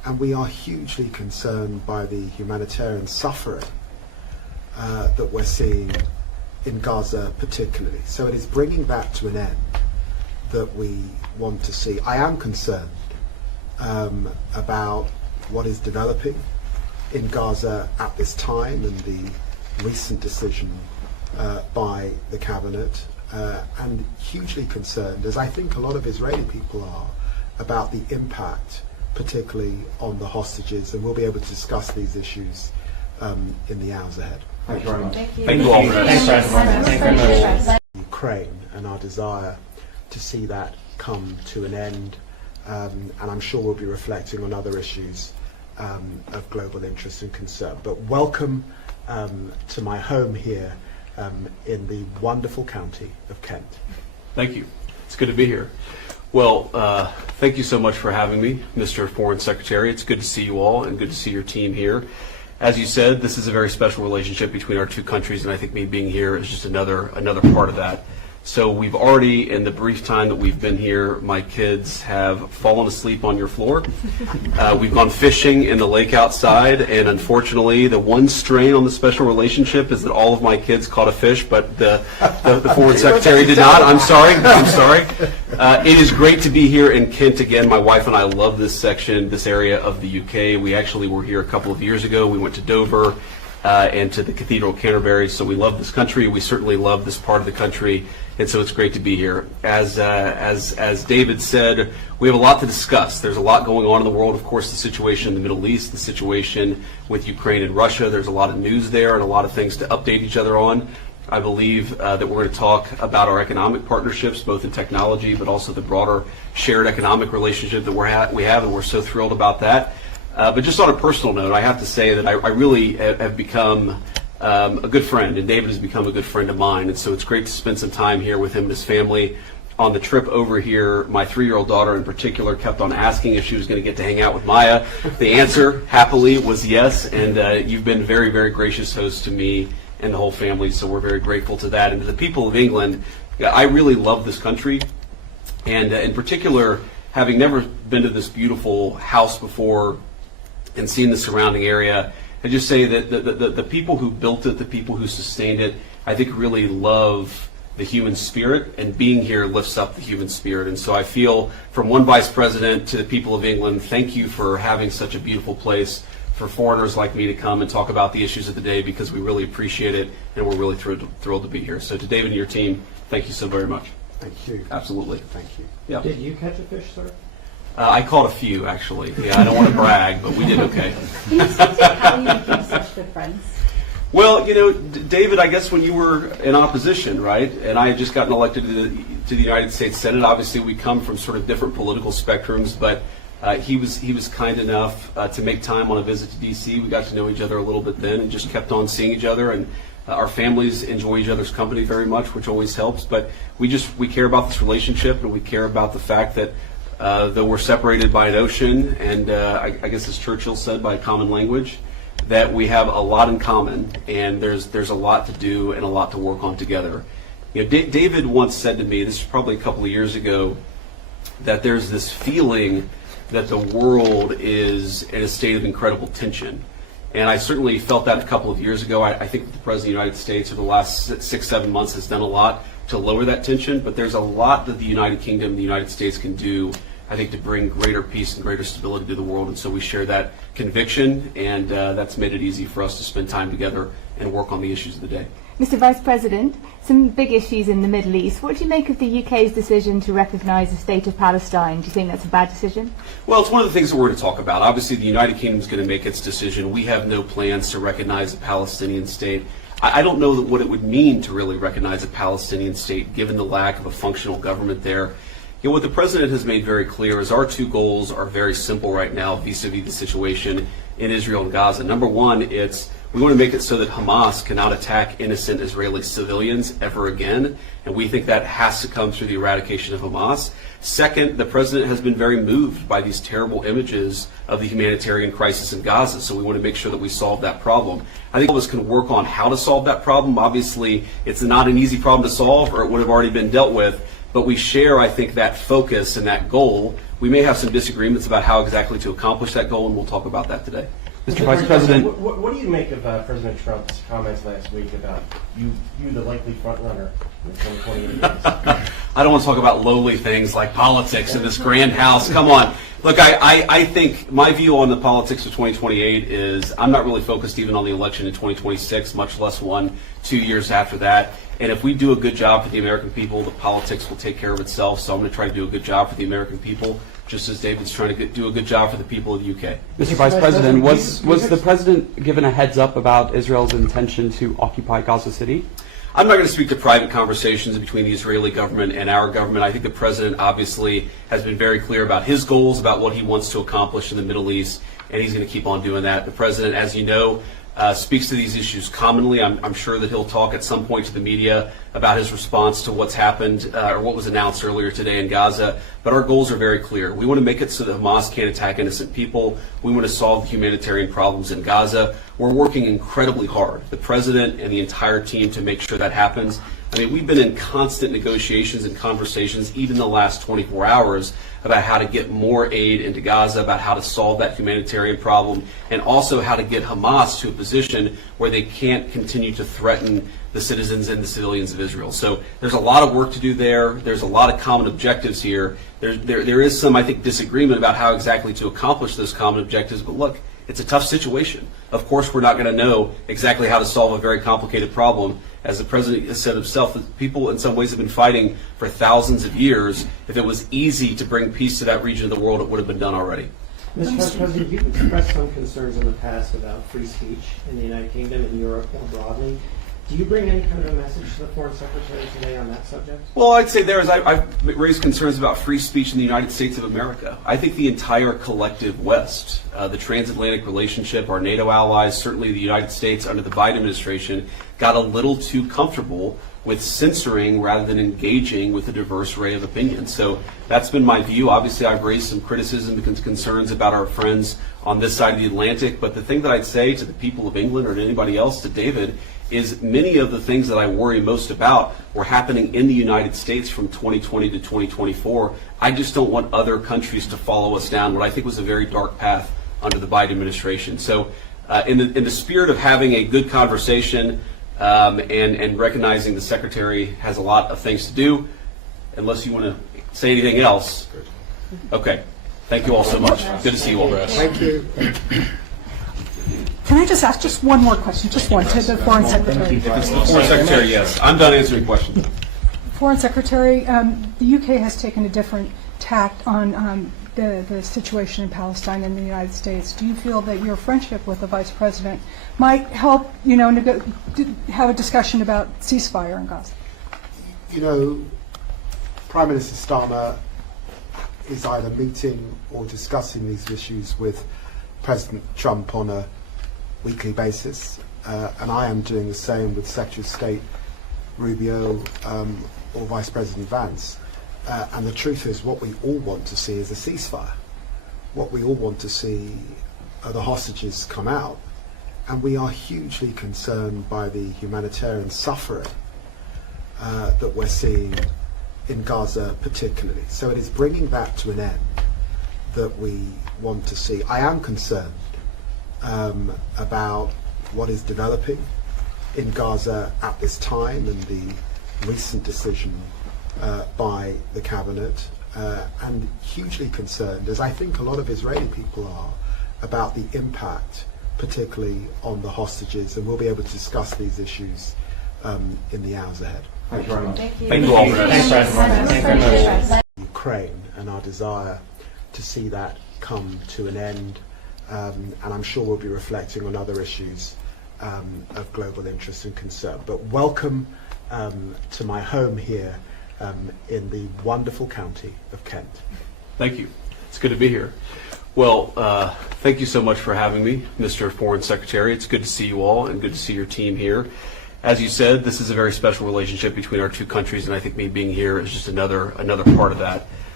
and we are hugely concerned by the humanitarian suffering that we're seeing in Gaza particularly. So it is bringing that to an end that we want to see. I am concerned about what is developing in Gaza at this time and the recent decision by the cabinet, and hugely concerned, as I think a lot of Israeli people are, about the impact, particularly on the hostages, and we'll be able to discuss these issues in the hours ahead. Thank you very much. Thank you. Thank you all. Thank you. Ukraine and our desire to see that come to an end, and I'm sure we'll be reflecting on other issues of global interest and concern. But welcome to my home here in the wonderful county of Kent. Thank you. It's good to be here. Well, thank you so much for having me, Mr. Foreign Secretary. It's good to see you all and good to see your team here. As you said, this is a very special relationship between our two countries, and I think me being here is just another part of that. So we've already, in the brief time that we've been here, my kids have fallen asleep on your floor. We've gone fishing in the lake outside, and unfortunately, the one strain on the special relationship is that all of my kids caught a fish, but the Foreign Secretary did not. I'm sorry. It is great to be here in Kent again. My wife and I love this section, this area of the UK. We actually were here a couple of years ago. We went to Dover and to the Cathedral of Canterbury, so we love this country. We certainly love this part of the country, and so it's great to be here. As David said, we have a lot to discuss. There's a lot going on in the world. Of course, the situation in the Middle East, the situation with Ukraine and Russia. There's a lot of news there and a lot of things to update each other on. I believe that we're going to talk about our economic partnerships, both in technology, but also the broader shared economic relationship that we have, and we're so thrilled about that. But just on a personal note, I have to say that I really have become a good friend, and David has become a good friend of mine, and so it's great to spend some time here with him and his family. On the trip over here, my 3-year-old daughter in particular kept on asking if she was going to get to hang out with Maya. The answer, happily, was yes, and you've been very, very gracious hosts to me and the whole family, so we're very grateful to that. And to the people of England, I really love this country, and in particular, having never been to this beautiful house before and seen the surrounding area, I just say that the people who built it, the people who sustained it, I think really love the human spirit, and being here lifts up the human spirit. And so I feel, from one vice president to the people of England, thank you for having such a beautiful place for foreigners like me to come and talk about the issues of the day, because we really appreciate it, and we're really thrilled to be here. So to David and your team, thank you so very much. Thank you. Absolutely. Thank you. Yep. Did you catch a fish, sir? I caught a few, actually. Yeah, I don't want to brag, but we did okay. Can you speak to how you became such good friends? Well, you know, David, I guess when you were in opposition, right, and I had just gotten elected to the United States Senate, obviously we come from sort of different political spectrums, but he was kind enough to make time on a visit to D.C. We got to know each other a little bit then and just kept on seeing each other, and our families enjoy each other's company very much, which always helps. But we care about this relationship, and we care about the fact that though we're separated by an ocean, and I guess as Churchill said, by a common language, that we have a lot in common, and there's a lot to do and a lot to work on together. You know, David once said to me, this is probably a couple of years ago, that there's this feeling that the world is in a state of incredible tension. And I certainly felt that a couple of years ago. I think that the President of the United States over the last 6-7 months has done a lot to lower that tension, but there's a lot that the United Kingdom and the United States can do, I think, to bring greater peace and greater stability to the world. And so we share that conviction, and that's made it easy for us to spend time together and work on the issues of the day. Mr. Vice President, some big issues in the Middle East. What do you make of the UK's decision to recognise the state of Palestine? Do you think that's a bad decision? Well, it's one of the things that we're going to talk about. Obviously, the United Kingdom is going to make its decision. We have no plans to recognize a Palestinian state. I don't know what it would mean to really recognize a Palestinian state, given the lack of a functional government there. You know, what the President has made very clear is our two goals are very simple right now vis-a-vis the situation in Israel and Gaza. Number one, we want to make it so that Hamas cannot attack innocent Israeli civilians ever again, and we think that has to come through the eradication of Hamas. Second, the President has been very moved by these terrible images of the humanitarian crisis in Gaza, so we want to make sure that we solve that problem. I think all of us can work on how to solve that problem. Obviously, it's not an easy problem to solve, or it would have already been dealt with, but we share, I think, that focus and that goal. We may have some disagreements about how exactly to accomplish that goal, and we'll talk about that today. Mr. Vice President, what do you make of President Trump's comments last week about you the likely front runner in the 2020 race? I don't want to talk about lowly things like politics in this grand house. Come on. Look, I think my view on the politics of 2028 is I'm not really focused even on the election in 2026, much less 2 years after that. And if we do a good job for the American people, the politics will take care of itself. So I'm going to try to do a good job for the American people, just as David's trying to do a good job for the people of the UK. Mr. Vice President, was the President given a heads up about Israel's intention to occupy Gaza City? I'm not going to speak to private conversations between the Israeli government and our government. I think the President obviously has been very clear about his goals, about what he wants to accomplish in the Middle East, and he's going to keep on doing that. The President, as you know, speaks to these issues commonly. I'm sure that he'll talk at some point to the media about his response to what's happened or what was announced earlier today in Gaza. But our goals are very clear. We want to make it so that Hamas can't attack innocent people. We want to solve the humanitarian problems in Gaza. We're working incredibly hard, the President and the entire team, to make sure that happens. I mean, we've been in constant negotiations and conversations, even the last 24 hours, about how to get more aid into Gaza, about how to solve that humanitarian problem, and also how to get Hamas to a position where they can't continue to threaten the citizens and the civilians of Israel. So there's a lot of work to do there. There's a lot of common objectives here. There is some, I think, disagreement about how exactly to accomplish those common objectives, but look, it's a tough situation. Of course, we're not going to know exactly how to solve a very complicated problem. As the President has said himself, that people in some ways have been fighting for thousands of years. If it was easy to bring peace to that region of the world, it would have been done already. Mr. Vice President, you've expressed some concerns in the past about free speech in the United Kingdom and Europe more broadly. Do you bring any kind of a message to the Foreign Secretary today on that subject? Well, I'd say I've raised concerns about free speech in the United States of America. I think the entire collective West, the transatlantic relationship, our NATO allies, certainly the United States under the Biden administration, got a little too comfortable with censoring rather than engaging with a diverse array of opinions. So that's been my view. Obviously, I've raised some criticism and concerns about our friends on this side of the Atlantic. But the thing that I'd say to the people of England or to anybody else, to David, is many of the things that I worry most about were happening in the United States from 2020 to 2024. I just don't want other countries to follow us down what I think was a very dark path under the Biden administration. So in the spirit of having a good conversation and recognizing the Secretary has a lot of things to do, unless you want to say anything else. Okay. Thank you all so much. Good to see you all. Thank you. Can I just ask just one more question, just one, to the Foreign Secretary? If it's the Foreign Secretary, yes. I'm done answering questions. Foreign Secretary, the UK has taken a different tact on the situation in Palestine and the United States. Do you feel that your friendship with the Vice President might help, have a discussion about ceasefire in Gaza? Prime Minister Starmer is either meeting or discussing these issues with President Trump on a weekly basis, and I am doing the same with Secretary of State Rubio or Vice President Vance. And the truth is, what we all want to see is a ceasefire. What we all want to see are the hostages come out, and we are hugely concerned by the humanitarian suffering that we're seeing in Gaza particularly. So it is bringing that to an end that we want to see. I am concerned about what is developing in Gaza at this time and the recent decision by the cabinet, and hugely concerned, as I think a lot of Israeli people are, about the impact, particularly on the hostages, and we'll be able to discuss these issues in the hours ahead. Thank you very much. Thank you all. Thanks, Ukraine and our desire to see that come to an end, and I'm sure we'll be reflecting on other issues of global interest and concern. But welcome to my home here in the wonderful county of Kent. Thank you. It's good to be here. Well, thank you so much for having me, Mr. Foreign Secretary. It's good to see you all and good to see your team here. As you said, this is a very special relationship between our two countries, and I think me being here is just another part of that.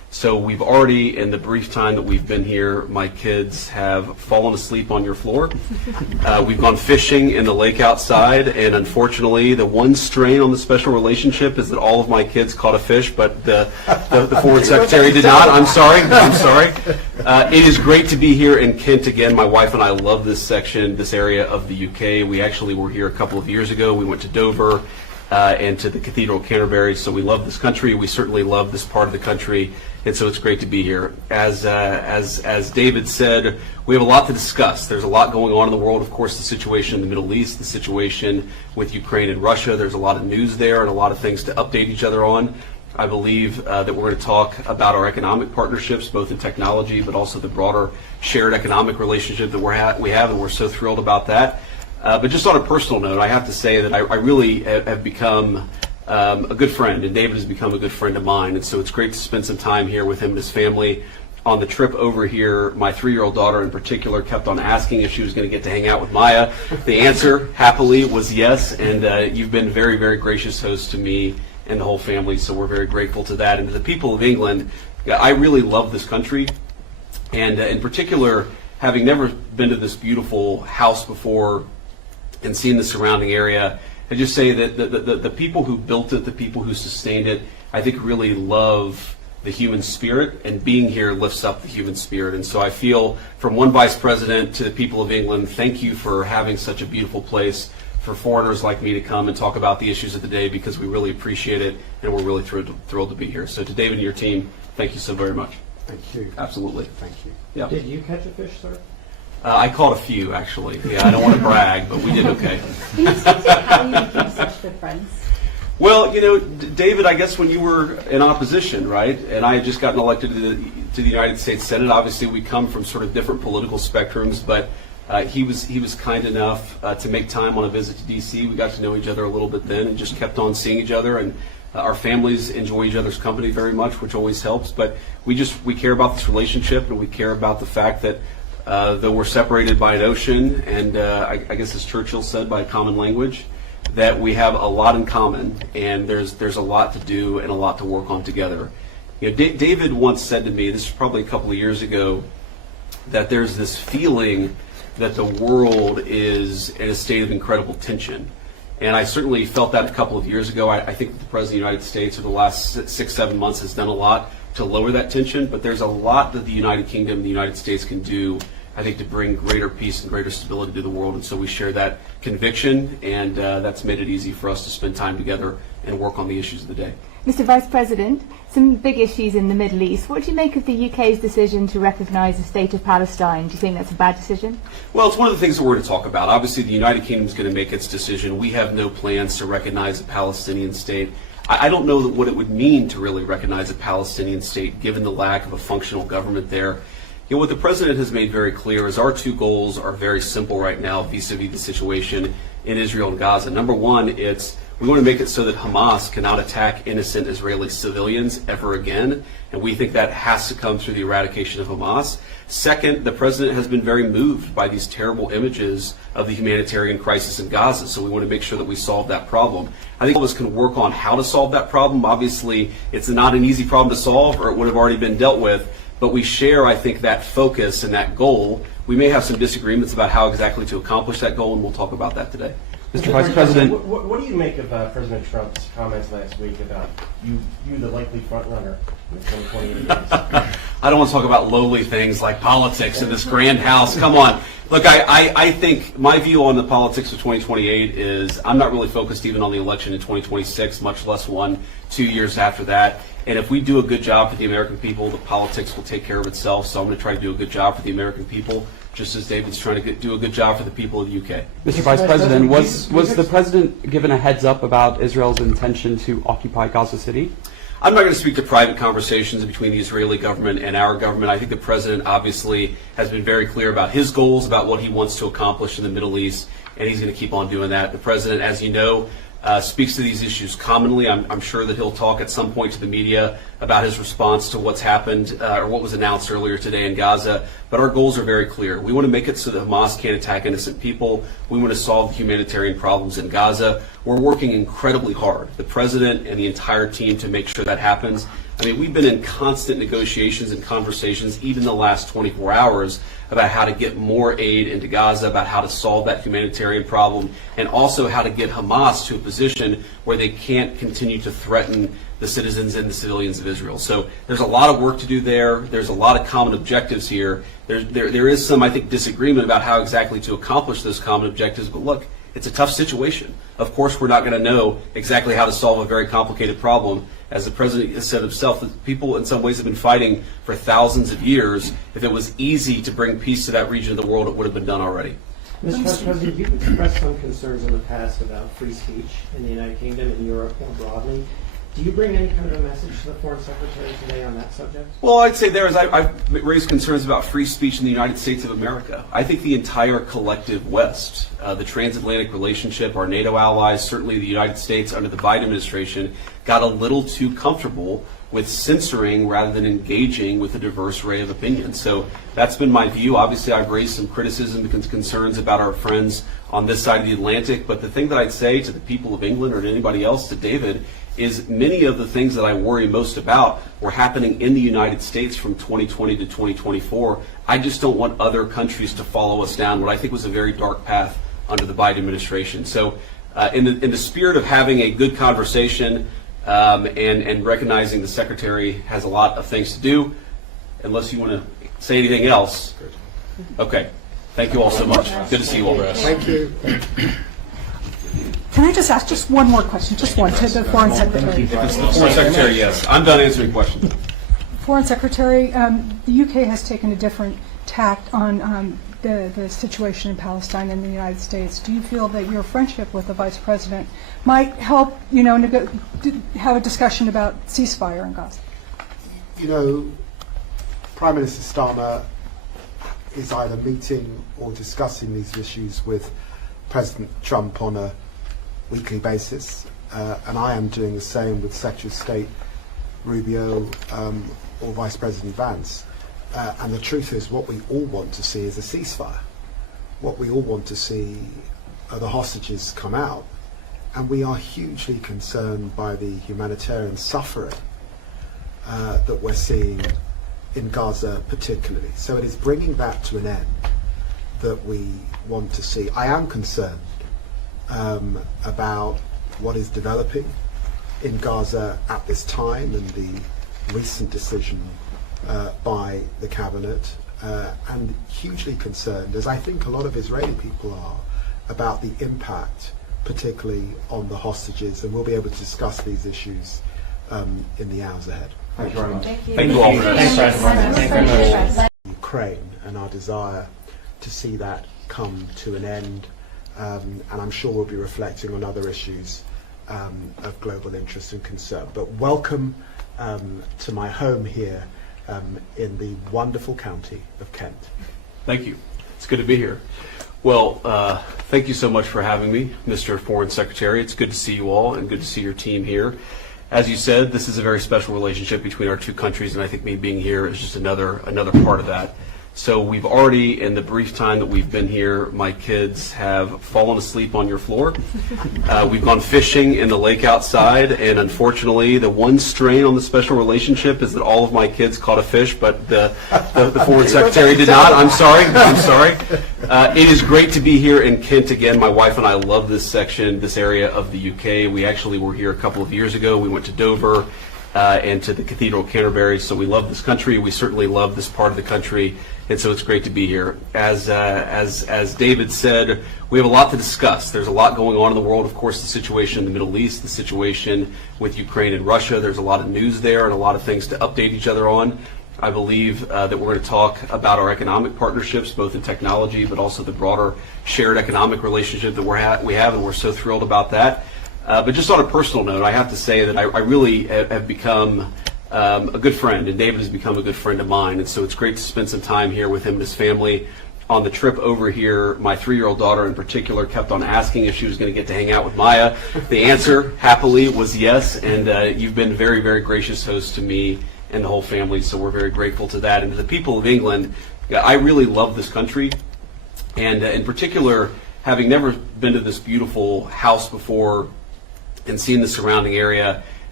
So we've already, in the brief time that we've been here, my kids have fallen asleep on your floor. We've gone fishing in the lake outside, and unfortunately, the one strain on the special relationship is that all of my kids caught a fish, but the Foreign Secretary did not. I'm sorry. It is great to be here in Kent again. My wife and I love this section, this area of the UK. We actually were here a couple of years ago. We went to Dover and to the Cathedral of Canterbury, so we love this country. We certainly love this part of the country, and so it's great to be here. As David said, we have a lot to discuss. There's a lot going on in the world. Of course, the situation in the Middle East, the situation with Ukraine and Russia. There's a lot of news there and a lot of things to update each other on. I believe that we're going to talk about our economic partnerships, both in technology, but also the broader shared economic relationship that we have, and we're so thrilled about that. But just on a personal note, I have to say that I really have become a good friend, and David has become a good friend of mine, and so it's great to spend some time here with him and his family. On the trip over here, my 3-year-old daughter in particular kept on asking if she was going to get to hang out with Maya. The answer, happily, was yes, and you've been very, very gracious host to me and the whole family, so we're very grateful to that. And to the people of England, I really love this country, and in particular, having never been to this beautiful house before and seen the surrounding area, I just say that the people who built it, the people who sustained it, I think really love the human spirit, and being here lifts up the human spirit. And so I feel, from one vice president to the people of England, thank you for having such a beautiful place for foreigners like me to come and talk about the issues of the day, because we really appreciate it, and we're really thrilled to be here. So to David and your team, thank you so very much. Thank you. Absolutely. Thank you. Yeah. Did you catch a fish, sir? I caught a few, actually. Yeah, I don't want to brag, but we did okay. Can you speak to how you became such good friends? Well, David, I guess when you were in opposition, right, and I had just gotten elected to the United States Senate, obviously we come from sort of different political spectrums, but he was kind enough to make time on a visit to D.C. We got to know each other a little bit then and just kept on seeing each other, and our families enjoy each other's company very much, which always helps, but we care about this relationship, and we care about the fact that though we're separated by an ocean, and I guess as Churchill said, by a common language, that we have a lot in common, and there's a lot to do and a lot to work on together. David once said to me, this was probably a couple of years ago, that there's this feeling that the world is in a state of incredible tension. And I certainly felt that a couple of years ago. I think that the President of the United States over the last 6-7 months has done a lot to lower that tension, but there's a lot that the United Kingdom and the United States can do, I think, to bring greater peace and greater stability to the world. And so we share that conviction, and that's made it easy for us to spend time together and work on the issues of the day. Mr. Vice President, some big issues in the Middle East. What do you make of the UK's decision to recognise the state of Palestine? Do you think that's a bad decision? Well, it's one of the things that we're going to talk about. Obviously, the United Kingdom is going to make its decision. We have no plans to recognize a Palestinian state. I don't know what it would mean to really recognize a Palestinian state, given the lack of a functional government there. What the President has made very clear is our two goals are very simple right now vis-a-vis the situation in Israel and Gaza. Number one, we want to make it so that Hamas cannot attack innocent Israeli civilians ever again, and we think that has to come through the eradication of Hamas. Second, the President has been very moved by these terrible images of the humanitarian crisis in Gaza, so we want to make sure that we solve that problem. I think all of us can work on how to solve that problem. Obviously, it's not an easy problem to solve, or it would have already been dealt with, but we share, I think, that focus and that goal. We may have some disagreements about how exactly to accomplish that goal, and we'll talk about that today. Mr. Vice President. What do you make of President Trump's comments last week about you the likely front runner in the 2028 race? I don't want to talk about lowly things like politics in this grand house. Come on. Look, I think my view on the politics of 2028 is I'm not really focused even on the election in 2026, much less 1-2 years after that. And if we do a good job for the American people, the politics will take care of itself. So I'm going to try to do a good job for the American people, just as David's trying to do a good job for the people of the UK. Mr. Vice President, was the President given a heads up about Israel's intention to occupy Gaza City? I'm not going to speak to private conversations between the Israeli government and our government. I think the President obviously has been very clear about his goals, about what he wants to accomplish in the Middle East, and he's going to keep on doing that. The President, as you know, speaks to these issues commonly. I'm sure that he'll talk at some point to the media about his response to what's happened or what was announced earlier today in Gaza. But our goals are very clear. We want to make it so that Hamas can't attack innocent people. We want to solve the humanitarian problems in Gaza. We're working incredibly hard, the President and the entire team, to make sure that happens. I mean, we've been in constant negotiations and conversations, even the last 24 hours, about how to get more aid into Gaza, about how to solve that humanitarian problem, and also how to get Hamas to a position where they can't continue to threaten the citizens and the civilians of Israel. So there's a lot of work to do there. There's a lot of common objectives here. There is some, I think, disagreement about how exactly to accomplish those common objectives, but look, it's a tough situation. Of course, we're not going to know exactly how to solve a very complicated problem. As the President has said himself, people in some ways have been fighting for thousands of years. If it was easy to bring peace to that region of the world, it would have been done already. Mr. President, you've expressed some concerns in the past about free speech in the United Kingdom and Europe more broadly. Do you bring any kind of a message to the Foreign Secretary today on that subject? Well, I'd say I've raised concerns about free speech in the United States of America. I think the entire collective West, the transatlantic relationship, our NATO allies, certainly the United States under the Biden administration, got a little too comfortable with censoring rather than engaging with a diverse array of opinions. So that's been my view. Obviously, I've raised some criticism and concerns about our friends on this side of the Atlantic. But the thing that I'd say to the people of England or to anybody else, to David, is many of the things that I worry most about were happening in the United States from 2020 to 2024. I just don't want other countries to follow us down what I think was a very dark path under the Biden administration. So in the spirit of having a good conversation and recognizing the Secretary has a lot of things to do, unless you want to say anything else. Okay. Thank you all so much. Good to see you all. Thank you. Can I just ask just one more question, just one, to the Foreign Secretary? If it's the Foreign Secretary, yes. I'm done answering questions. Foreign Secretary, the UK has taken a different tact on the situation in Palestine and the United States. Do you feel that your friendship with the Vice President might help, have a discussion about ceasefire in Gaza? You know, Prime Minister Starmer is either meeting or discussing these issues with President Trump on a weekly basis, and I am doing the same with Secretary of State Rubio or Vice President Vance. And the truth is, what we all want to see is a ceasefire. What we all want to see are the hostages come out, and we are hugely concerned by the humanitarian suffering that we're seeing in Gaza particularly. So it is bringing that to an end that we want to see. I am concerned about what is developing in Gaza at this time and the recent decision by the cabinet, and hugely concerned, as I think a lot of Israeli people are, about the impact, particularly on the hostages, and we'll be able to discuss these issues in the hours ahead. Thank you very much. Thank you all for that. Ukraine and our desire to see that come to an end, and I'm sure we'll be reflecting on other issues of global interest and concern. But welcome to my home here in the wonderful county of Kent. Thank you. It's good to be here. Well, thank you so much for having me, Mr. Foreign Secretary. It's good to see you all and good to see your team here. As you said, this is a very special relationship between our two countries, and I think me being here is just another part of that. So we've already, in the brief time that we've been here, my kids have fallen asleep on your floor. We've gone fishing in the lake outside, and unfortunately, the one strain on the special relationship is that all of my kids caught a fish, but the Foreign Secretary did not. I'm sorry. It is great to be here in Kent again. My wife and I love this section, this area of the UK. We actually were here a couple of years ago. We went to Dover and to the Cathedral of Canterbury, so we love this country. We certainly love this part of the country. And so it's great to be here. As David said, we have a lot to discuss. There's a lot going on in the world. Of course, the situation in the Middle East, the situation with Ukraine and Russia. There's a lot of news there and a lot of things to update each other on. I believe that we're going to talk about our economic partnerships, both in technology, but also the broader shared economic relationship that we have, and we're so thrilled about that. But just on a personal note, I have to say that I really have become a good friend, and David has become a good friend of mine, and so it's great to spend some time here with him and his family. On the trip over here, my 3-year-old daughter in particular kept on asking if she was going to get to hang out with Maya. The answer, happily, was yes, and you've been very, very gracious host to me and the whole family, so we're very grateful to that. And to the people of England, I really love this country, and in particular, having never been to this beautiful house before and seen the surrounding area,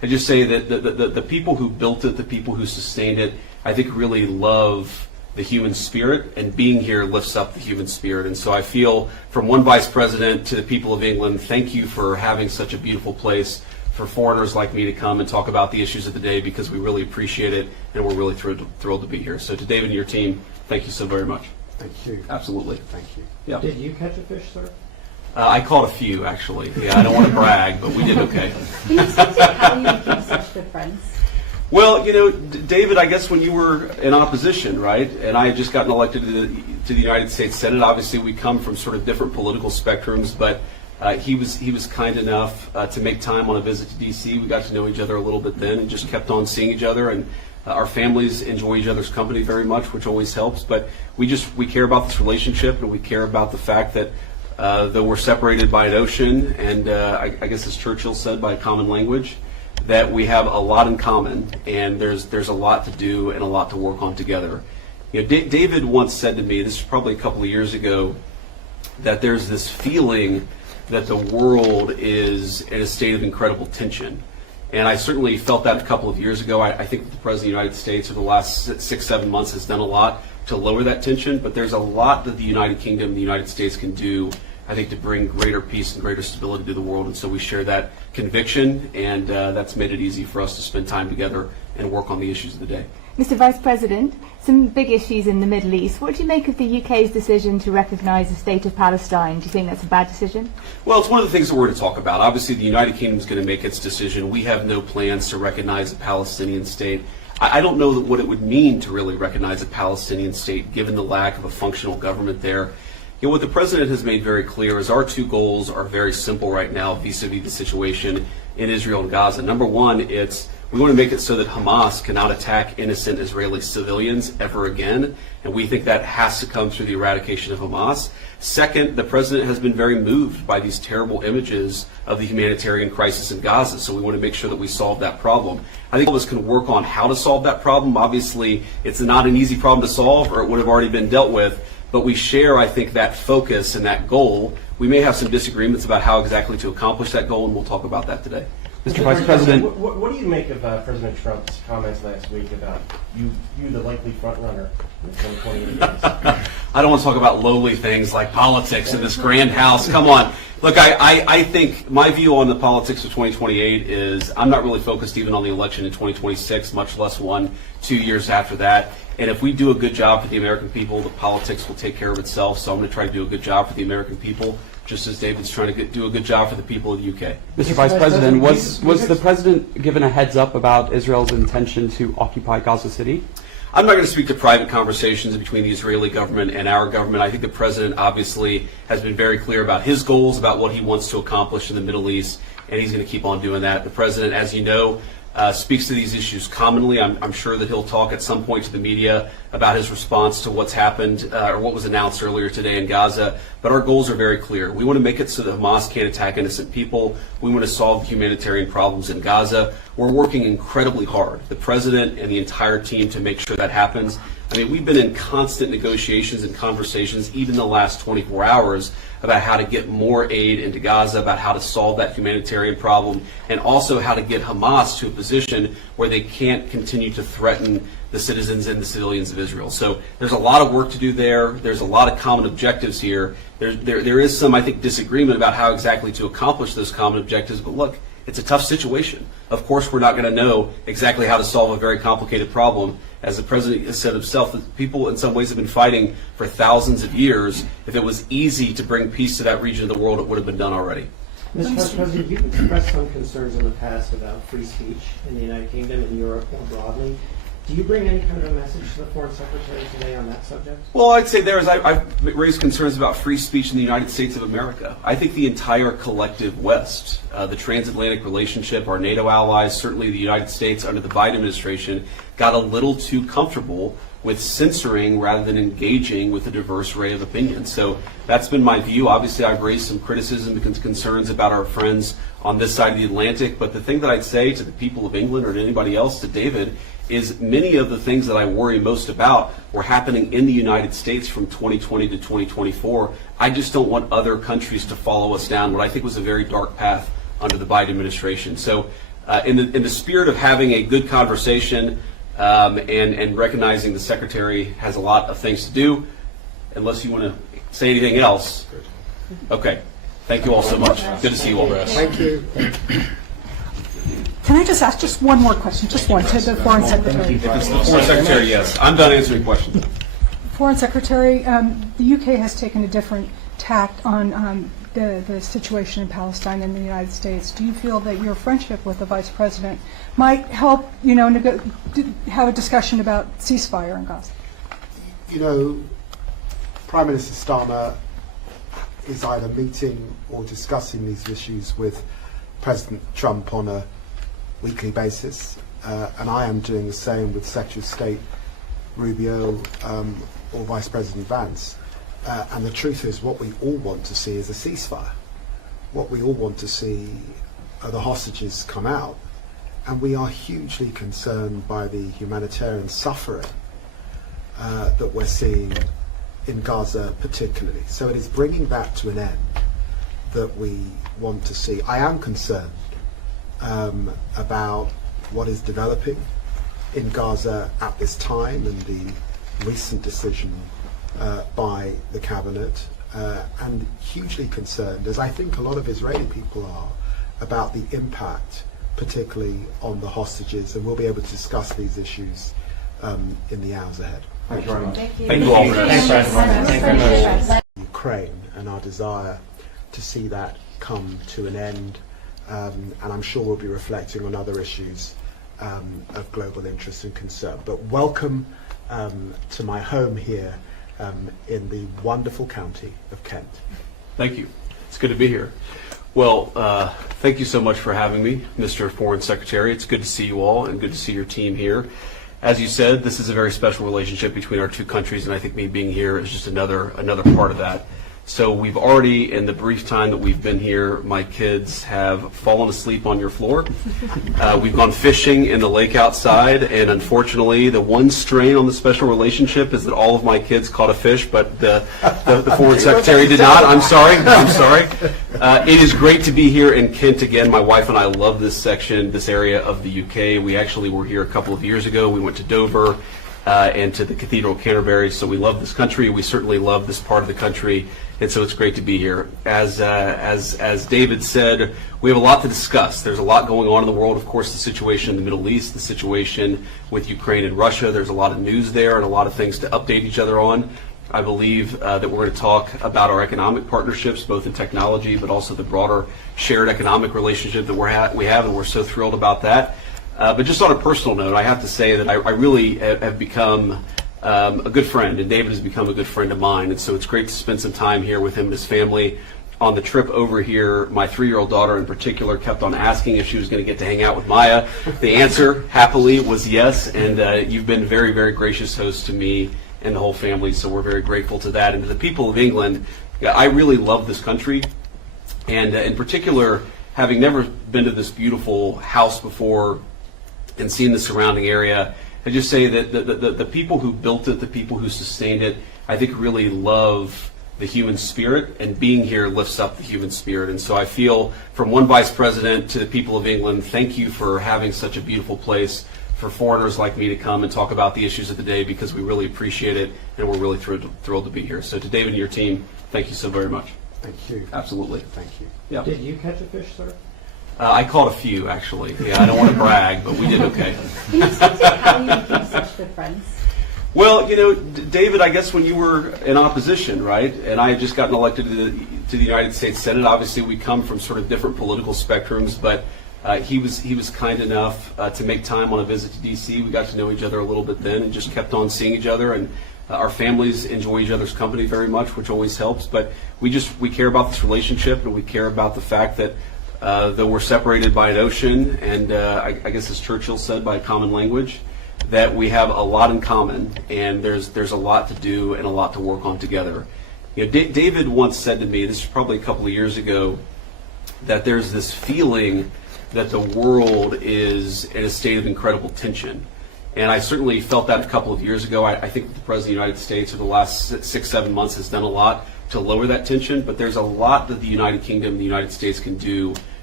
and just say that the people who built it, the people who sustained it, I think really love the human spirit, and being here lifts up the human spirit. And so I feel, from one vice president to the people of England, thank you for having such a beautiful place for foreigners like me to come and talk about the issues of the day, because we really appreciate it and we're really thrilled to be here. So to David and your team, thank you so very much. Thank you. Absolutely. Thank you. Yeah. Did you catch a fish, sir? I caught a few, actually. Yeah, I don't want to brag, but we did okay. Can you speak to how you became such good friends? Well, you know, David, I guess when you were in opposition, right, and I had just gotten elected to the United States Senate, obviously we come from sort of different political spectrums, but he was kind enough to make time on a visit to D.C. We got to know each other a little bit then and just kept on seeing each other, and our families enjoy each other's company very much, which always helps. But we care about this relationship, and we care about the fact that though we're separated by an ocean, and I guess as Churchill said, by a common language, that we have a lot in common, and there's a lot to do and a lot to work on together. You know, David once said to me, this was probably a couple of years ago, that there's this feeling that the world is in a state of incredible tension. And I certainly felt that a couple of years ago. I think the President of the United States over the last 6-7 months has done a lot to lower that tension, but there's a lot that the United Kingdom and the United States can do, I think, to bring greater peace and greater stability to the world. And so we share that conviction, and that's made it easy for us to spend time together and work on the issues of the day. Mr. Vice President, some big issues in the Middle East. What do you make of the UK's decision to recognise the state of Palestine? Do you think that's a bad decision? Well, it's one of the things that we're going to talk about. Obviously, the United Kingdom is going to make its decision. We have no plans to recognize a Palestinian state. I don't know what it would mean to really recognize a Palestinian state, given the lack of a functional government there. You know, what the President has made very clear is our two goals are very simple right now vis-a-vis the situation in Israel and Gaza. Number one, we want to make it so that Hamas cannot attack innocent Israeli civilians ever again, and we think that has to come through the eradication of Hamas. Second, the President has been very moved by these terrible images of the humanitarian crisis in Gaza, so we want to make sure that we solve that problem. I think all of us can work on how to solve that problem. Obviously, it's not an easy problem to solve, or it would have already been dealt with, but we share, I think, that focus and that goal. We may have some disagreements about how exactly to accomplish that goal, and we'll talk about that today. Mr. Vice President, what do you make of President Trump's comments last week about you the likely front runner in the 2028 race? I don't want to talk about lowly things like politics in this grand house. Come on. Look, I think my view on the politics of 2028 is I'm not really focused even on the election in 2026, much less 1-2 years after that. And if we do a good job for the American people, the politics will take care of itself. So I'm going to try to do a good job for the American people, just as David's trying to do a good job for the people of the UK. Mr. Vice President, was the President given a heads up about Israel's intention to occupy Gaza City? I'm not going to speak to private conversations between the Israeli government and our government. I think the President obviously has been very clear about his goals, about what he wants to accomplish in the Middle East, and he's going to keep on doing that. The President, as you know, speaks to these issues commonly. I'm sure that he'll talk at some point to the media about his response to what's happened or what was announced earlier today in Gaza. But our goals are very clear. We want to make it so that Hamas can't attack innocent people. We want to solve the humanitarian problems in Gaza. We're working incredibly hard, the President and the entire team, to make sure that happens. I mean, we've been in constant negotiations and conversations, even the last 24 hours, about how to get more aid into Gaza, about how to solve that humanitarian problem, and also how to get Hamas to a position where they can't continue to threaten the citizens and the civilians of Israel. So there's a lot of work to do there. There's a lot of common objectives here. There is some, I think, disagreement about how exactly to accomplish those common objectives, but look, it's a tough situation. Of course, we're not going to know exactly how to solve a very complicated problem. As the President has said himself, that people in some ways have been fighting for thousands of years. If it was easy to bring peace to that region of the world, it would have been done already. Mr. Vice President, you've expressed some concerns in the past about free speech in the United Kingdom and Europe more broadly. Do you bring any kind of a message to the Foreign Secretary today on that subject? Well, I'd say I've raised concerns about free speech in the United States of America. I think the entire collective West, the transatlantic relationship, our NATO allies, certainly the United States under the Biden administration, got a little too comfortable with censoring rather than engaging with a diverse array of opinions. So that's been my view. Obviously, I've raised some criticism and concerns about our friends on this side of the Atlantic. But the thing that I'd say to the people of England or to anybody else, to David, is many of the things that I worry most about were happening in the United States from 2020 to 2024. I just don't want other countries to follow us down what I think was a very dark path under the Biden administration. So In the spirit of having a good conversation and recognizing the Secretary has a lot of things to do, unless you want to say anything else. Okay. Thank you all so much. Good to see you all. Thank you. Can I just ask just one more question, just one, to the Foreign Secretary? If it's the Foreign Secretary, yes. I'm done answering questions. Foreign Secretary, the UK has taken a different tact on the situation in Palestine and the United States. Do you feel that your friendship with the Vice President might help, have a discussion about ceasefire in Gaza? Prime Minister Starmer is either meeting or discussing these issues with President Trump on a weekly basis, and I am doing the same with Secretary of State Rubio or Vice President Vance. And the truth is, what we all want to see is a ceasefire. What we all want to see are the hostages come out, and we are hugely concerned by the humanitarian suffering that we're seeing in Gaza particularly. So it is bringing that to an end that we want to see. I am concerned about what is developing in Gaza at this time and the recent decision by the cabinet, and hugely concerned, as I think a lot of Israeli people are, about the impact, particularly on the hostages, and we'll be able to discuss these issues in the hours ahead. Thank you very much. Thank you all. Ukraine and our desire to see that come to an end, and I'm sure we'll be reflecting on other issues of global interest and concern. But welcome to my home here in the wonderful county of Kent. Thank you. It's good to be here. Well, thank you so much for having me, Mr. Foreign Secretary. It's good to see you all and good to see your team here. As you said, this is a very special relationship between our two countries, and I think me being here is just another part of that. So we've already, in the brief time that we've been here, my kids have fallen asleep on your floor. We've gone fishing in the lake outside, and unfortunately, the one strain on the special relationship is that all of my kids caught a fish, but the Foreign Secretary did not. I'm sorry. It is great to be here in Kent again. My wife and I love this section, this area of the UK. We actually were here a couple of years ago. We went to Dover and to the Cathedral of Canterbury, so we love this country. We certainly love this part of the country, and so it's great to be here. As David said, we have a lot to discuss. There's a lot going on in the world. Of course, the situation in the Middle East, the situation with Ukraine and Russia. There's a lot of news there and a lot of things to update each other on. I believe that we're going to talk about our economic partnerships, both in technology, but also the broader shared economic relationship that we have, and we're so thrilled about that. But just on a personal note, I have to say that I really have become a good friend, and David has become a good friend of mine, and so it's great to spend some time here with him and his family. On the trip over here, my 3-year-old daughter in particular kept on asking if she was going to get to hang out with Maya. The answer, happily, was yes, and you've been very, very gracious hosts to me and the whole family, so we're very grateful to that. And to the people of England, I really love this country, and in particular, having never been to this beautiful house before and seen the surrounding area, I just say that the people who built it, the people who sustained it, I think really love the human spirit, and being here lifts up the human spirit. And so I feel, from one vice president to the people of England, thank you for having such a beautiful place for foreigners like me to come and talk about the issues of the day, because we really appreciate it, and we're really thrilled to be here. So to David and your team, thank you so very much. Thank you. Absolutely. Thank you. Yeah. Did you catch a fish, sir? I caught a few, actually. Yeah, I don't want to brag, but we did okay. Can you speak to how you became such good friends? Well, David, I guess when you were in opposition, right, and I had just gotten elected to the United States Senate, obviously we come from sort of different political spectrums, but he was kind enough to make time on a visit to D.C. We got to know each other a little bit then and just kept on seeing each other, and our families enjoy each other's company very much, which always helps. But we care about this relationship, and we care about the fact that though we're separated by an ocean, and I guess as Churchill said, by a common language, that we have a lot in common, and there's a lot to do and a lot to work on together. David once said to me, this is probably a couple of years ago, that there's this feeling that the world is in a state of incredible tension. And I certainly felt that a couple of years ago. I think that the President of the United States over the last 6-7 months has done a lot to lower that tension, but there's a lot that the United Kingdom and the United States can do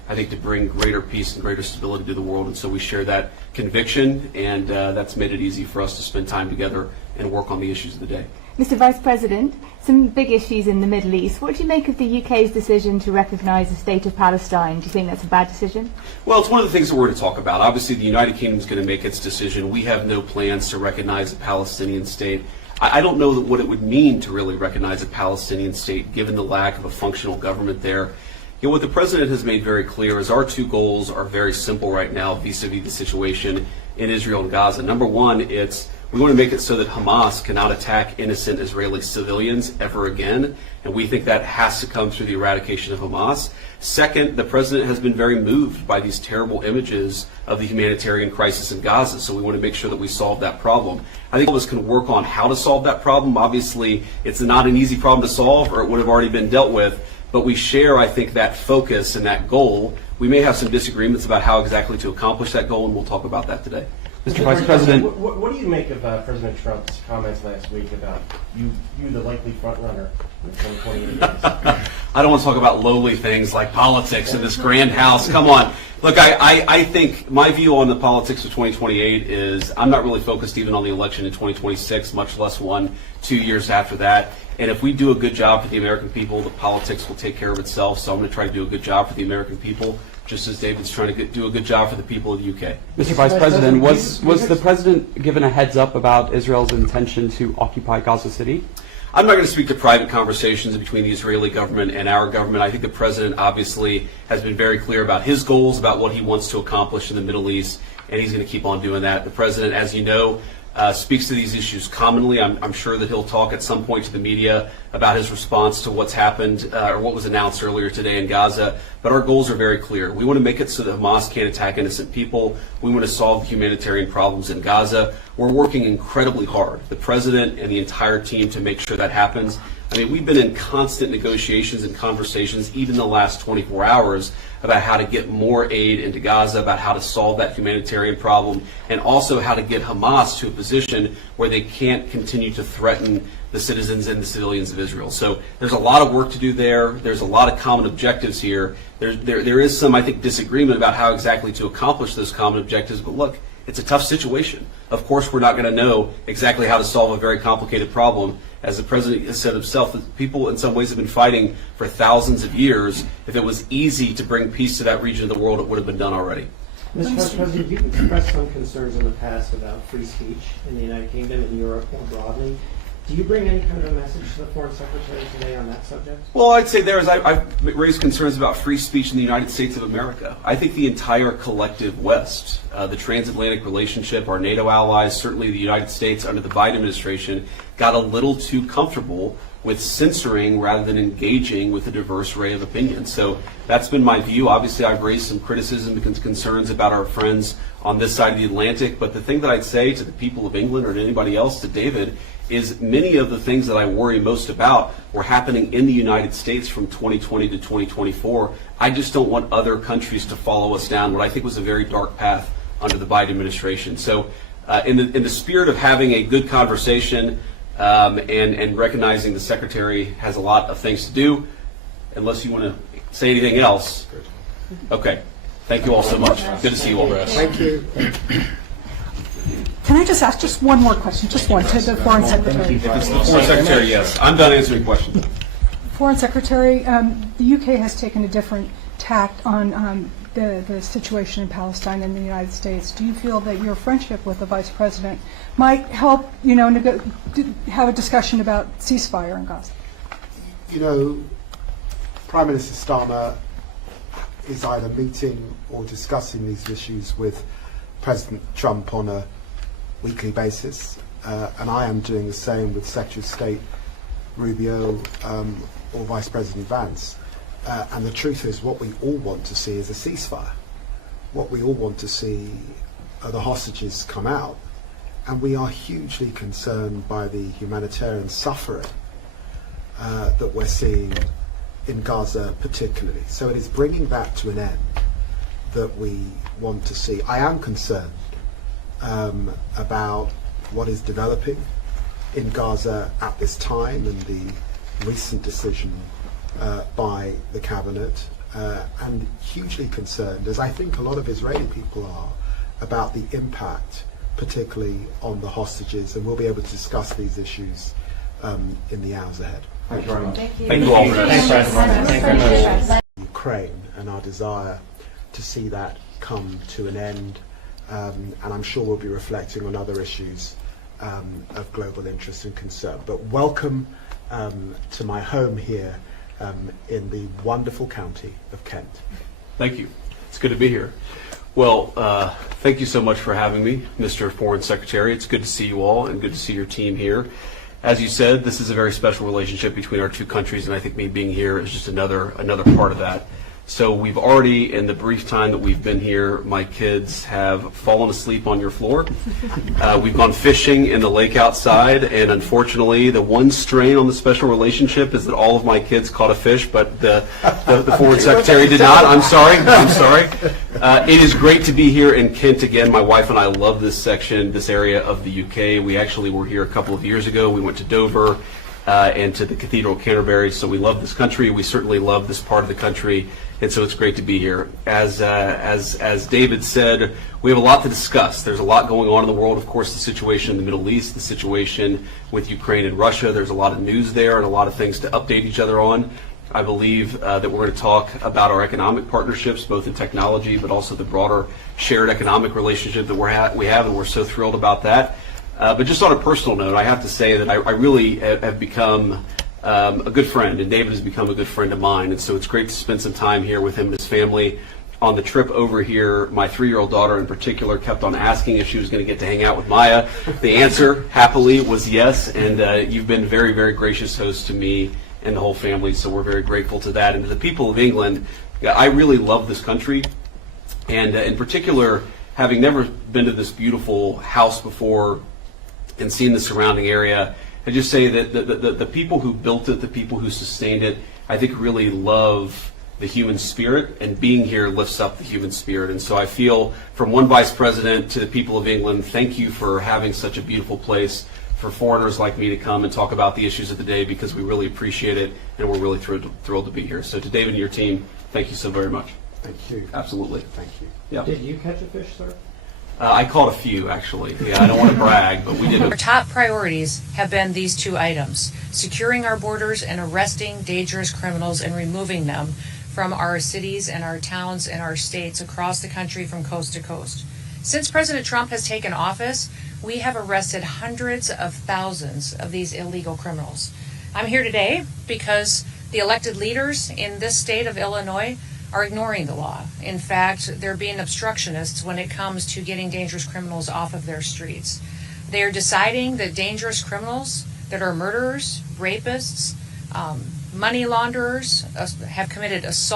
I think, to bring greater peace and greater stability to the world. And so we share that conviction, and that's made it easy for us to spend time together and work on the issues of the day. Mr. Vice President, some big issues in the Middle East. What do you make of the UK's decision to recognise the state of Palestine? Do you think that's a bad decision? Well, it's one of the things that we're going to talk about. Obviously, the United Kingdom is going to make its decision. We have no plans to recognize a Palestinian state. I don't know what it would mean to really recognize a Palestinian state, given the lack of a functional government there. You know, what the president has made very clear is our two goals are very simple right now vis-a-vis the situation in Israel and Gaza. Number one, we want to make it so that Hamas cannot attack innocent Israeli civilians ever again, and we think that has to come through the eradication of Hamas. Second, the president has been very moved by these terrible images of the humanitarian crisis in Gaza, so we want to make sure that we solve that problem. I think all of us can work on how to solve that problem. Obviously, it's not an easy problem to solve, or it would have already been dealt with, but we share, I think, that focus and that goal. We may have some disagreements about how exactly to accomplish that goal, and we'll talk about that today. Mr. Vice President, what do you make of President Trump's comments last week about you the likely front runner in the 2028 race? I don't want to talk about lowly things like politics in this grand house. Come on. Look, I think my view on the politics of 2028 is I'm not really focused even on the election in 2026, much less 2 years after that. And if we do a good job for the American people, the politics will take care of itself. So I'm going to try to do a good job for the American people, just as David's trying to do a good job for the people of the UK. Mr. Vice President, was the president given a heads up about Israel's intention to occupy Gaza City? I'm not going to speak to private conversations between the Israeli government and our government. I think the president obviously has been very clear about his goals, about what he wants to accomplish in the Middle East, and he's going to keep on doing that. The president, as you know, speaks to these issues commonly. I'm sure that he'll talk at some point to the media about his response to what's happened or what was announced earlier today in Gaza. But our goals are very clear. We want to make it so that Hamas can't attack innocent people. We want to solve the humanitarian problems in Gaza. We're working incredibly hard, the president and the entire team, to make sure that happens. I mean, we've been in constant negotiations and conversations, even the last 24 hours, about how to get more aid into Gaza, about how to solve that humanitarian problem, and also how to get Hamas to a position where they can't continue to threaten the citizens and the civilians of Israel. So there's a lot of work to do there. There's a lot of common objectives here. There is some, I think, disagreement about how exactly to accomplish those common objectives, but look, it's a tough situation. Of course, we're not going to know exactly how to solve a very complicated problem. As the president has said himself, that people in some ways have been fighting for thousands of years. If it was easy to bring peace to that region of the world, it would have been done already. Mr. Vice President, you've expressed some concerns in the past about free speech in the United Kingdom and Europe more broadly. Do you bring any kind of a message to the Foreign Secretary today on that subject? Well, I'd say I've raised concerns about free speech in the United States of America. I think the entire collective West, the transatlantic relationship, our NATO allies, certainly the United States under the Biden administration, got a little too comfortable with censoring rather than engaging with a diverse array of opinions. So that's been my view. Obviously, I've raised some criticism and concerns about our friends on this side of the Atlantic. But the thing that I'd say to the people of England or to anybody else, to David, is many of the things that I worry most about were happening in the United States from 2020 to 2024. I just don't want other countries to follow us down what I think was a very dark path under the Biden administration. So in the spirit of having a good conversation and recognizing the Secretary has a lot of things to do, unless you want to say anything else. Okay. Thank you all so much. Good to see you all. Thank you. Can I just ask just one more question? Just one to the Foreign Secretary. If it's the Foreign Secretary, yes. I'm done answering questions. Foreign Secretary, the UK has taken a different tact on the situation in Palestine and the United States. Do you feel that your friendship with the Vice President might help, have a discussion about ceasefire in Gaza? Prime Minister Starmer is either meeting or discussing these issues with President Trump on a weekly basis, and I am doing the same with Secretary of State Rubio or Vice President Vance. And the truth is, what we all want to see is a ceasefire. What we all want to see are the hostages come out, and we are hugely concerned by the humanitarian suffering that we're seeing in Gaza particularly. So it is bringing that to an end that we want to see. I am concerned about what is developing in Gaza at this time and the recent decision by the cabinet and hugely concerned, as I think a lot of Israeli people are, about the impact, particularly on the hostages, and we'll be able to discuss these issues in the hours ahead. Thank you very much. Thank you. Thank you all. Thanks, President. Thank you very much. Ukraine and our desire to see that come to an end, and I'm sure we'll be reflecting on other issues of global interest and concern. But welcome to my home here in the wonderful county of Kent. Thank you. It's good to be here. Well, thank you so much for having me, Mr. Foreign Secretary. It's good to see you all and good to see your team here. As you said, this is a very special relationship between our two countries, and I think me being here is just another part of that. So we've already, in the brief time that we've been here, my kids have fallen asleep on your floor. We've gone fishing in the lake outside, and unfortunately, the one strain on the special relationship is that all of my kids caught a fish, but the Foreign Secretary did not. I'm sorry. It is great to be here in Kent again. My wife and I love this section, this area of the UK. We actually were here a couple of years ago. We went to Dover and to the Cathedral of Canterbury, so we love this country. We certainly love this part of the country. And so it's great to be here. As David said, we have a lot to discuss. There's a lot going on in the world. Of course, the situation in the Middle East, the situation with Ukraine and Russia. There's a lot of news there and a lot of things to update each other on. I believe that we're going to talk about our economic partnerships, both in technology, but also the broader shared economic relationship that we have, and we're so thrilled about that. But just on a personal note, I have to say that I really have become a good friend, and David has become a good friend of mine, and so it's great to spend some time here with him and his family. On the trip over here, my 3-year-old daughter in particular kept on asking if she was going to get to hang out with Maya. The answer, happily, was yes, and you've been very, very gracious hosts to me and the whole family, so we're very grateful to that. And to the people of England, I really love this country, and in particular, having never been to this beautiful house before and seen the surrounding area, I just say that the people who built it, the people who sustained it, I think really love the human spirit, and being here lifts up the human spirit. And so I feel, from one vice president to the people of England, thank you for having such a beautiful place for foreigners like me to come and talk about the issues of the day, because we really appreciate it, and we're really thrilled to be here. So to David and your team, thank you so very much. Thank you. Absolutely. Thank you. Yeah. Did you catch a fish, sir? I caught a few, actually. Yeah, I don't want to brag, but we did. Our top priorities have been these two items: securing our borders and arresting dangerous criminals and removing them from our cities and our towns and our states across the country from coast to coast. Since President Trump has taken office, we have arrested hundreds of thousands of these illegal criminals. I'm here today because the elected leaders in this state of Illinois are ignoring the law. In fact, they're being obstructionists when it comes to getting dangerous criminals off of their streets. They are deciding that dangerous criminals that are murderers, rapists, money launderers, have committed assault